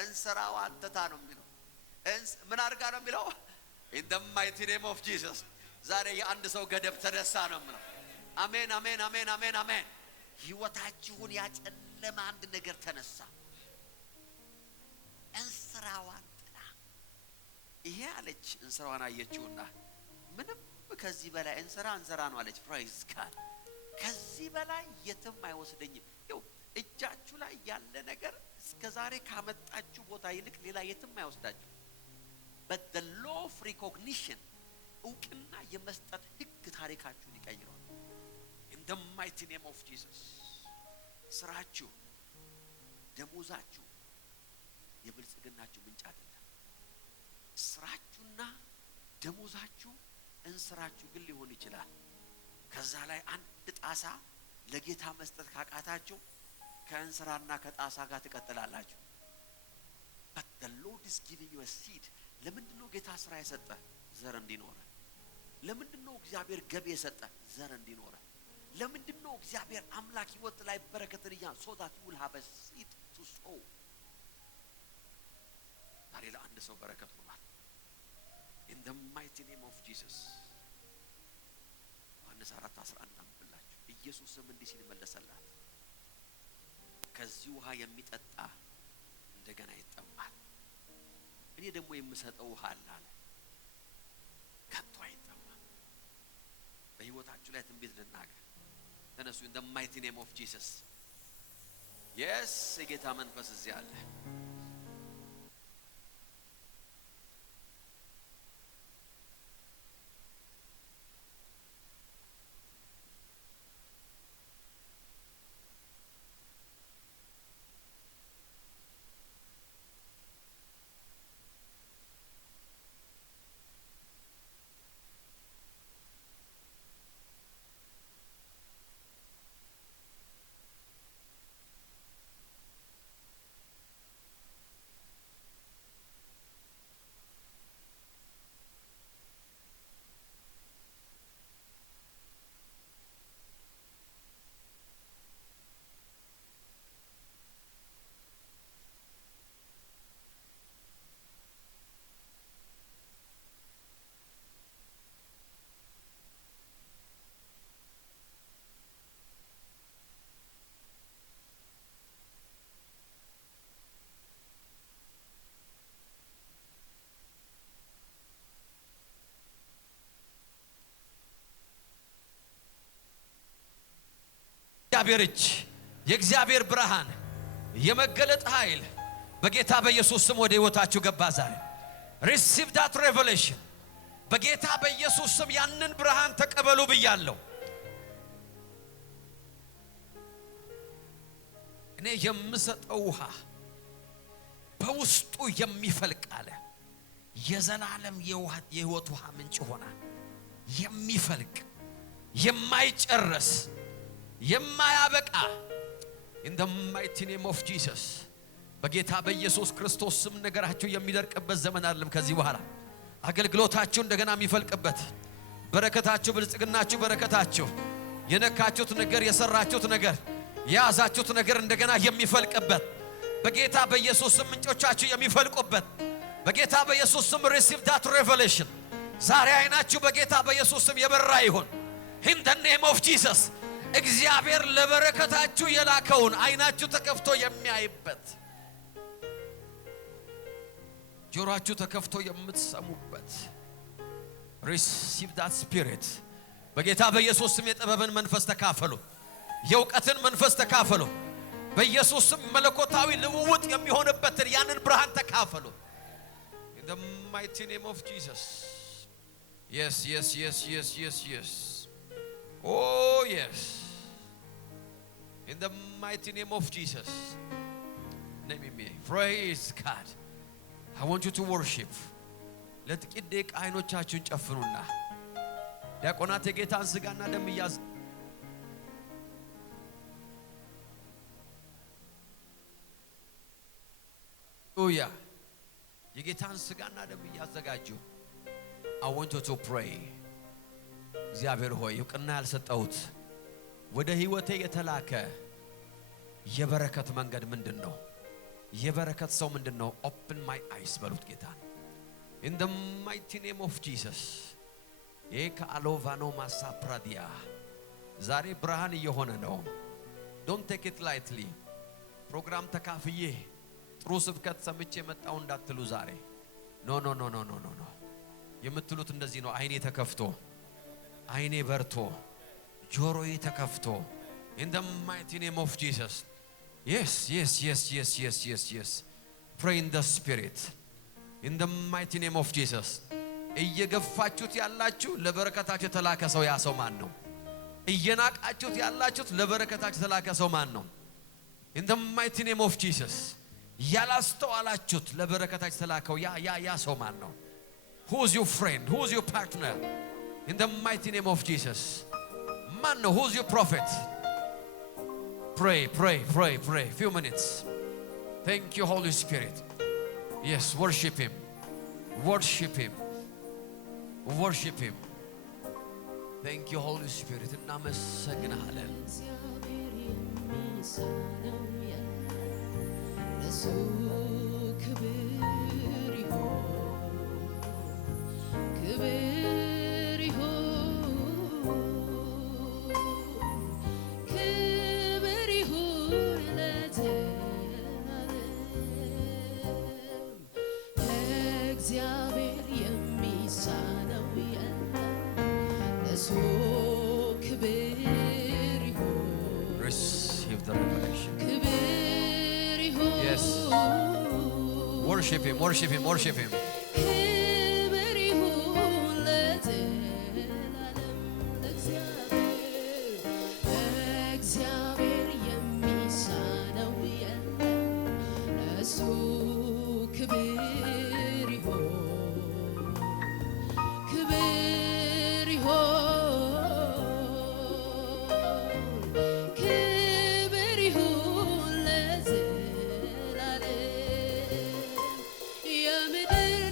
እንስራዋን ትታ ነው የሚለው። ምን አድርጋ ነው የሚለው? in the mighty name of Jesus ዛሬ የአንድ ሰው ገደብ ተነሳ ነው የሚለው። አሜን አሜን አሜን አሜን አሜን። ህይወታችሁን ያጨለመ አንድ ነገር ተነሳ። እንስራዋን ጥላ ይሄ አለች። እንስራዋን አየችውና ምንም ከዚህ በላይ እንስራ ነው አለች። praise God ከዚህ በላይ የትም አይወስደኝም። ይኸው እጃችሁ ላይ ያለ ነገር እስከዛሬ ካመጣችሁ ቦታ ይልቅ ሌላ የትም አይወስዳችሁ። but the law of recognition እውቅና የመስጠት ህግ ታሪካችሁን ይቀይራል። in the mighty name of Jesus ስራችሁ ደሞዛችሁ የብልጽግናችሁ ምንጭ አይደለም። ስራችሁና ደሞዛችሁ እንስራችሁ ግን ሊሆን ይችላል። ከዛ ላይ አንድ ጣሳ ለጌታ መስጠት ካቃታችሁ ከእንስራና ከጣሳ ጋር ትቀጥላላችሁ። but the Lord is giving you a seed። ለምንድነው ጌታ ስራ የሰጠ? ዘር እንዲኖር። ለምንድነው እግዚአብሔር ገቢ የሰጠ? ዘር እንዲኖር። ለምንድነው እግዚአብሔር አምላክ ህይወት ላይ በረከትን so that you will have a seed to sow። ዛሬ ለአንድ ሰው በረከት ሆኗል። in the mighty name of Jesus ዮሐንስ 4:11 አንብላችሁ። ኢየሱስም እንዲህ ሲል መለሰላት፣ ከዚህ ውሃ የሚጠጣ እንደገና ይጠማል። እኔ ደግሞ የምሰጠው ውሃ አለ ከቶ አይጠማም። በህይወታችሁ ላይ ትንቢት ልናገር። ተነሱ in the mighty name of Jesus። yes የጌታ መንፈስ እዚህ አለ። የእግዚአብሔር እጅ የእግዚአብሔር ብርሃን የመገለጥ ኃይል በጌታ በኢየሱስ ስም ወደ ህይወታችሁ ገባ ዛሬ። receive that revelation በጌታ በኢየሱስ ስም ያንን ብርሃን ተቀበሉ ብያለሁ። እኔ የምሰጠው ውሃ በውስጡ የሚፈልቅ አለ የዘላለም የሕይወት ውሃ ምንጭ ይሆናል። የሚፈልቅ የማይጨርስ የማያበቃ in the mighty name of Jesus በጌታ በኢየሱስ ክርስቶስ ስም ነገራችሁ የሚደርቅበት ዘመን አይደለም። ከዚህ በኋላ አገልግሎታችሁ እንደገና የሚፈልቅበት በረከታችሁ ብልጽግናችሁ በረከታችሁ የነካችሁት ነገር የሰራችሁት ነገር የያዛችሁት ነገር እንደገና የሚፈልቅበት በጌታ በኢየሱስ ስም ምንጮቻችሁ የሚፈልቁበት በጌታ በኢየሱስ ስም receive that revelation ዛሬ አይናችሁ በጌታ በኢየሱስ ስም የበራ ይሁን in the name of Jesus እግዚአብሔር ለበረከታችሁ የላከውን አይናችሁ ተከፍቶ የሚያይበት ጆሮአችሁ ተከፍቶ የምትሰሙበት receive that spirit በጌታ በኢየሱስ ስም የጥበብን መንፈስ ተካፈሉ የእውቀትን መንፈስ ተካፈሉ በኢየሱስ ስም መለኮታዊ ልውውጥ የሚሆንበትን ያንን ብርሃን ተካፈሉ in the mighty name of Jesus yes yes yes yes yes yes oh yes in the mighty name of Jesus name me praise God I want you to worship ለጥቂት ደቂቃ አይኖቻችሁን ጨፍኑና ዲያቆናት የጌታን ሥጋና ደም ይያዝ ኦያ የጌታን ሥጋና ደም ይያዘጋጁ I want you to pray እግዚአብሔር ሆይ እውቅና ያልሰጠሁት ወደ ሕይወቴ የተላከ የበረከት መንገድ ምንድነው የበረከት ሰው ምንድነው open my eyes በሉት ጌታ in the mighty name of Jesus ኤካአሎቫኖ ማሳፕራዲያ ዛሬ ብርሃን እየሆነ ነው don't take it lightly ፕሮግራም ተካፍዬ ጥሩ ስብከት ሰምቼ መጣው እንዳትሉ ዛሬ ኖ ኖ ኖ ኖ ኖ ኖ የምትሉት እንደዚህ ነው አይኔ ተከፍቶ አይኔ በርቶ ጆሮዬ ተከፍቶ in the mighty name of Jesus yes yes yes yes yes yes yes pray in the spirit in the mighty name of Jesus እየገፋችሁት ያላችሁ ለበረከታችሁ የተላከ ሰው ያ ሰው ማን ነው እየናቃችሁት ያላችሁት ለበረከታችሁ የተላከ ሰው ማን ነው in the mighty name of Jesus ያላስተዋላችሁት ለበረከታችሁ የተላከው ያ ሰው ማን ነው who's your friend who's your partner in the mighty name of Jesus man no who's your prophet pray pray pray pray few minutes thank you Holy Spirit yes worship him worship him worship him thank you Holy Spirit እናመሰግናለን receive the revelation yes worship him worship him worship him የምድር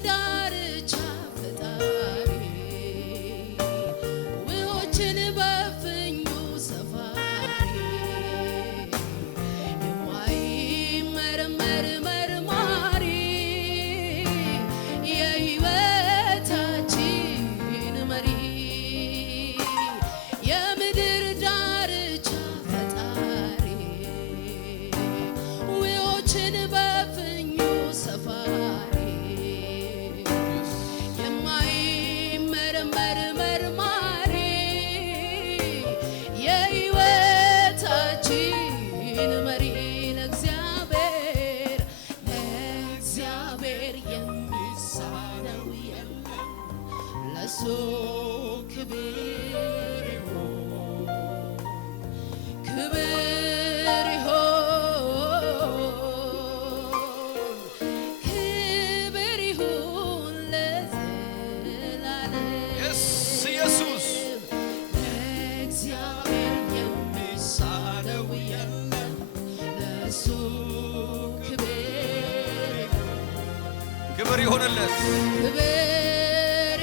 ክብር ይሁንለት። ክብር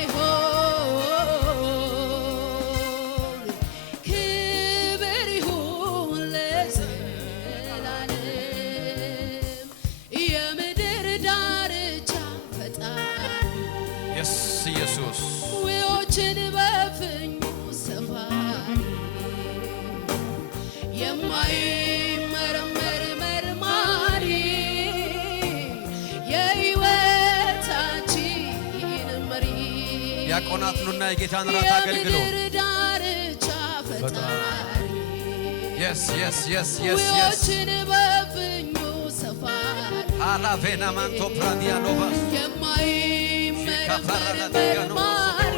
ይሁን፣ ክብር ይሁን ለዘላለም የምድር ዳርቻ ፈጣሪ ኢየሱስ ውኆችን በፍኙ ሰፋሪ የማይመረመር መርማሪ የሕይወታችን መሪ ዲያቆናት ኑና የጌታን ራት አገልግሎ የምድር ዳርቻ ፈጣሪ ውኆችን በፍኙ ሰፋሪ አላቬና ማንቶ ፕራዲያኖቫስ የማይመረመር መርማሪ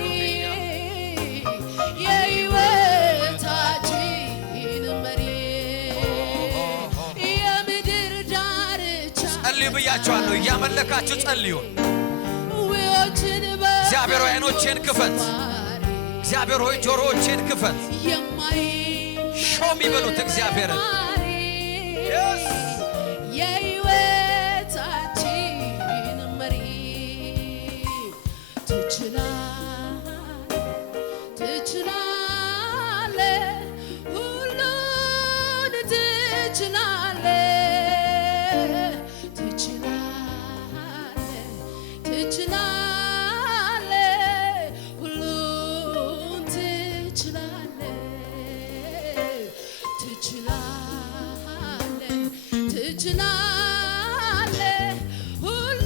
የሕይወታችን መሪ የምድር ዳርቻ ጸልዩ ብያችኋለሁ። እያመለካችሁ ጸልዩ። ውኆችን እግዚአብሔር ሆይ ዓይኖቼን ክፈት፣ እግዚአብሔር ሆይ ጆሮዎቼን ክፈት። ሾም ይበሉት እግዚአብሔርን። የሕይወታችን መሪ ትችላለህ፣ ሁሉን ትችላለህ፣ ትችላለህ፣ ሁሉን ትችላለህ፣ ትችላለህ፣ ሁሉን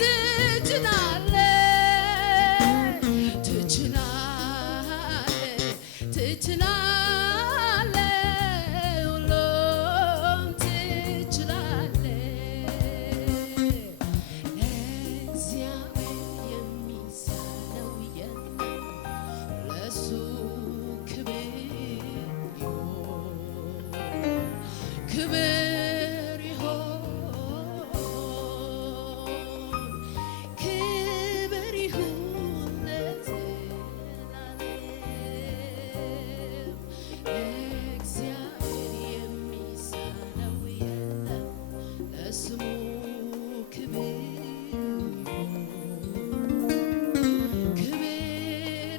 ትችላለህ፣ ትችላለህ፣ ሁሉን ትችላለህ። ለእግዚአብሔር የሚሳነው የለም፣ ለእሱ ክብር ይሁን፣ ክብር ይሁን፣ ክብር ይሁን ለዘላለም። ለእግዚአብሔር የሚሳነው የለም፣ ለስሙ ክብር ይሁን፣ ክብር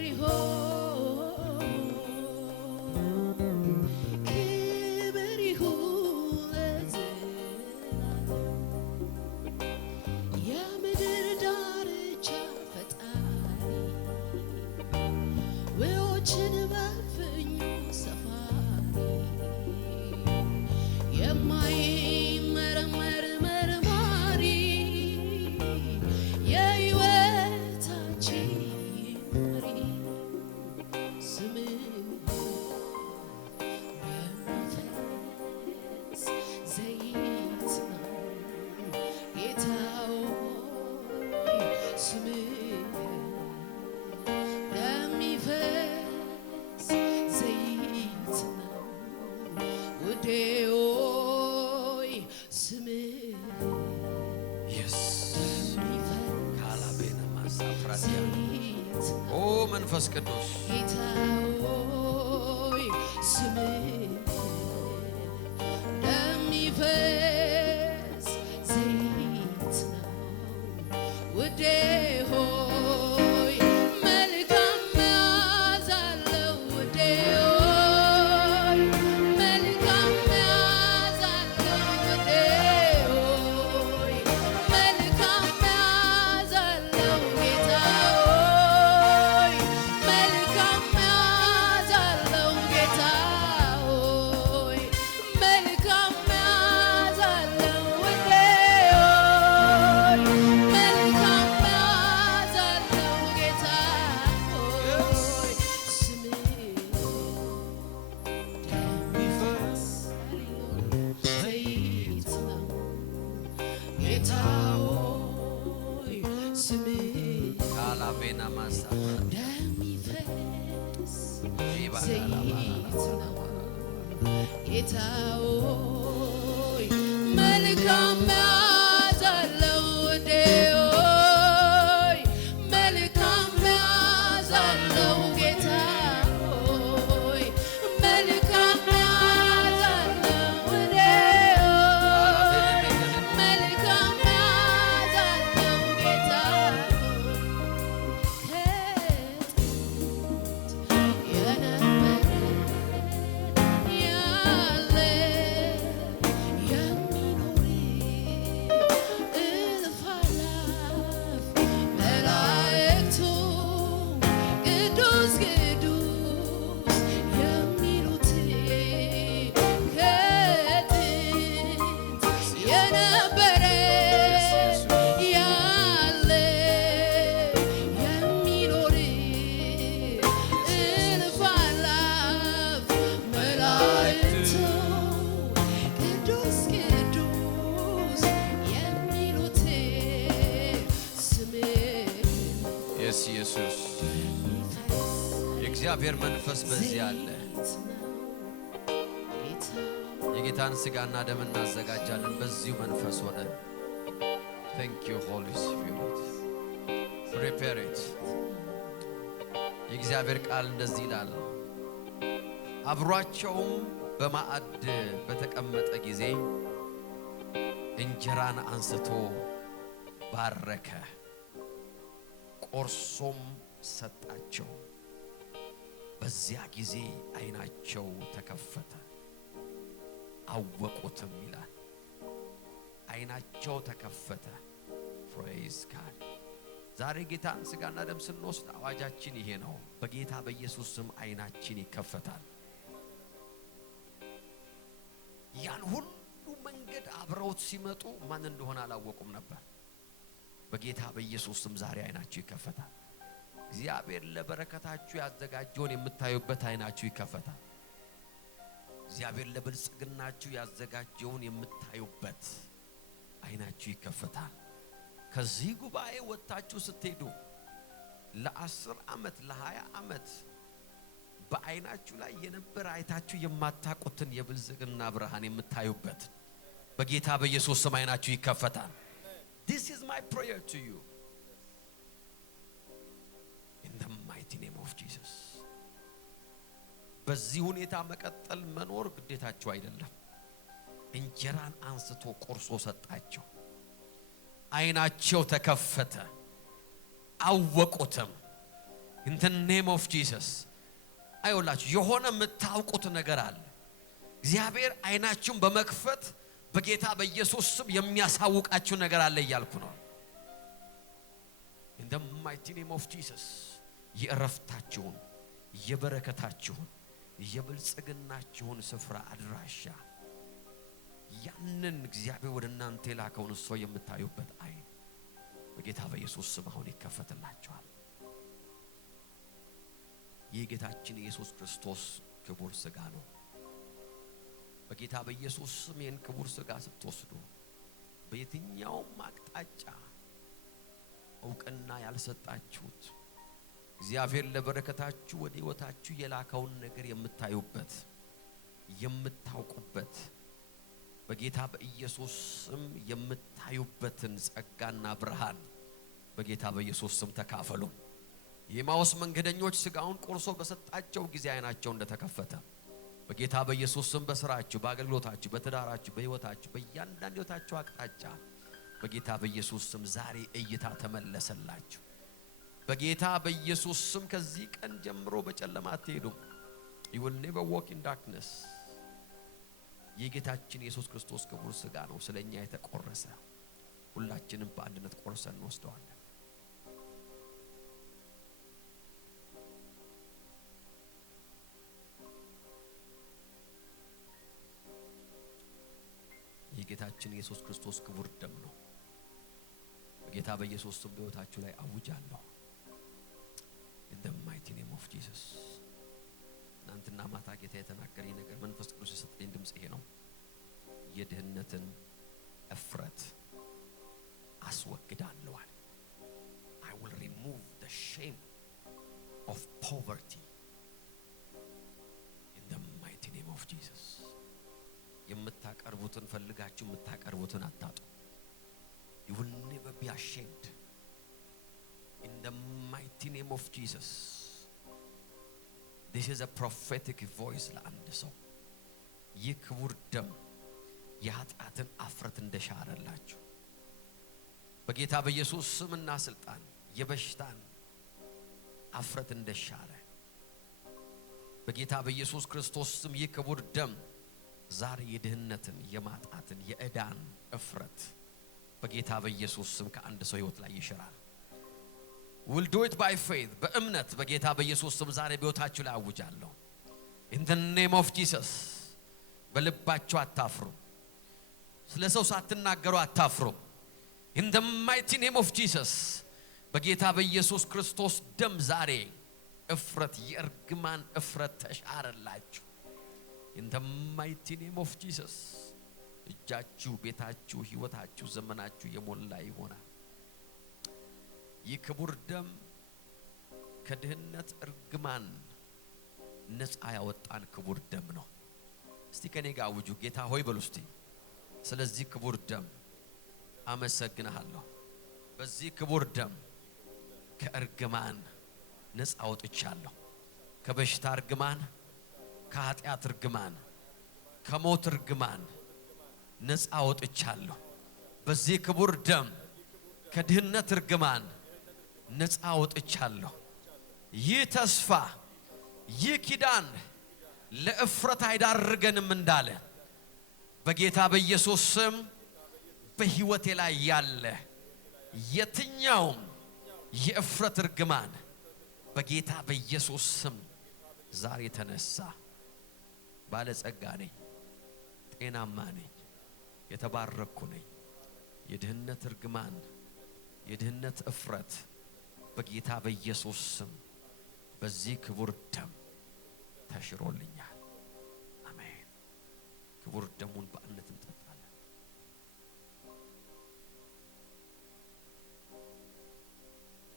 ይሁን፣ ክብር ይሁን ለዘላለም። የምድር ዳርቻ ፈጣሪ ውኆችን በፍኙ ሰፋሪ የማይመረመር መርማሪ የሕይወታችን መሪ ስምህ በሚፈስ ዘይት ነው ጌታ ሆይ፣ ስምህ በሚፈስ ዘይት ነው ውዴ ሆይ፣ ስምህ ካላቤና ማሳፍራዲያ ዘይት ኦ መንፈስ ቅዱስ ጌታ ሆይ፣ ስምህ እንደሚፈስ ዘይት ነው ውዴ ሆይ፣ መልካም መዓዛ አለው ውዴ ሆይ፣ መልካም መዓዛ አለው ውዴ ሆይ፣ መልካም መዓዛ አለው ጌታ ሆይ፣ መልካም መዓዛ አለው ጌታ ሆይ፣ መልካም መዓዛ አለው ውዴ ሆይ፣ መልካም መዓዛ አለው ጌታ ሆይ፣ ስምህ እንደሚፈስ ዘይት ነው ጌታ ሆይ፣ ስምህ ካላቤና ማሳፍራ እንደሚፈስ ዘይት ነው ጌታ ሆይ፣ መልካም መዓዛ አለው ውዴ ሆይ፣ መልካም መዓዛ አለው ጌታ ሆይ፣ መልካም መዓዛ አለው ውዴ ሆይ፣ መልካም መዓዛ አለው የእግዚአብሔር መንፈስ በዚህ አለ። የጌታን ስጋና ደም እናዘጋጃለን በዚሁ መንፈስ ሆነ። Thank you Holy Spirit. Prepare it. የእግዚአብሔር ቃል እንደዚህ ይላል፣ አብሯቸውም በማዕድ በተቀመጠ ጊዜ እንጀራን አንስቶ ባረከ፣ ቆርሶም ሰጣቸው። በዚያ ጊዜ ዓይናቸው ተከፈተ አወቁትም ይላል። ዓይናቸው ተከፈተ። Praise God. ዛሬ ጌታን ስጋና ደም ስንወስድ አዋጃችን ይሄ ነው። በጌታ በኢየሱስ ስም ዓይናችን ይከፈታል። ያን ሁሉ መንገድ አብረውት ሲመጡ ማን እንደሆነ አላወቁም ነበር። በጌታ በኢየሱስ ስም ዛሬ ዓይናችሁ ይከፈታል። እግዚአብሔር ለበረከታችሁ ያዘጋጀውን የምታዩበት ዓይናችሁ ይከፈታል። እግዚአብሔር ለብልጽግናችሁ ያዘጋጀውን የምታዩበት ዓይናችሁ ይከፈታል። ከዚህ ጉባኤ ወጣችሁ ስትሄዱ ለ10 ዓመት ለ20 ዓመት በዓይናችሁ ላይ የነበረ አይታችሁ የማታውቁትን የብልጽግና ብርሃን የምታዩበት በጌታ በኢየሱስ ስም ዓይናችሁ ይከፈታል። This is my prayer to you in the mighty name of Jesus. በዚህ ሁኔታ መቀጠል መኖር ግዴታችሁ አይደለም። እንጀራን አንስቶ ቆርሶ ሰጣቸው። ዓይናቸው ተከፈተ አወቁትም። in the name of Jesus. አይወላችሁ የሆነ የምታውቁት ነገር አለ። እግዚአብሔር ዓይናችሁን በመክፈት በጌታ በኢየሱስ ስም የሚያሳውቃችሁ ነገር አለ እያልኩ ነው። in the mighty name of Jesus. የእረፍታችሁን የበረከታችሁን የብልጽግናችሁን ስፍራ አድራሻ ያንን እግዚአብሔር ወደ እናንተ የላከውን ሰው የምታዩበት ዓይን በጌታ በኢየሱስ ስም አሁን ይከፈትላችኋል። የጌታችን ኢየሱስ ክርስቶስ ክቡር ሥጋ ነው። በጌታ በኢየሱስ ስም ይህን ክቡር ሥጋ ስትወስዱ በየትኛውም አቅጣጫ እውቅና ያልሰጣችሁት እግዚአብሔር ለበረከታችሁ ወደ ሕይወታችሁ የላከውን ነገር የምታዩበት የምታውቁበት በጌታ በኢየሱስ ስም የምታዩበትን ጸጋና ብርሃን በጌታ በኢየሱስ ስም ተካፈሉ። የኤማሁስ መንገደኞች ሥጋውን ቆርሶ በሰጣቸው ጊዜ ዓይናቸው እንደተከፈተ በጌታ በኢየሱስ ስም በስራችሁ፣ በአገልግሎታችሁ፣ በትዳራችሁ፣ በሕይወታችሁ በእያንዳንዱ ሕይወታችሁ አቅጣጫ በጌታ በኢየሱስ ስም ዛሬ እይታ ተመለሰላችሁ። በጌታ በኢየሱስ ስም ከዚህ ቀን ጀምሮ በጨለማ አትሄዱም። You will never walk in darkness. የጌታችን ኢየሱስ ክርስቶስ ክቡር ሥጋ ነው ስለኛ የተቆረሰ። ሁላችንም በአንድነት ቆርሰን እንወስደዋለን። የጌታችን ኢየሱስ ክርስቶስ ክቡር ደም ነው። በጌታ በኢየሱስ ስም በሕይወታችሁ ላይ አውጃለሁ። in the mighty name of Jesus. እናንተና ማታ ጌታ የተናገረኝ ነገር መንፈስ ቅዱስ የሰጠኝ ድምጽ ይሄ ነው። የድህነትን እፍረት አስወግዳለሁ። I will remove the shame of poverty in the mighty name of Jesus. የምታቀርቡትን ፈልጋችሁ የምታቀርቡትን አታጡ። You will never be ashamed in the mighty name of Jesus. This is a prophetic voice ለአንድ ሰው። ይህ ክቡር ደም የኃጢአትን አፍረት እንደሻረላችሁ በጌታ በኢየሱስ ስምና ስልጣን የበሽታን አፍረት እንደሻረ በጌታ በኢየሱስ ክርስቶስ ስም ይህ ክቡር ደም ዛሬ የድህነትን የማጣትን የዕዳን እፍረት በጌታ በኢየሱስ ስም ከአንድ ሰው ሕይወት ላይ ይሽራል። We'll do it by faith. በእምነት በጌታ በኢየሱስ ስም ዛሬ በሕይወታችሁ ላይ አውጃለሁ። In the name of Jesus. በልባችሁ አታፍሩ። ስለ ሰው ሳትናገሩ አታፍሩ። In the mighty name of Jesus. በጌታ በኢየሱስ ክርስቶስ ደም ዛሬ እፍረት የእርግማን እፍረት ተሻረላችሁ። In the mighty name of Jesus. እጃችሁ፣ ቤታችሁ፣ ሕይወታችሁ፣ ዘመናችሁ የሞላ ይሆናል። ይህ ክቡር ደም ከድህነት እርግማን ነፃ ያወጣን ክቡር ደም ነው። እስቲ ከኔ ጋር አውጁ። ጌታ ሆይ በሉ እስቲ። ስለዚህ ክቡር ደም አመሰግንሃለሁ። በዚህ ክቡር ደም ከእርግማን ነፃ አውጥቻለሁ። ከበሽታ እርግማን፣ ከኃጢአት እርግማን፣ ከሞት እርግማን ነፃ አውጥቻለሁ። በዚህ ክቡር ደም ከድህነት እርግማን ነፃ አውጥቻለሁ። ይህ ተስፋ ይህ ኪዳን ለእፍረት አይዳርገንም እንዳለ በጌታ በኢየሱስ ስም በሕይወቴ ላይ ያለ የትኛውም የእፍረት እርግማን በጌታ በኢየሱስ ስም ዛሬ ተነሳ። ባለጸጋ ነኝ፣ ጤናማ ነኝ፣ የተባረኩ ነኝ። የድህነት እርግማን፣ የድህነት እፍረት በጌታ በኢየሱስ ስም በዚህ ክቡር ደም ተሽሮልኛል። አሜን። ክቡር ደሙን በእምነት እንጠጣለን።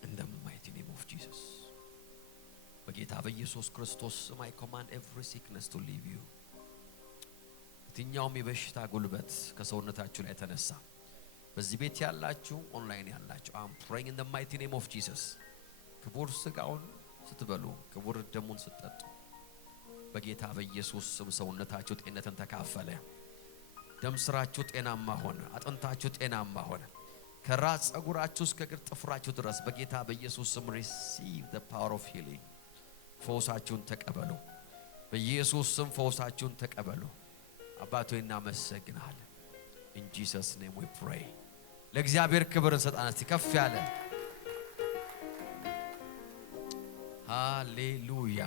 In the mighty name of Jesus. በጌታ በኢየሱስ ክርስቶስ ስም I command every sickness to leave you. የትኛውም የበሽታ ጉልበት ከሰውነታችሁ ላይ ተነሳ። በዚህ ቤት ያላችሁ፣ ኦንላይን ያላችሁ I'm praying in the mighty name of Jesus. ክቡር ስጋውን ስትበሉ፣ ክቡር ደሙን ስትጠጡ በጌታ በኢየሱስ ስም ሰውነታችሁ ጤንነትን ተካፈለ። ደም ስራችሁ ጤናማ ሆነ። አጥንታችሁ ጤናማ ሆነ። ከራስ ጸጉራችሁ እስከ እግር ጥፍራችሁ ድረስ በጌታ በኢየሱስ ስም receive the power of healing. ፈውሳችሁን ተቀበሉ። በኢየሱስ ስም ፈውሳችሁን ተቀበሉ። አባቶ እናመሰግናለን። In Jesus name we pray. ለእግዚአብሔር ክብር እንሰጣለን። እስቲ ከፍ ያለ ሃሌሉያ